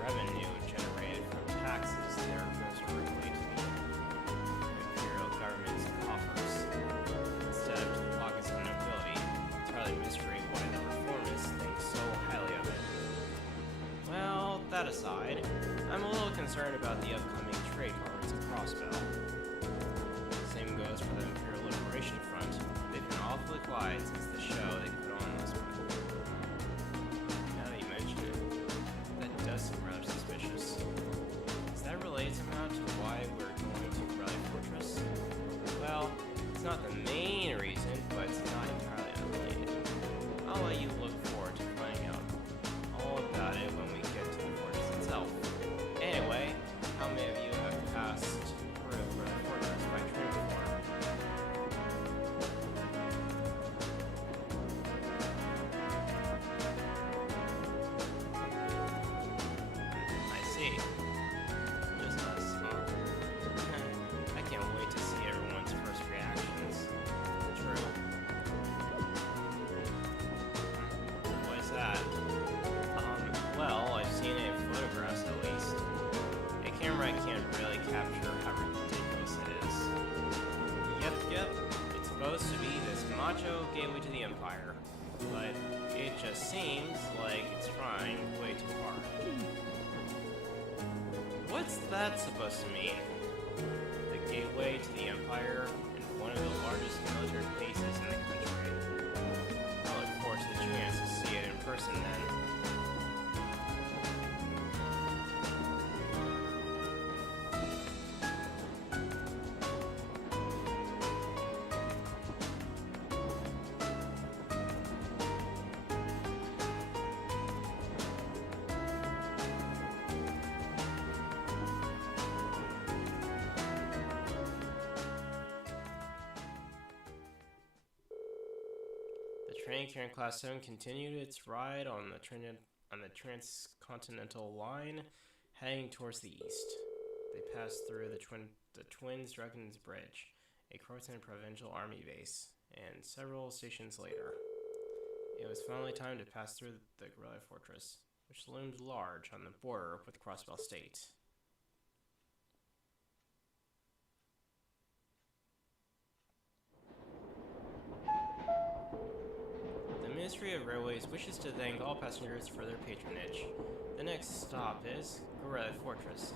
revenue generated from taxes there goes directly to the Imperial government's coffers, instead of to the pockets of the nobility. It's hardly a mystery why the reformists think so highly of it. Well, that aside, I'm a little concerned about the upcoming trade It's not the main reason, but it's not entirely unrelated. I'll let you look forward to finding out all about it when we get to the fortress itself. Anyway, how many of you have passed through the fortress by train before? I see. Just us, huh? I can't wait to see everyone's first reactions. True. What is that? Well, I've seen it in photographs at least. A camera can't really capture how ridiculous it is. Yep. It's supposed to be this macho gateway to the Empire, but it just seems like it's trying way too far. What's that supposed to mean? The gateway to the Empire and one of the largest military bases in the country. I look forward to the chance to see it in person then. The train carrying Class 7 continued its ride on the transcontinental line, heading towards the east. They passed through the Twins Dragons Bridge, a Croatan provincial army base, and several stations later. It was finally time to pass through the Guerrilla Fortress, which loomed large on the border with Crossbell State. The Ministry of Railways wishes to thank all passengers for their patronage. The next stop is Guerrilla Fortress.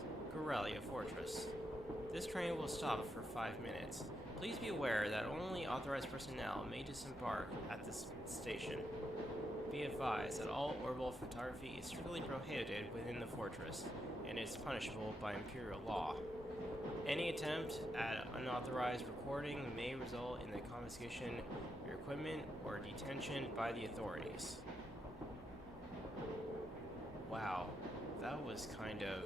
This train will stop for 5 minutes. Please be aware that only authorized personnel may disembark at this station. Be advised that all orbital photography is strictly prohibited within the fortress and is punishable by imperial law. Any attempt at unauthorized recording may result in the confiscation of your equipment or detention by the authorities. Wow, that was kind of...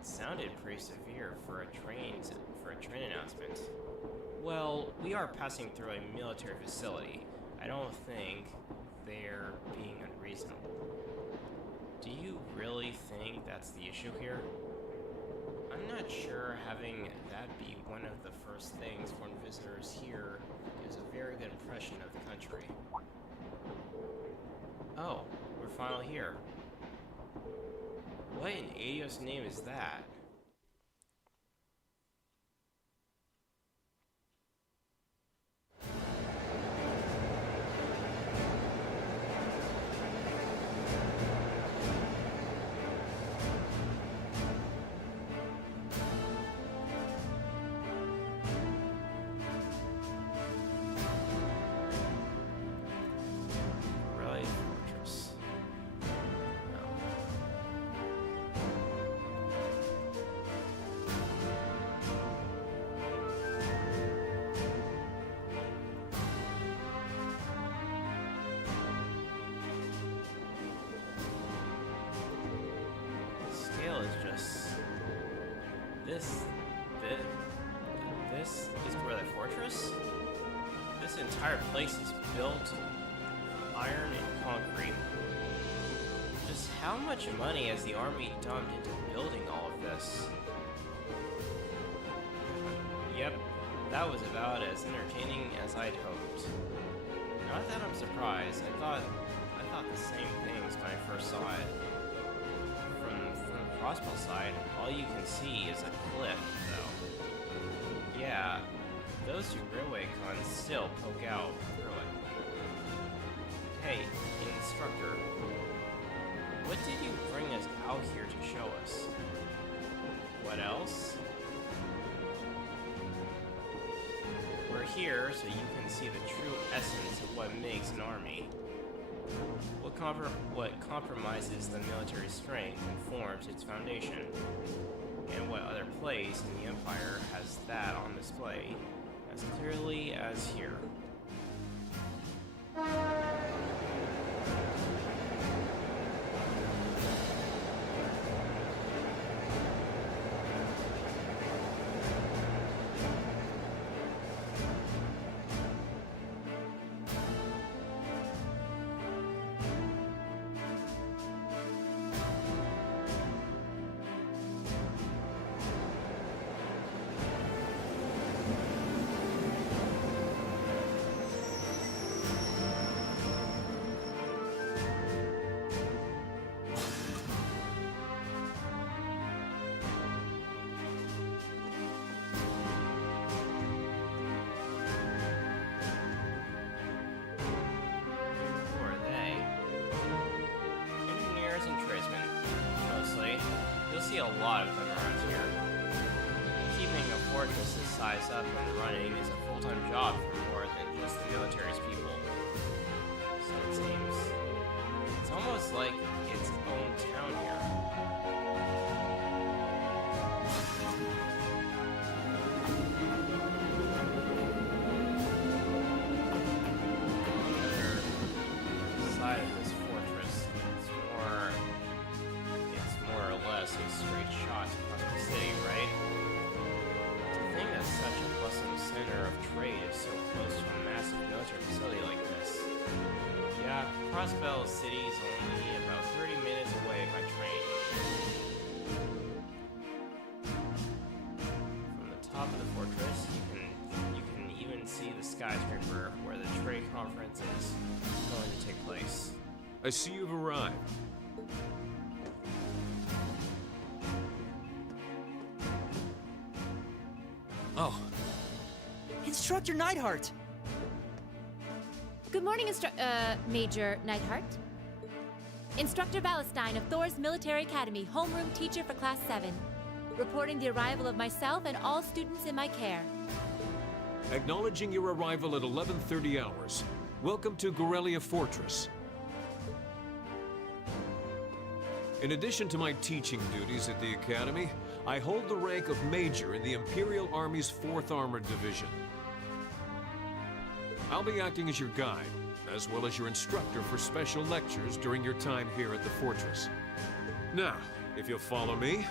It sounded pretty severe for a train announcement. Well, we are passing through a military facility. I don't think they're being unreasonable. Do you really think that's the issue here? I'm not sure having that be one of the first things foreign visitors here gives a very good impression of the country. Oh, we're finally here. What in Adios' name is that? This is Guerrilla Fortress? This entire place is built of iron and concrete. Just how much money has the army dumped into building all of this? Yep, that was about as entertaining as I'd hoped. Not that I'm surprised, I thought the same things when I first saw it. From the Crossbell side, all you can see is a cliff, though. Yeah, those two railway cons still poke out through it. Hey, instructor, what did you bring us out here to show us? What else? We're here so you can see the true essence of what makes an army. What compromises the military strength and forms its foundation. And what other place in the Empire has that on display as clearly as here. See a lot of them around here. Keeping a fortress this size up and running is a full-time job for more than just the military's people. So it seems it's almost like its own town here. Another side of this fortress, it's more or less a straight shot across the city, right? To think that such a bustling center of trade is so close to a massive military facility like this. Yeah, Crossbell City is only about 30 minutes away by train. From the top of the fortress, you can even see the skyscraper where the trade conference is going to take place. I see you've arrived. Oh. Instructor Neidhart! Good morning, Major Neidhart. Instructor Valestein of Thor's Military Academy, homeroom teacher for Class 7. Reporting the arrival of myself and all students in my care. Acknowledging your arrival at 11:30 hours. Welcome to Gorelia Fortress. In addition to my teaching duties at the Academy, I hold the rank of Major in the Imperial Army's 4th Armored Division. I'll be acting as your guide, as well as your instructor for special lectures during your time here at the fortress. Now, if you'll follow me.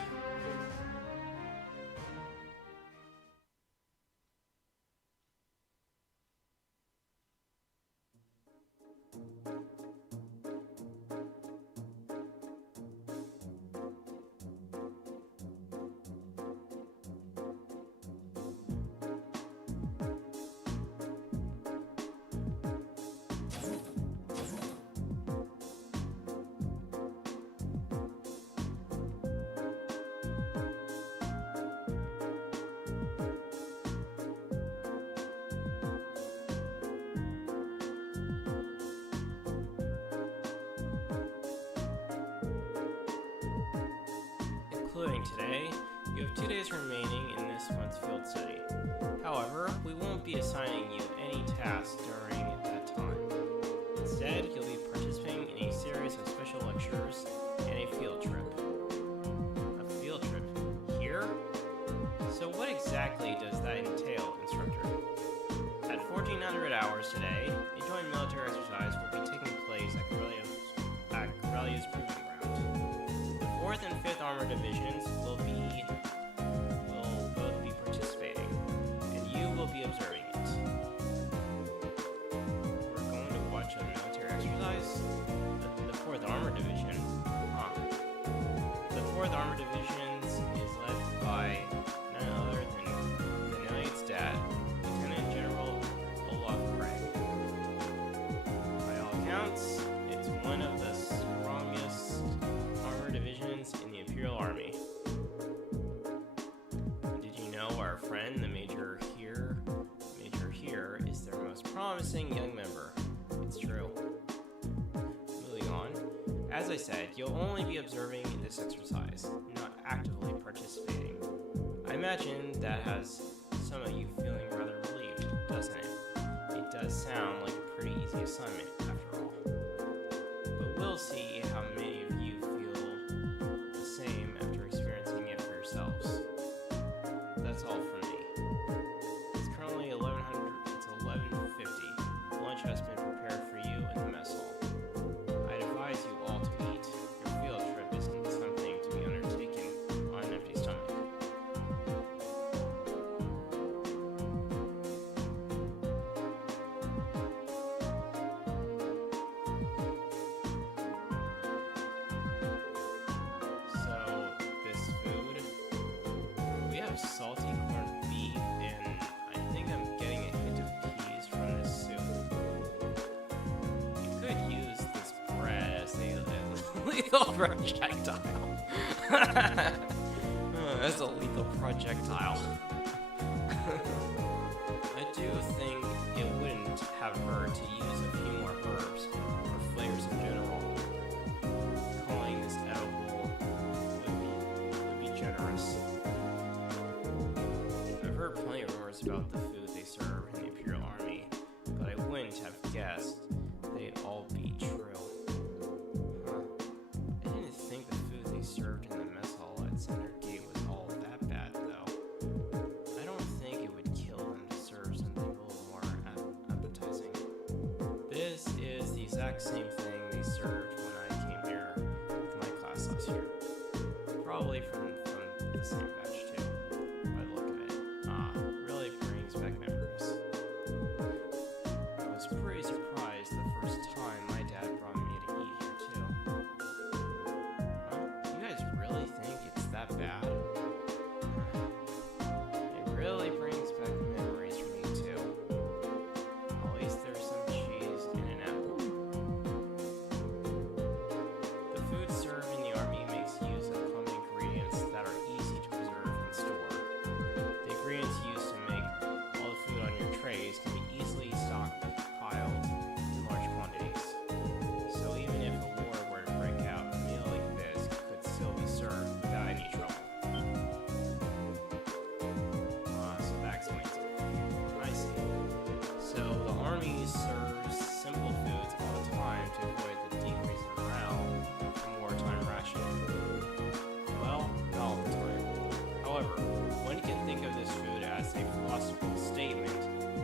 Including today, you have 2 days remaining in this month's field study. However, we won't be assigning you any tasks during that time. Instead, you'll be participating in a series of special lectures and a field trip. A field trip here? So what exactly does that entail, instructor? At 1400 hours today, a joint military exercise will be taking place at Corellia's Proving Ground. The 4th and 5th Armored Divisions will both be participating, and you will be observing it. We're going to watch a military exercise? The 4th Armored Division? Huh. The 4th Armored Division is led by none other than the Knight's dad, Lieutenant General Olaf Craig. By all accounts, it's one of the strongest armored divisions in the Imperial Army. Did you know our friend, the Major here, is their most promising young member? It's true. Moving on. As I said, you'll only be observing in this exercise, not actively participating. I imagine that has some of you feeling rather relieved, doesn't it? It does sound like a pretty easy assignment, after all. But we'll see how many of you feel the same after experiencing it for yourselves. That's all from me. It's currently 1100 lethal projectile. That's a lethal projectile. I do think it wouldn't have hurt to use a few more herbs or flavors in general. Calling this edible would be generous. I've heard plenty of rumors about the food they serve in the Imperial Army, but I wouldn't have guessed they'd all be true. Huh. I didn't think the food they served in the mess hall at Center Gate was all that bad, though. I don't think it would kill them to serve something a little more appetizing. This is the exact same thing they served when I came here with my class last year. Probably from the same batch, too, by the look of it. Really brings back memories. I was pretty surprised the first time my dad brought me to eat here, too. Huh? You guys really think it's that bad? It really brings back memories for me, too. At least there's some cheese and an apple. The food served in the army makes use of common ingredients that are easy to preserve and store. The ingredients used to make all the food on your trays can be easily stockpiled in large quantities. So even if a war were to break out, a meal like this could still be served without any trouble. So that explains it. I see. So the army serves simple foods all the time to avoid the decrease in morale from wartime rationing. Well, not all the time. However, one can think of this food as a philosophical statement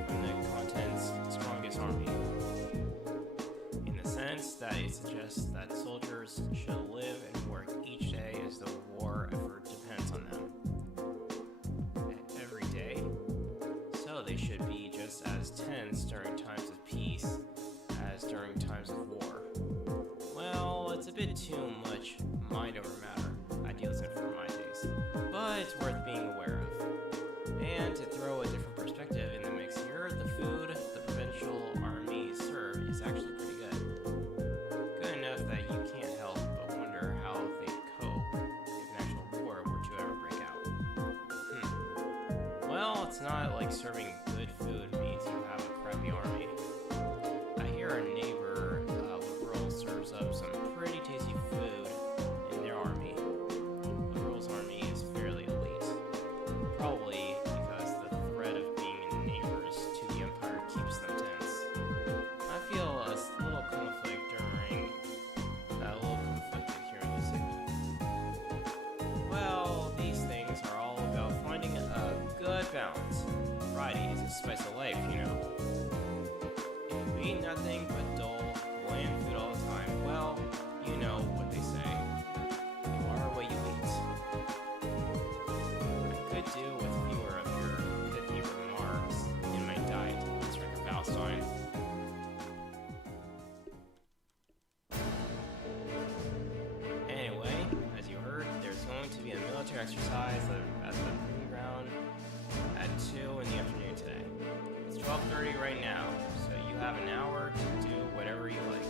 from the continent's strongest army, in the sense that it suggests that soldiers should live and work each day as the war effort depends on them. Every day? So they should be just as tense during times of peace as during times of war. Well, it's a bit too much mind over matter idealism for my taste, but it's worth being aware of. And to throw a different perspective in the mix here, the food the provincial army serve is actually pretty good. Good enough that you can't help but wonder how they'd cope if an actual war were to ever break out. Well, it's not like serving good food means you have a crappy army. I hear our neighbor, Liberal, serves up some pretty tasty food in their army. Liberal's army is fairly elite. Probably because the threat of being neighbors to the Empire keeps them tense. I feel a little conflicted hearing you say that. Well, these things are all about finding a good balance. Variety is the spice of life, you know. If you eat nothing but dull, bland food all the time, well, you know what they say. You are what you eat. I could do with fewer of your pithy remarks in my diet, Mr. Valstein. Anyway, as you heard, there's going to be a military exercise at the proving ground at 2 in the afternoon today. It's 12:30 right now, so you have an hour to do whatever you like.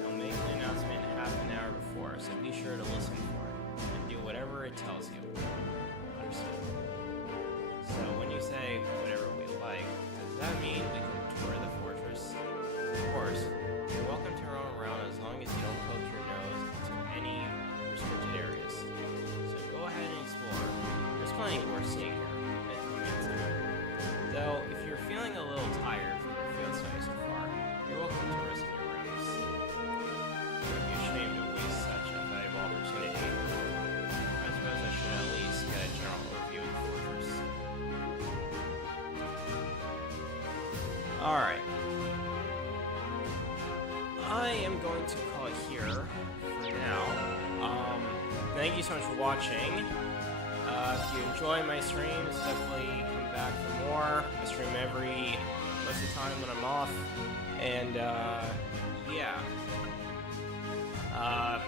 They'll make an announcement half an hour before, so be sure to listen for it and do whatever it tells you. Understood? So when you say whatever we like, does that mean we can tour the fortress? Of course, you're welcome to roam around as long as you don't poke your nose into any restricted areas. So go ahead and explore. There's plenty worth seeing here. Though, if you're feeling a little tired from your field study so far, you're welcome to rest in your rooms. It would be a shame to waste such a valuable opportunity. I suppose I should at least get a general overview of the fortress. Alright. I am going to call it here for now. Thank you so much for watching. If you enjoy my streams, definitely come back for more. I stream most of the time when I'm off. And, yeah.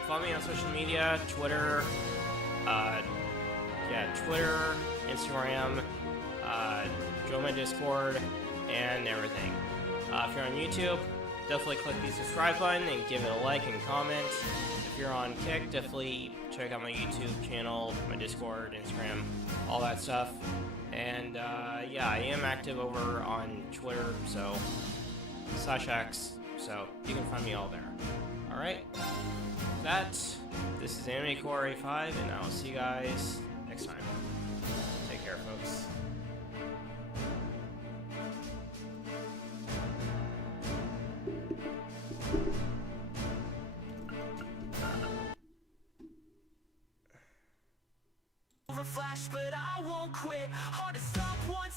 Follow me on social media, Twitter, Twitter, Instagram, join my Discord, and everything. If you're on YouTube, definitely click the subscribe button and give it a like and comment. If if you're on Kick, definitely check out my YouTube channel, my Discord, Instagram, all that stuff. And yeah, I am active over on Twitter, so /X, so you can find me all there. Alright, this is Anime Core A5, and I'll see you guys next time. Take care, folks. Flash, but I won't quit. Hard to stop once